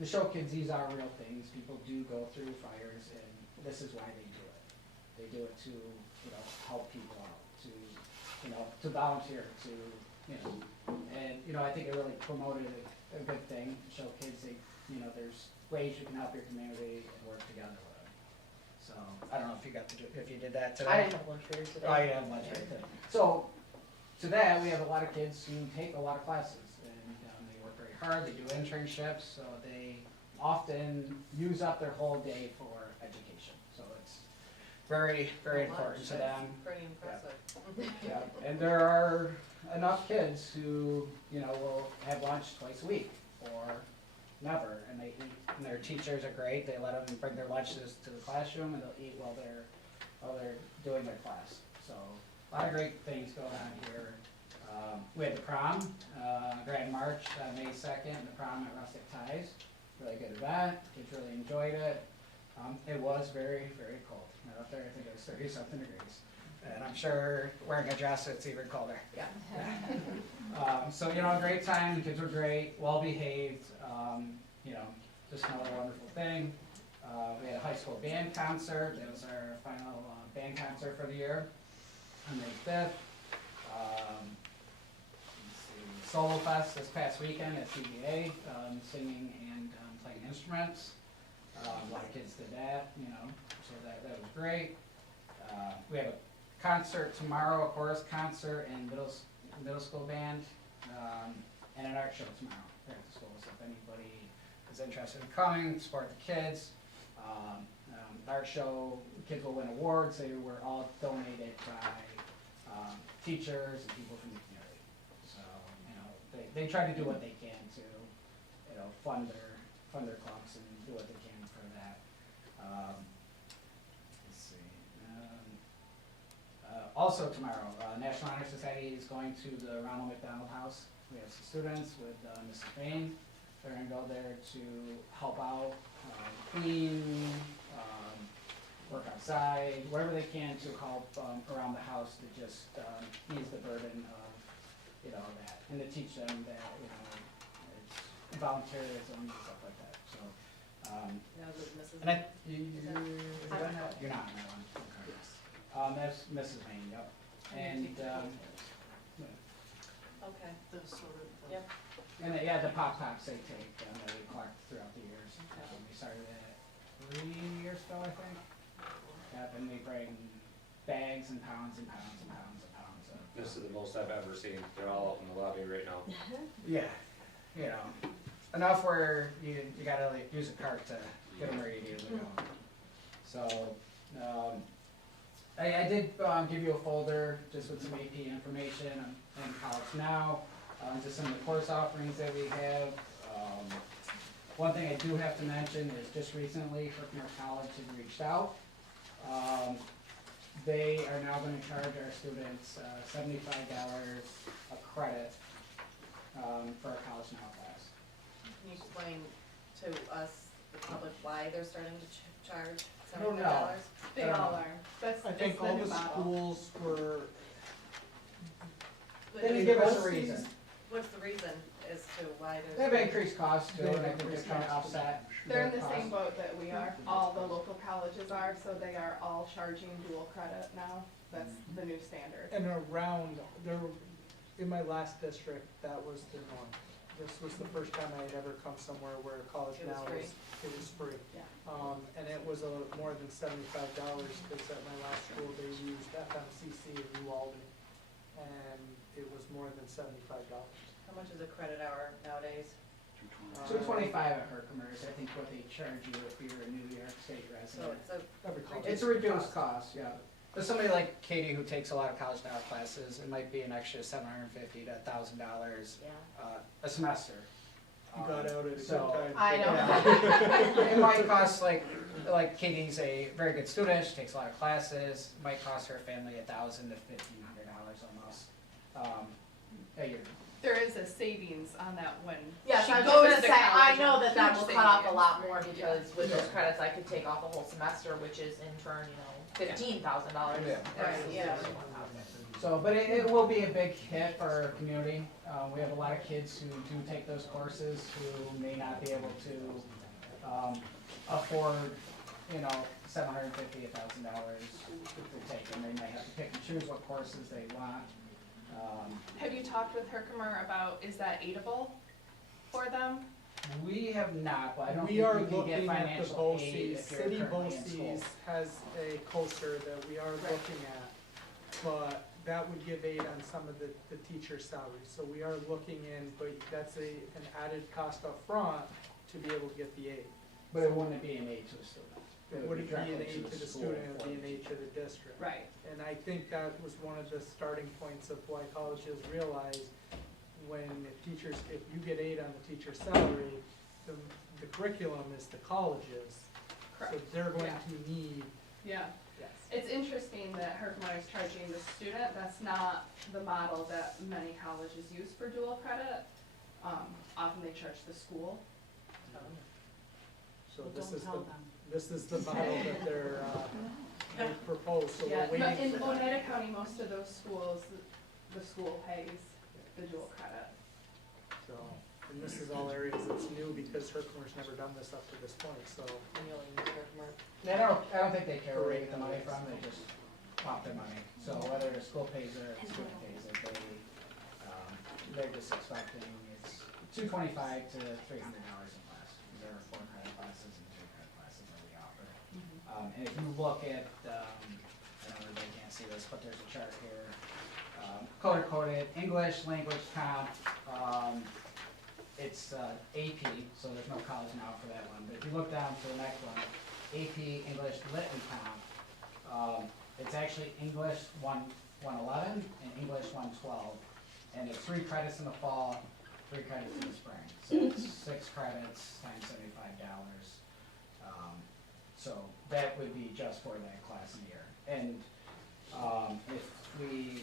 To show kids these are real things. People do go through fires, and this is why they do it. They do it to, you know, help people out, to, you know, to volunteer, to, you know, and, you know, I think it really promoted a good thing, to show kids that, you know, there's ways you can help your community and work together with them. So, I don't know if you got to do, if you did that today. I didn't have lunch for you today. Oh, you have lunch right there. So, to that, we have a lot of kids who take a lot of classes, and they work very hard, they do internships, so they often use up their whole day for education. So it's very, very important to them. Pretty impressive. Yeah, and there are enough kids who, you know, will have lunch twice a week, or never, and they eat, and their teachers are great, they let them bring their lunches to the classroom, and they'll eat while they're doing their class. So, a lot of great things going on here. We had the prom, Grand March, May 2nd, the prom at Rustic Ties, really good event, kids really enjoyed it. It was very, very cold, out there, I think it was 30-something degrees. And I'm sure wearing a dress, it's even colder. Yeah. So, you know, a great time, the kids were great, well behaved. you know, just another wonderful thing. We had a high school band concert. That was our final band concert for the year on May 5th. Let's see, Solo Fest this past weekend at CBA, singing and playing instruments. A lot of kids did that, you know, so that was great. We have a concert tomorrow, a chorus concert and middle school band, and an art show tomorrow here at the school. So if anybody is interested in coming, support the kids. Art show, kids will win awards. They were all donated by teachers and people from the community. So, you know, they try to do what they can to, you know, fund their clubs and do what they can for that. Let's see. Also tomorrow, National Honor Society is going to the Ronald McDonald House. We have some students with Mrs. Bain. They're gonna go there to help out, clean, work outside, whatever they can to help around the house to just ease the burden of, you know, that, and to teach them that, you know, it's volunteerism and stuff like that. So, That was with Mrs. and you're not on that one. Okay. That's Mrs. Main, yep. And Okay. The sort of, Yep. and yeah, the pop tops they take, that we collect throughout the years. We started that 3 years ago, I think. Yep, and we bring bags and pounds and pounds and pounds and pounds of. This is the most I've ever seen. They're all out in the lobby right now. Yeah, you know, enough where you gotta like use a cart to get them where you need to go. So, I did give you a folder just with some AP information in College Now, just some of the course offerings that we have. One thing I do have to mention is just recently Herkimer College has reached out. They are now going to charge our students $75 a credit for a College Now class. Can you explain to us, the public, why they're starting to charge I don't $75? know. They all are. That's, I it's think the all new the model. schools were, They didn't give us a reason. What's the reason as to why They have there's? increased costs too, and I think they're trying to offset. They're in their the same costs. boat that we are. All the local colleges are, so they are all charging dual credit now. That's the new standard. and around, there, in my last district, that was the norm. This was the first time I had ever come somewhere where College It was Now free. it was free. Yeah. And it was more than $75, because at my last school, they used FMCC in New Albany, and it was more than $75. How much is a credit hour nowadays? $225 at Herkimer is I think what they charge you if you're a New York State So resident. it's a Every college. It's a reduced cost, yeah. But somebody like Katie who takes a lot of College Now classes, it might be an extra $750 to $1,000 a semester. You got out at a good So- time. I know. Yeah. It might cost like Katie's a very good student, she takes a lot of classes, it might cost her family $1,000 to $1,500 almost, a year. There is a savings on that when Yes, she I was goes just to gonna say, I college, know a that huge will cut off a savings. lot more because with those credits, I could take off a whole semester, which is in turn, $15,000. Yeah. Right, yeah. So, but it will be a big hit for our community. We have a lot of kids who do take those courses who may not be able to afford, $750, $1,000 to take, and they may have to pick and choose what courses they want. Have you talked with Herkimer about, is that aidable for them? We have not, but I don't We think are you can get looking at the financial aid BOCES, if you're City currently in school. BOCES has a coaster that we are looking at, but that would give aid on some of the teacher salaries. So we are looking in, but that's an added cost up front to be able to get the aid. But it wouldn't be an aid to a student. It would wouldn't be an directly aid to the school student, it would for be an the aid teacher. to the district. Right. And I think that was one of the starting points of why colleges realized when teachers, if you get aid on the teacher's salary, the curriculum is the colleges. So Correct. they're going Yeah. to need, Yeah. yes. It's interesting that Herkimer is charging the student. That's not the model that many colleges use for dual credit. Often they charge the school. So Well, this don't is tell the, them. this is the model that they proposed, so Yeah, we're but waiting in for that. Oneida County, most of those schools, the school pays the dual credit. So, and And this is all areas that's new because Herkimer's never done this up to this point, so. I don't think they care where they get the money from, they just pop their money. So whether the school pays it, or the student pays it, they're just expecting it's $225 to $300 a class. There are 4 credit classes and 3 credit classes that we offer. And if you look at, I don't know if they can't see this, but there's a chart here. Color coded, English, language comp, it's AP, so there's no college now for that one. But if you look down to the next one, AP, English, Lit, and comp, it's actually English 111 and English 112. And it's 3 credits in the fall, 3 credits in the spring. So it's 6 credits times $75. So that would be just for that class in a year. And if we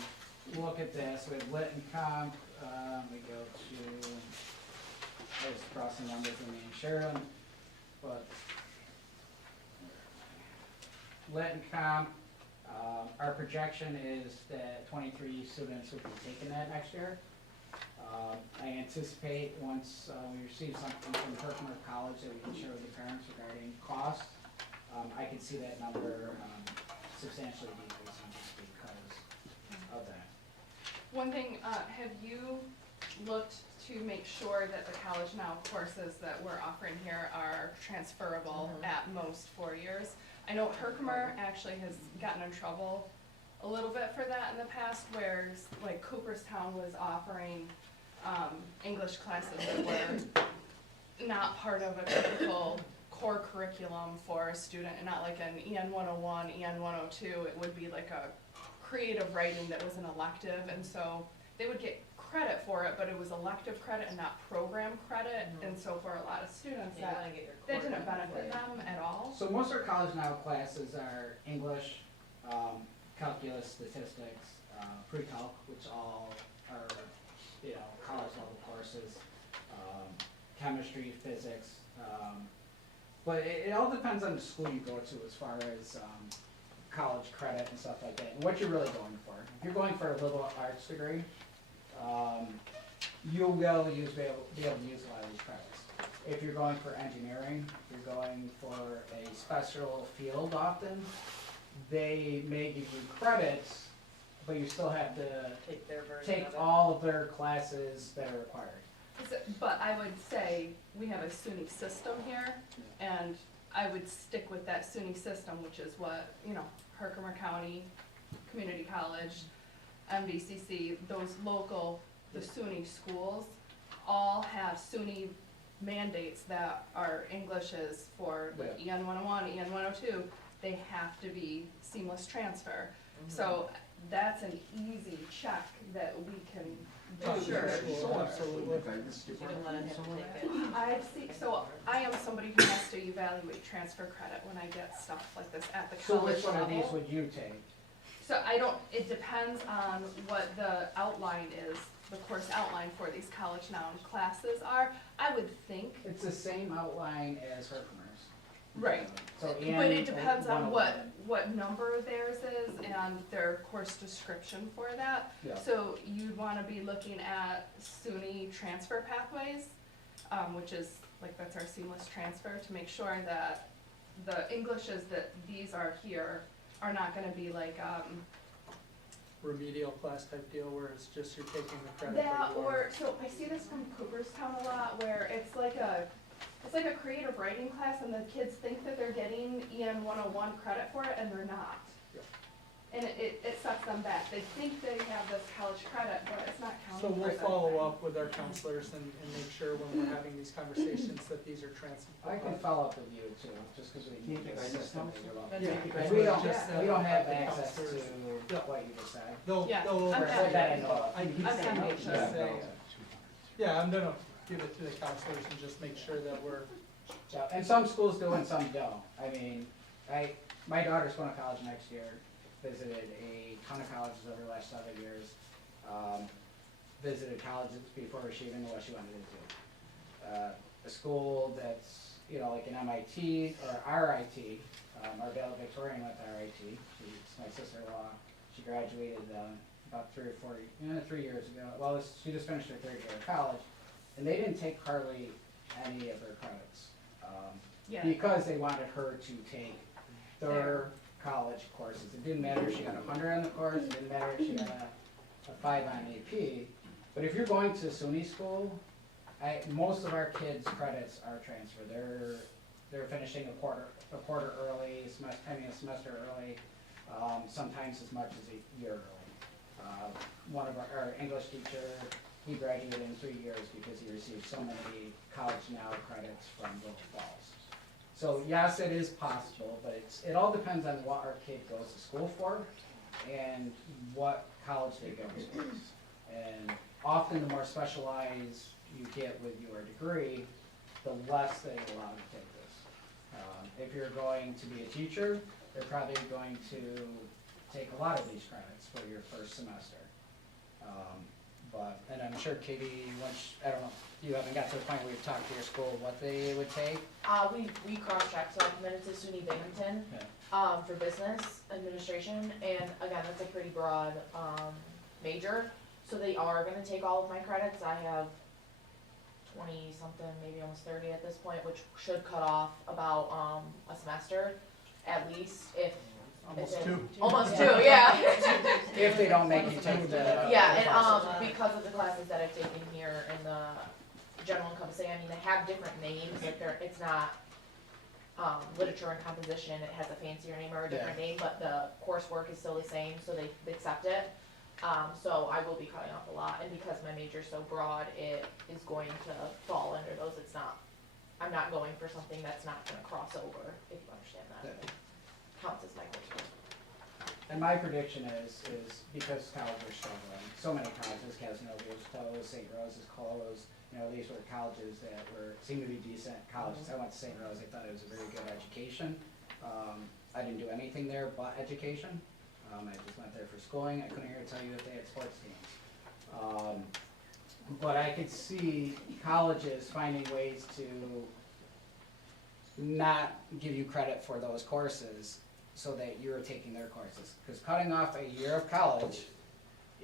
look at this, we have Lit and comp, we go to, I just cross the numbers and share them, but Lit and comp, our projection is that 23 students would be taking that next year. I anticipate once we receive something from Herkimer College that we can share with the parents regarding cost, I can see that number substantially decreasing just because of that. One thing, have you looked to make sure that the College Now courses that we're offering here are transferable at most 4 years? I know Herkimer actually has gotten in trouble a little bit for that in the past, where like Cooperstown was offering English classes that were not part of a typical core curriculum for a student, and not like an EN 101, EN 102. It would be like a creative writing that was an elective, and so they would get credit for it, but it was elective credit and not program credit, and so for a lot of students that didn't benefit them at all. So most of our College Now classes are English, calculus, statistics, pre-calc, which all are, college level courses, chemistry, physics, but it all depends on the school you go to as far as college credit and stuff like that, and what you're really going for. If you're going for a liberal arts degree, you'll be able to use a lot of these credits. If you're going for engineering, if you're going for a special field often, they may give you credits, but you still have to take all of their classes that are required. But I would say we have a SUNY system here, and I would stick with that SUNY system, which is what, Herkimer County Community College, MVCC, those local, the SUNY schools, all have SUNY mandates that are Englishes for like EN 101, EN 102, they have to be seamless transfer. So that's an easy check that we can do. Sure. Absolutely. I am somebody who has to evaluate transfer credit when I get stuff like this at the So college which one of these level. would you take? So it depends on what the outline is, the course outline for these College Now classes are. I would think, It's the same outline as Herkimer's. right, So but it and depends on 101. what number theirs is and their course description for that. Yeah. So you'd wanna be looking at SUNY transfer pathways, which is, like, that's our seamless transfer, to make sure that the Englishes that these are here are not gonna be like, Remedial class type deal where it's just you're taking the credit. that, that you or, so I see this from Cooperstown a lot, where it's like a creative writing class, and the kids think that they're getting EN 101 credit for it, and they're not. Yep. And it sets them back. They think they have this college credit, but it's not So counting for we'll them. follow up with our counselors and make sure when we're having these conversations that these are transferable. I can follow up with you too, just because we keep it system. Yeah. We don't, Just, we don't have the access to counselors. what you just said. They'll, Yeah, they'll. I'm happy. That I know of. I can I'm happy. just say, yeah, I'm gonna give it to the counselors and just make sure that we're. Yeah, and some schools do and some don't. I mean, my daughter's going to college next year, visited a ton of colleges over the last 7 years, visited colleges before she even knew what she wanted to do. A school that's, like an MIT or RIT, our valedictorian went to RIT. She's my sister-in-law. She graduated about 3 years ago. Well, she just finished her 3rd year of college. and they didn't take hardly any of her credits. Yeah. Because they wanted her to take their college courses. It didn't matter if she got 100 on the course, it didn't matter if she got a 5 on AP. But if you're going to SUNY school, most of our kids' credits are transfer. They're finishing a quarter early, a semester early, sometimes as much as a year early. One of our English teacher, he graduated in 3 years because he received so many College Now credits from Little Falls. So yes, it is possible, but it all depends on what our kid goes to school for and what college they go to. And often the more specialized you get with your degree, the less they allow you to take this. If you're going to be a teacher, they're probably going to take a lot of these credits for your first semester. And I'm sure Katie, I don't know, you haven't got to the point where you've talked to your school what they would take? We cross-checked, so I committed to SUNY Binghamton, for business administration, and again, that's a pretty broad, major. So they are gonna take all of my credits. I have 20-something, maybe almost 30 at this point, which should cut off about, a semester at least, if. Almost two. Almost two, yeah. If they don't make you take the. Yeah, and, because of the classes that I've taken here in the general encompassing, I mean, they have different names, like it's not, literature and composition, it has a fancier name or a different name, but the coursework is still the same, so they accept it. So I will be cutting off a lot, and because my major is so broad, it is going to fall under those. I'm not going for something that's not gonna cross over, if you understand that. Counts as my coursework. And my prediction is because colleges are struggling, so many colleges, Casanova is closed, St. Rose is closed, these were colleges that seemed to be decent colleges. I went to St. Rose, I thought it was a very good education. I didn't do anything there but education. I just went there for schooling. I couldn't hear tell you if they had sports teams. But I could see colleges finding ways to not give you credit for those courses so that you're taking their courses. Because cutting off a year of college,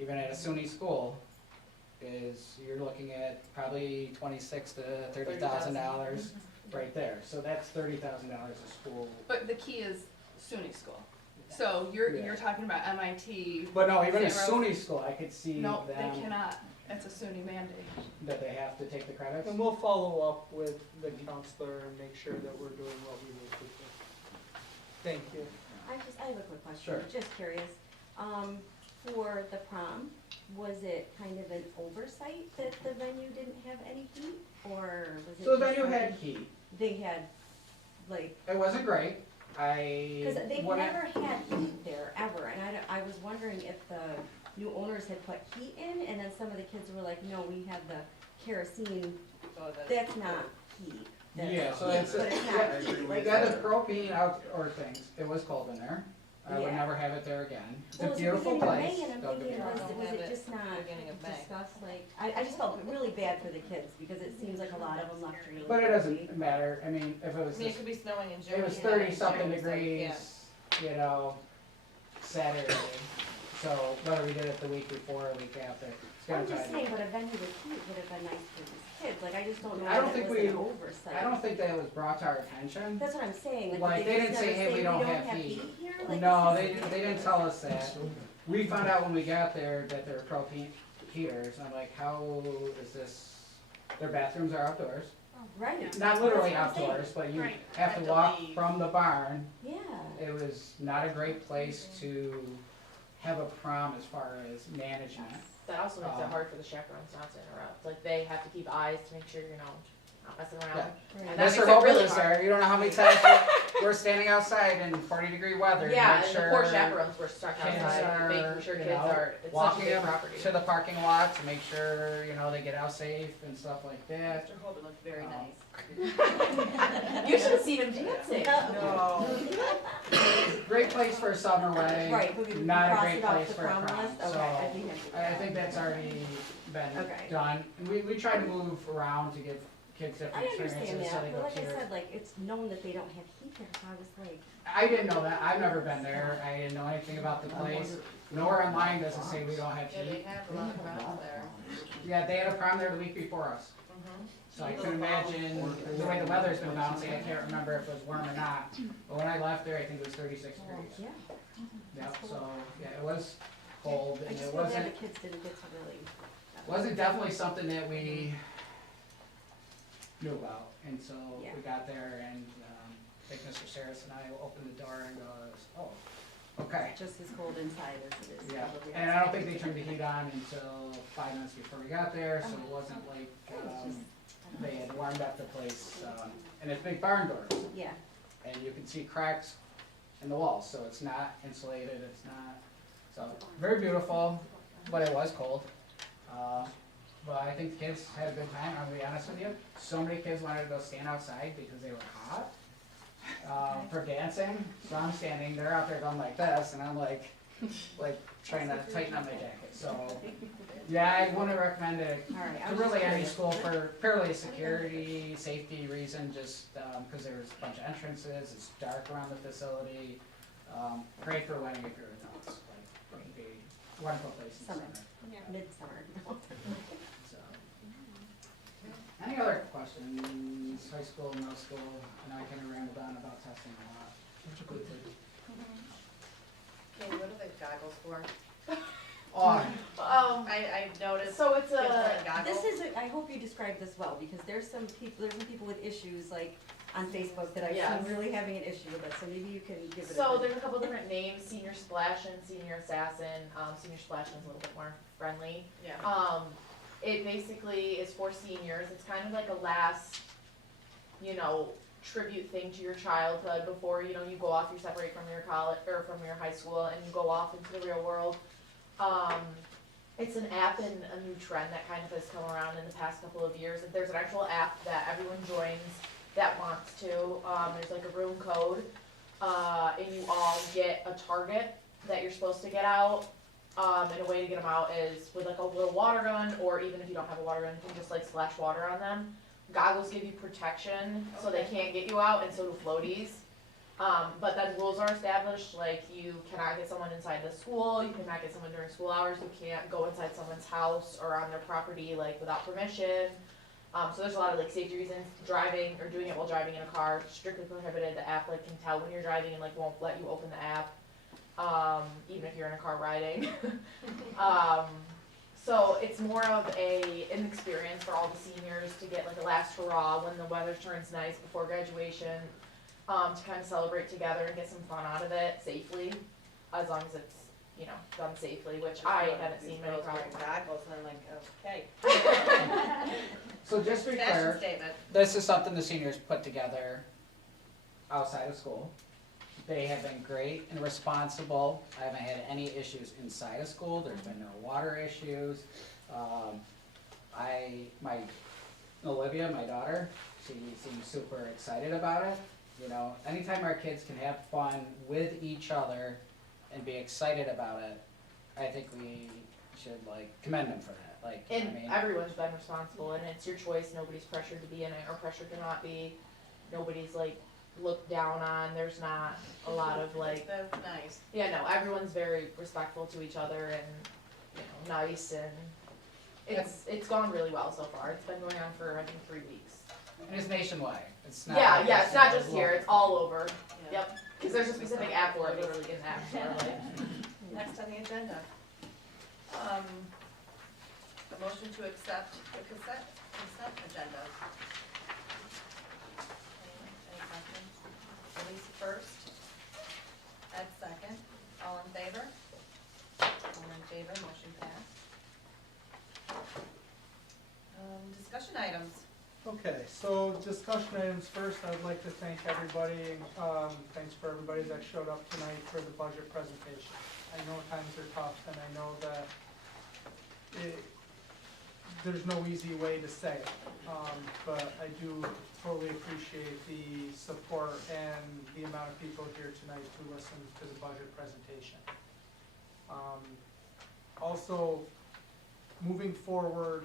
even at a SUNY school, you're looking at probably $26,000 to $30,000 right there. So that's $30,000 a school. But the key is SUNY school. So you're talking about MIT. But no, even a St. Rose. SUNY school, I could see No, them. they cannot. It's a SUNY mandate. That they have to take the credits? And we'll follow up with the counselor and make sure that we're doing what we need to do. Thank you. I have a quick question. Sure. Just curious. For the prom, was it kind of an oversight that the venue didn't have any heat, or was it? So the just venue had something- heat. They had, like. It wasn't great. Because they've never had heat there, ever, and I was wondering if the new owners had put heat in, and then some of the kids were like, no, we have the kerosene, that's not heat. That's Yeah, so heat, it's, but it's not heat. we got the propane outdoor things. It was cold in there. I would Yeah. never have it there again. It's Well, a it's the beautiful beginning of place. May, and I'm Don't get me thinking, wrong. was it just not beginning of May. discussed, like, I just felt really bad for the kids, because it seems like a lot of them left really. But it early. doesn't matter. I mean, if it was, it could be snowing in June. it was yeah, 30-something June, so, yeah. degrees, Saturday. So whether we did it the week before or week after, it's gonna I'm try just to. saying, but a venue with heat would have been nice for these kids, like, I just don't know I don't if it think was we, an oversight. I don't think that was brought to our attention. That's what I'm saying, Like, they just didn't say, never hey, we don't have heat heat. here? Like, No, this is- they didn't tell us that. We found out when we got there that there were propane heaters, and I'm like, how is this, their bathrooms are outdoors. Right. Not literally That's what I'm saying. outdoors, but you Right. have to walk from the barn. Yeah. It was not a great place to have a prom as far as management. That also makes it hard for the chaperones not to interrupt. Like, they have to keep eyes to make sure, not messing around. And that Mr. makes it Hope really was hard. there, you don't know how many times we're standing outside in 40-degree weather to Yeah, make and sure the poor chaperones were stuck kids outside, are, making sure you kids know, are, it's such a walking big up property. to the parking lot to make sure, they get out safe and stuff like that. Mr. Holden looked very nice. You should have seen him dancing. No. Great place for a summer wedding, Right, but we not a crossed great it off place the for a prom prom. list? Okay, So I think I think that's already been Okay. done. We try to move around to give kids different I experiences. understand so they that, go but like I here. said, like, it's known that they don't have heat there, so I was like. I didn't know that. I've never been there. I didn't know anything about the place. Nowhere online does it say we don't have Yeah, they heat. have a lot of proms there. Yeah, they had a prom there the week before us. So I couldn't imagine the way the weather's been bouncing, I can't remember if it was warm or not. But when I left there, I think it was 36 degrees. Yeah. Yep, so, yeah, it was cold, I and just it feel bad wasn't, the kids didn't get to really. wasn't definitely something that we knew about. And so Yeah. we got there, and I think Mr. Saris and I opened the door and goes, oh, okay. Just as cold inside as it is. Yeah, probably and I don't think they turned the heat on until 5 minutes before we got there, so it wasn't like, they had warmed up the place. And it's big barn doors, Yeah. and you can see cracks in the walls, so it's not insulated, it's not, so, very beautiful, but it was cold. But I think the kids had a good time, I'll be honest with you. So many kids wanted to go stand outside because they were hot, for dancing. So I'm standing, they're out there going like this, and I'm like trying to tighten up my jacket, so. Yeah, I wouldn't recommend it to really any school for purely security, safety reason, just, cause there's a bunch of entrances, it's dark around the facility. Great for wedding if you're adults, like, it'd be a wonderful place in the Summer. summer. Midsummer. So. Any other questions, high school, middle school? I know I kinda rambled on about testing a lot. That's a good thing. Okay, what are the goggles for? Oh, I noticed. So it's kids wearing a, goggles. This is, I hope you described this well, because there's some people with issues, like, on Facebook that I've Yes. seen really having an issue with it, so maybe you can give it a. So there's a couple different names, Senior Splash and Senior Assassin. Senior Splash is a little bit more friendly. Yeah. It basically is for seniors. It's kind of like a last, tribute thing to your childhood before, you go off, you separate from your college, or from your high school, and you go off into the real world. It's an app and a new trend that kind of has come around in the past couple of years. There's an actual app that everyone joins that wants to. There's like a room code, and you all get a target that you're supposed to get out. And a way to get them out is with like a little water gun, or even if you don't have a water gun, you can just like splash water on them. Goggles give you protection, so they can't get you out, and so do floaties. But then rules are established, like you cannot get someone inside the school, you cannot get someone during school hours, you can't go inside someone's house or on their property like without permission. So there's a lot of like safety reasons. Driving or doing it while driving in a car, strictly prohibited. The app like can tell when you're driving and like won't let you open the app, even if you're in a car riding. So it's more of an experience for all the seniors to get like a last hurrah when the weather turns nice before graduation. To kind of celebrate together and get some fun out of it safely, as long as it's, done safely, which I haven't seen many problems. Goggles, and I'm like, okay. so just to be Fashion clear, statement. this is something the seniors put together outside of school. They have been great and responsible. I haven't had any issues inside of school. There's been no water issues. Olivia, my daughter, she seems super excited about it. Anytime our kids can have fun with each other and be excited about it, I think we should commend them for that. Everyone's been responsible, and it's your choice. Nobody's pressured to be in it or pressured to not be. Nobody's looked down on. There's not a lot of That's nice. Yeah, no, everyone's very respectful to each other and nice, and it's gone really well so far. It's been going on for I think 3 weeks. And it's nationwide. It's not. Yeah, it's not just here. It's all over. Yeah. Yep. Because there's a specific app for it. Literally get an app store. Next on the agenda. The motion to accept the consent agenda. Any questions? Elise first. Ed second. All in favor? All in favor, motion passed. Discussion items. Okay, so discussion items first, I'd like to thank everybody, thanks for everybody that showed up tonight for the budget presentation. I know times are tough, and I know that there's no easy way to say it, but I do totally appreciate the support and the amount of people here tonight to listen to the budget presentation. Also, moving forward,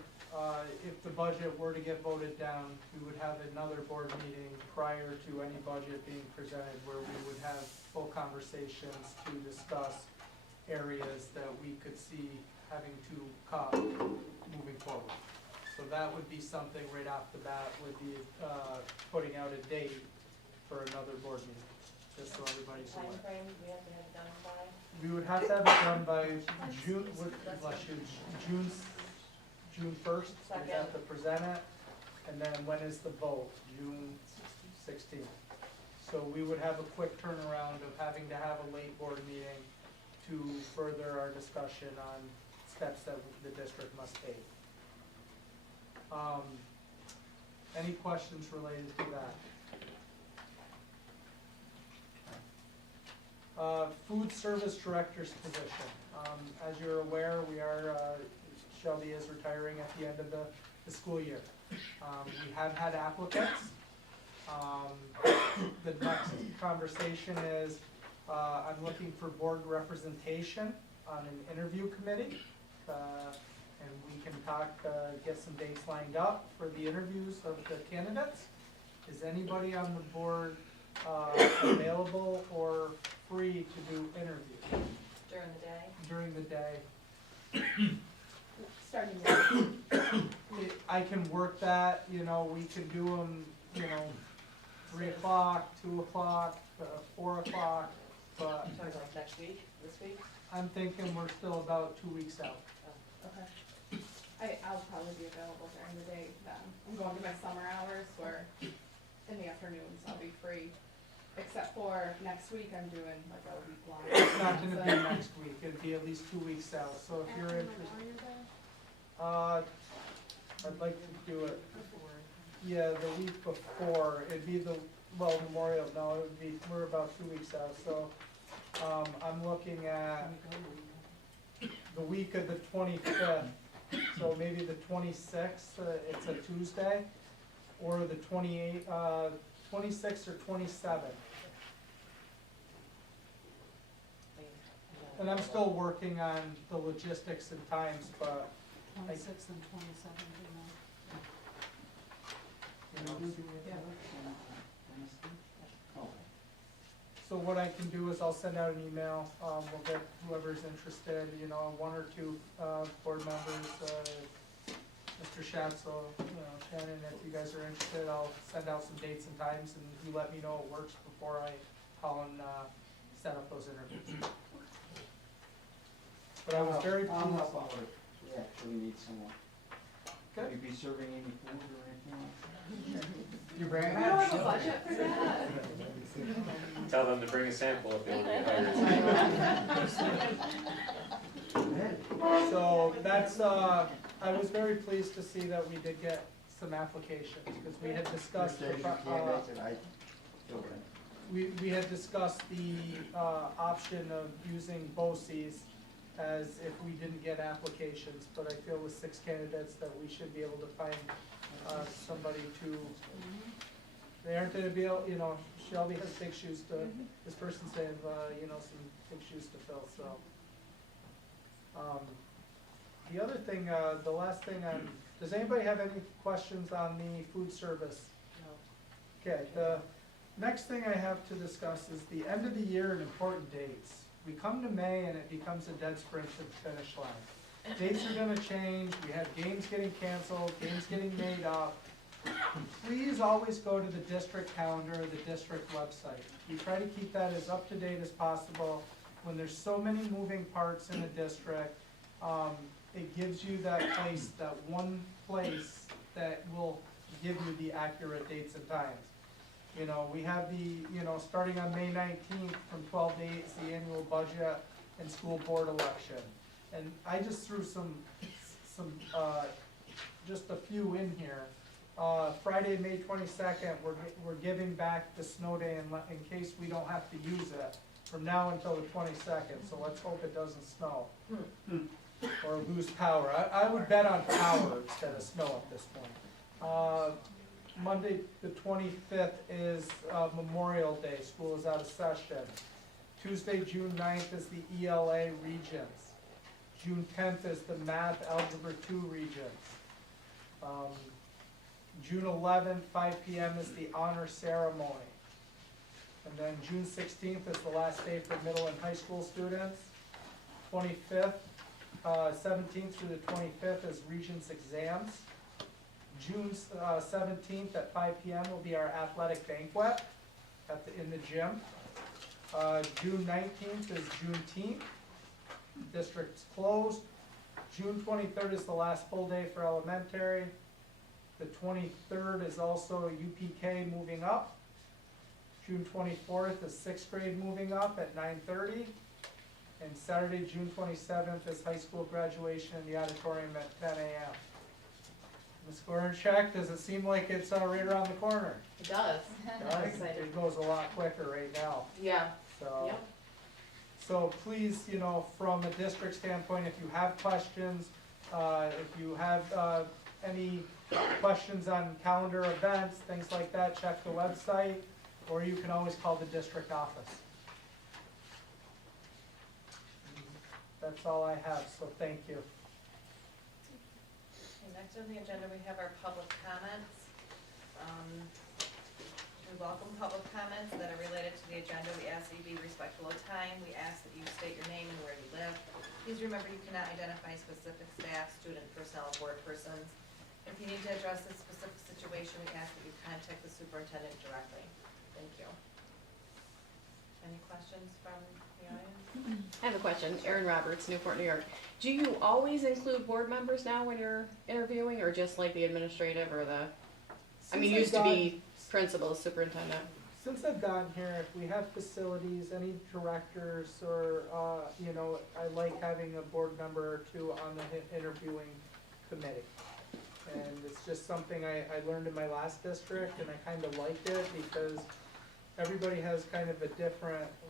if the budget were to get voted down, we would have another board meeting prior to any budget being presented where we would have full conversations to discuss areas that we could see having to cut moving forward. So that would be something right off the bat, would be, putting out a date for another board meeting, just so everybody's aware. Timeframe, we have to have it done by? We would have to have it done by June, June first, we have to present it, and then when is the vote? June 16th. So we would have a quick turnaround of having to have a late board meeting to further our discussion on steps that the district must take. Any questions related to that? Food service director's position. As you're aware, Shelby is retiring at the end of the school year. We have had applicants. The next conversation is, I'm looking for board representation on an interview committee. And we can get some dates lined up for the interviews of the candidates. Is anybody on the board available or free to do interviews? During the day? During the day. Starting with. I can work that, we can do them, 3 o'clock, 2 o'clock, 4 o'clock, but Talking like next week, this week? I'm thinking we're still about 2 weeks out. Okay. I'll probably be available during the day then. I'm going to my summer hours where in the afternoons I'll be free. Except for next week I'm doing like a week long. It's not gonna be next week, it'd be at least 2 weeks out, so if you're interested. I'd like to do it, yeah, the week before, it'd be Memorial, no, we're about 2 weeks out, so, I'm looking at the week of the 25th, so maybe the 26th, it's a Tuesday, or the 26th or 27th. And I'm still working on the logistics and times, but 26th and 27th, so what I can do is I'll send out an email, we'll get whoever's interested, 1 or 2 board members, Mr. Schatz, Shannon, if you guys are interested, I'll send out some dates and times, and you let me know it works before I call and set up those interviews. But I was very pleased. I'll help out if we actually need someone. Okay. Will you be serving any food or anything like that? You bring We don't have a budget for that. Tell them to bring a sample if they want to be hired. So that's, I was very pleased to see that we did get some applications, because we had discussed, we had discussed the option of using BOCES as if we didn't get applications, but I feel with 6 candidates that we should be able to find somebody to, they aren't gonna be able, Shelby has big shoes to, this person's have, some big shoes to fill, so. The other thing, the last thing does anybody have any questions on the food service? No. Okay, the next thing I have to discuss is the end of the year and important dates. We come to May and it becomes a dead sprint to the finish line. Dates are gonna change, we have games getting canceled, games getting made up. Please always go to the district calendar, the district website. We try to keep that as up to date as possible. When there's so many moving parts in a district, it gives you that one place that will give you the accurate dates and times. We have starting on May 19th from 12 to 8 is the annual budget and school board election. And I just threw just a few in here. Friday, May 22nd, we're giving back the snow day in case we don't have to use it from now until the 22nd, so let's hope it doesn't snow. Or lose power. I would bet on power instead of snow at this point. Monday, the 25th is Memorial Day. School is out of session. Tuesday, June 9th is the ELA Regents. June 10th is the Math Algebra 2 Regents. June 11th, 5 p.m. is the honor ceremony. And then June 16th is the last day for middle and high school students. 25th, 17th through the 25th is Regents exams. June 17th at 5 PM will be our athletic banquet in the gym. June 19th is Juneteenth. District's closed. June 23rd is the last full day for elementary. The 23rd is also UPK moving up. June 24th is sixth grade moving up at 9:30. And Saturday, June 27th is high school graduation in the auditorium at 10 a.m. Ms. Goranchek, does it seem like it's right around the corner? It does. I'm Right? excited. It goes a lot quicker right now, Yeah, so. yep. So please, from a district standpoint, if you have questions, if you have any questions on calendar events, things like that, check the website, or you can always call the district office. That's all I have, so thank you. Okay, next on the agenda, we have our public comments. We welcome public comments that are related to the agenda. We ask that you be respectful of time. We ask that you state your name and where you live. Please remember you cannot identify specific staff, student, personnel, or board persons. If you need to address a specific situation, we ask that you contact the superintendent directly. Thank you. Any questions from the audience? I have a question. Erin Roberts, Newport, New York. Do you always include board members now when you're interviewing, or just like the administrative or the, I mean, Since used to be principal, superintendent? Since I've gotten here, if we have facilities, any directors, or, I like having a board member or two on the interviewing committee. And it's just something I learned in my last district, and I kind of liked it because everybody has kind of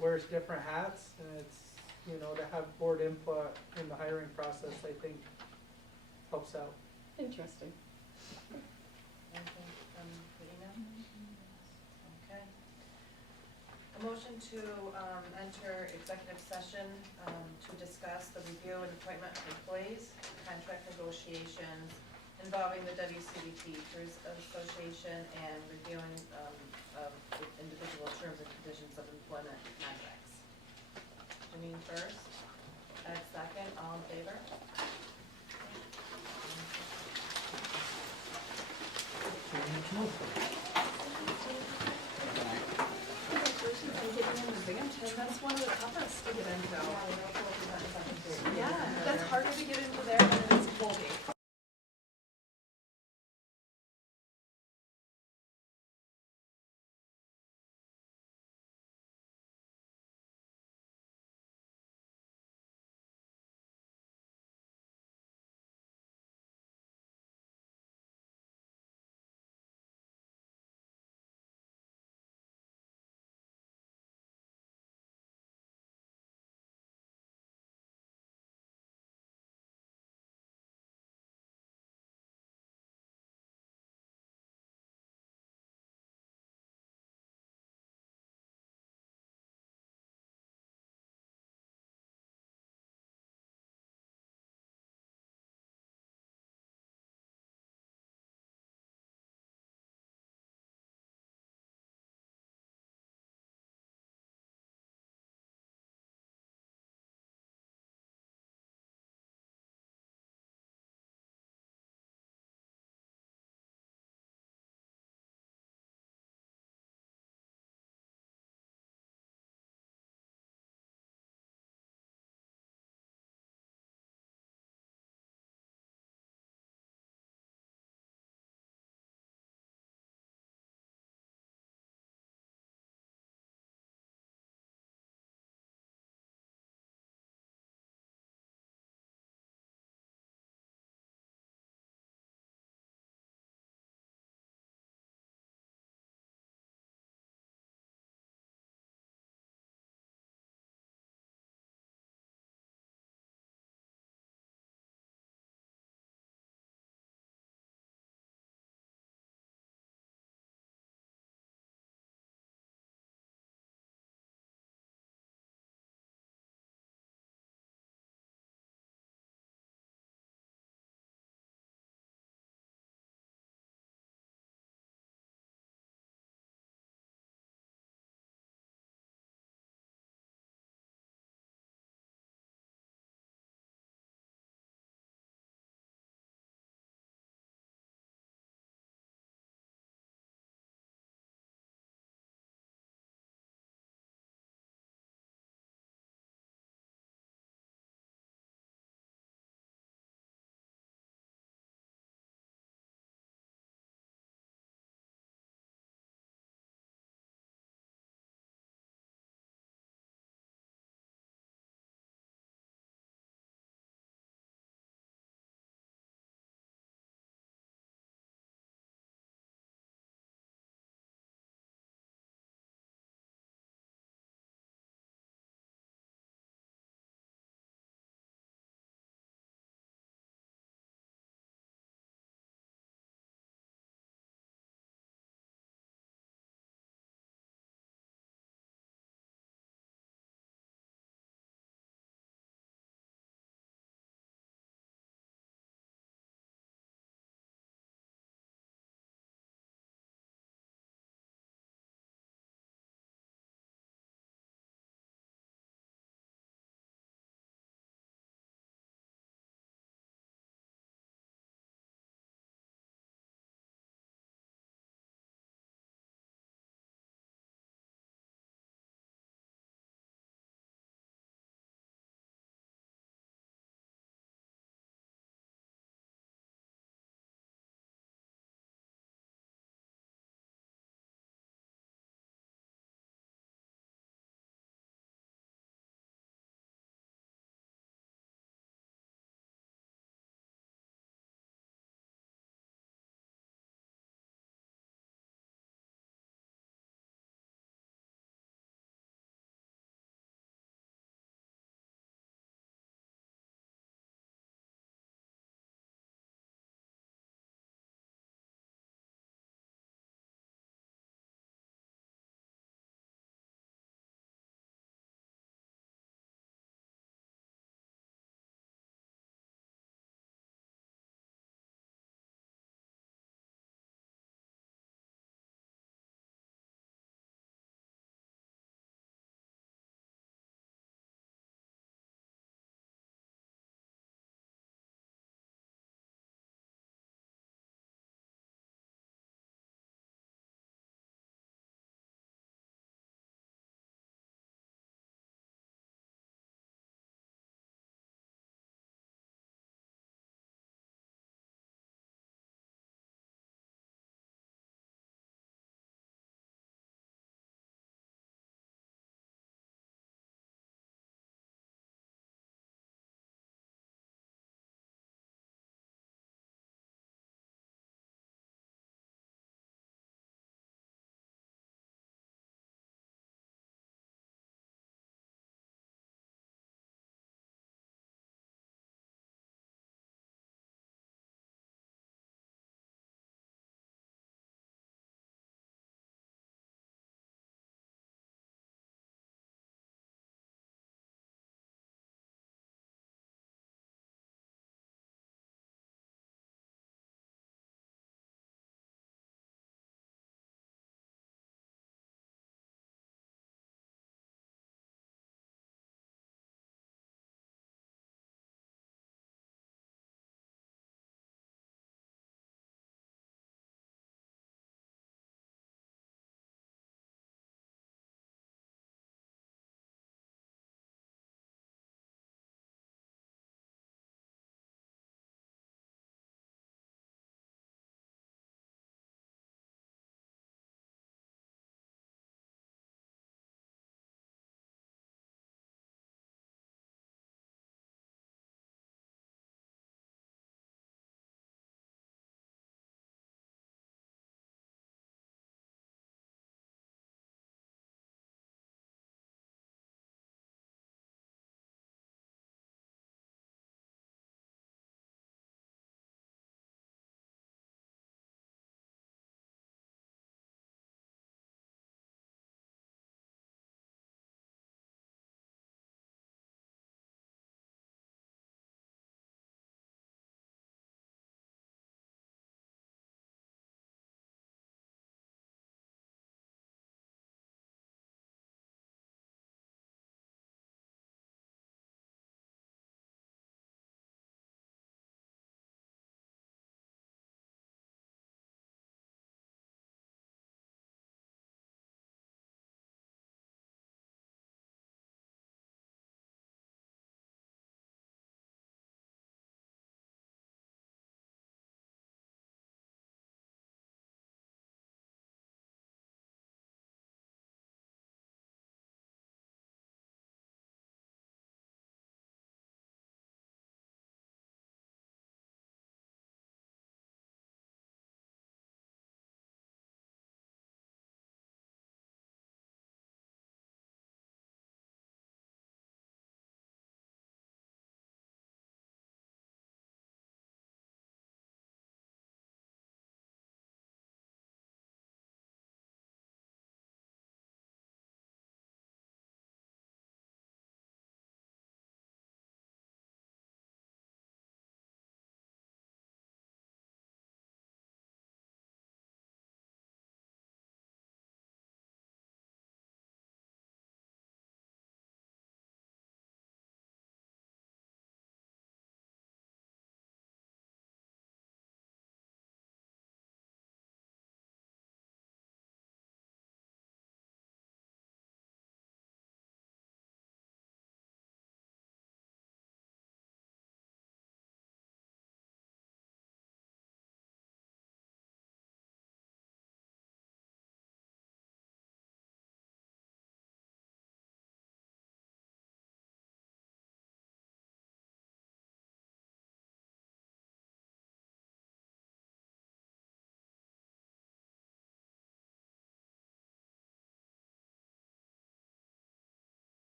wears different hats, and it's, to have board input in the hiring process, I think helps out. Interesting. Anything from the email? Okay. A motion to enter executive session to discuss the review and appointment of employees, contract negotiations involving the WCD Teachers Association, and reviewing of individual terms and conditions of employment contracts. Janine first, Ed second, all in favor? Congratulations on getting in the band, that's one of the toughest to get into. Yeah, that's harder to get into there than it is Colgate.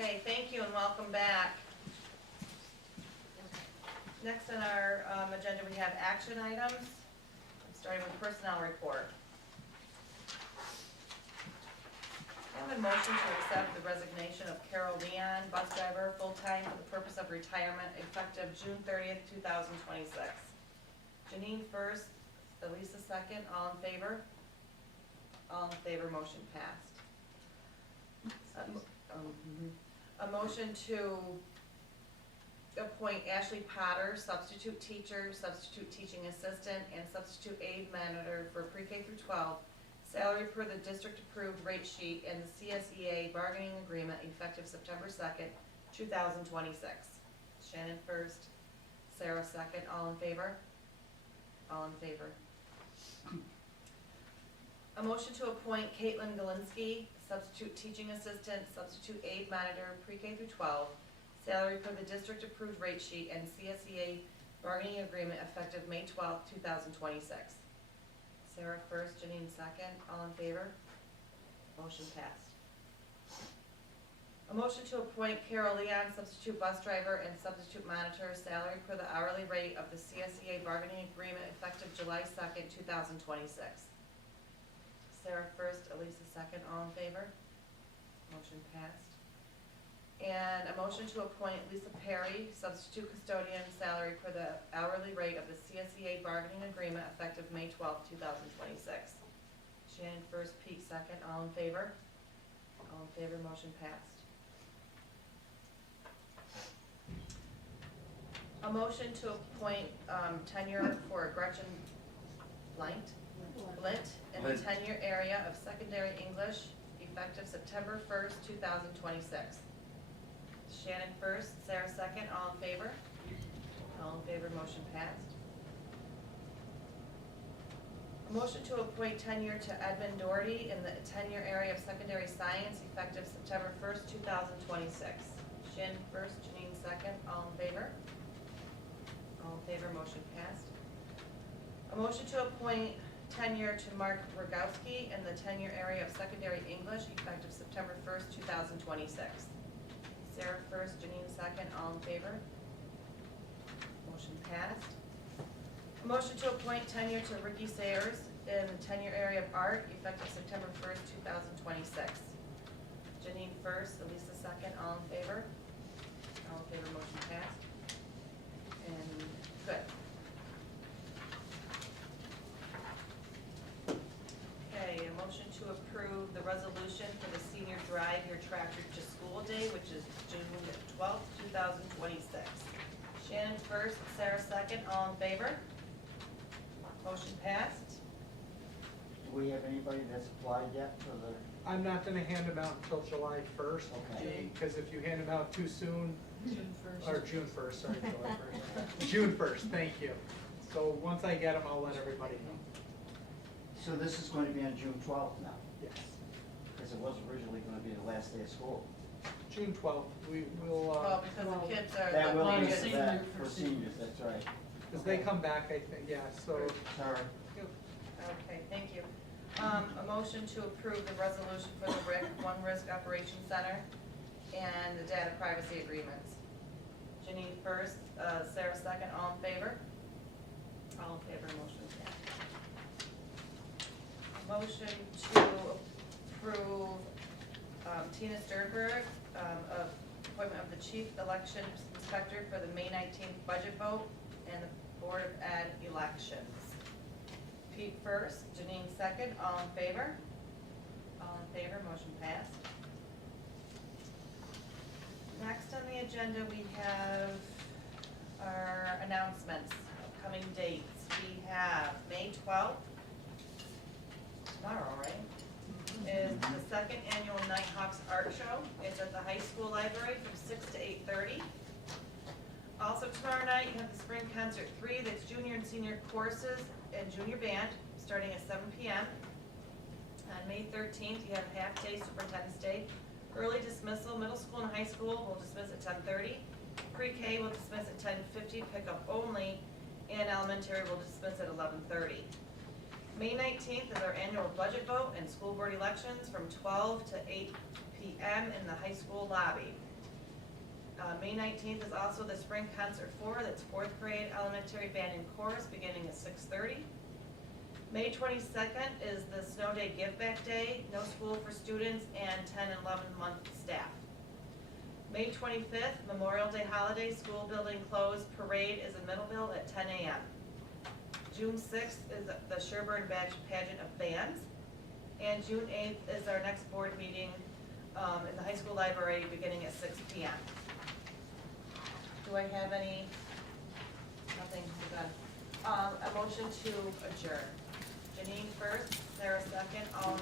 Okay, thank you and welcome back. Next on our agenda, we have action items, starting with personnel report. I have a motion to accept the resignation of Carol Leon, bus driver, full-time for the purpose of retirement, effective June 30th, 2026. Janine first, Elisa second, all in favor? All in favor, motion passed. A motion to appoint Ashley Potter, substitute teacher, substitute teaching assistant, and substitute aid monitor for pre-K through 12, salary per the district-approved rate sheet and the CSEA bargaining agreement effective September 2nd, 2026. Shannon first, Sarah second, all in favor? All in favor. A motion to appoint Caitlin Galinsky, substitute teaching assistant, substitute aid monitor, pre-K through 12, salary per the district-approved rate sheet and CSEA bargaining agreement effective May 12th, 2026. Sarah first, Janine second, all in favor? Motion passed. A motion to appoint Carol Leon, substitute bus driver and substitute monitor, salary per the hourly rate of the CSEA bargaining agreement effective July 2nd, 2026. Sarah first, Elisa second, all in favor? Motion passed. And a motion to appoint Lisa Perry, substitute custodian, salary per the hourly rate of the CSEA bargaining agreement effective May 12th, 2026. Shannon first, Pete second, all in favor? All in favor, motion passed. A motion to appoint tenure for Gretchen Blint in the tenure area of secondary English effective September 1st, 2026. Shannon first, Sarah second, all in favor? All in favor, motion passed. A motion to appoint tenure to Edmund Doherty in the tenure area of secondary science effective September 1st, 2026. Shannon first, Janine second, all in favor? All in favor, motion passed. A motion to appoint tenure to Mark Rogowski in the tenure area of secondary English effective September 1st, 2026. Sarah first, Janine second, all in favor? Motion passed. A motion to appoint tenure to Ricky Sayers in the tenure area of art effective September 1st, 2026. Janine first, Elisa second, all in favor? All in favor, motion passed. And good. Okay, a motion to approve the resolution for the senior drive your tractor to school day, which is June 12th, 2026. Shannon first, Sarah second, all in favor? Motion passed. Do we have anybody that's applied yet for the? I'm not gonna hand them out until July 1st, Okay. because if you hand them out too soon, June 1st. or June 1st, sorry, July 1st. June 1st, thank you. So once I get them, I'll let everybody know. So this is going to be on June 12th now, Yes. because it was originally going to be the last day of school. June 12th, we will, Well, because the kids are, That the will be kids- that for seniors, that's right. because they come back, I think, yeah, so. Sorry. Okay, thank you. A motion to approve the resolution for the RIC, One Risk Operations Center, and the data privacy agreements. Janine first, Sarah second, all in favor? All in favor, motion passed. Motion to approve Tina Sternberg, of appointment of the chief election inspector for the May 19th budget vote and the Board of Ed elections. Pete first, Janine second, all in favor? All in favor, motion passed. Next on the agenda, we have our announcements, upcoming dates. We have May 12th, tomorrow, right? Is the second annual Nighthawks Art Show. It's at the high school library from 6 to 8:30. Also tomorrow night, you have the Spring Concert 3, that's junior and senior courses and junior band, starting at 7 p.m. On May 13th, you have half-day Superintendent's Day. Early dismissal, middle school and high school will dismiss at 10:30. Pre-K will dismiss at 10:50, pickup only, and elementary will dismiss at 11:30. May 19th is our annual budget vote and school board elections from 12 to 8 p.m. in the high school lobby. May 19th is also the spring concert that's 4th grade elementary band and chorus, beginning at 6:30. May 22nd is the snow day give back day, no school for students and 10 and 11-month staff. May 25th, Memorial Day holiday, school building closed, parade is in Middleville at 10 a.m. June 6th is the Sherburne Badge Pageant of Bands. And June 8th is our next board meeting in the high school library, beginning at 6 p.m. Do I have any, nothing, we're done. A motion to adjourn. Janine first, Sarah second, all in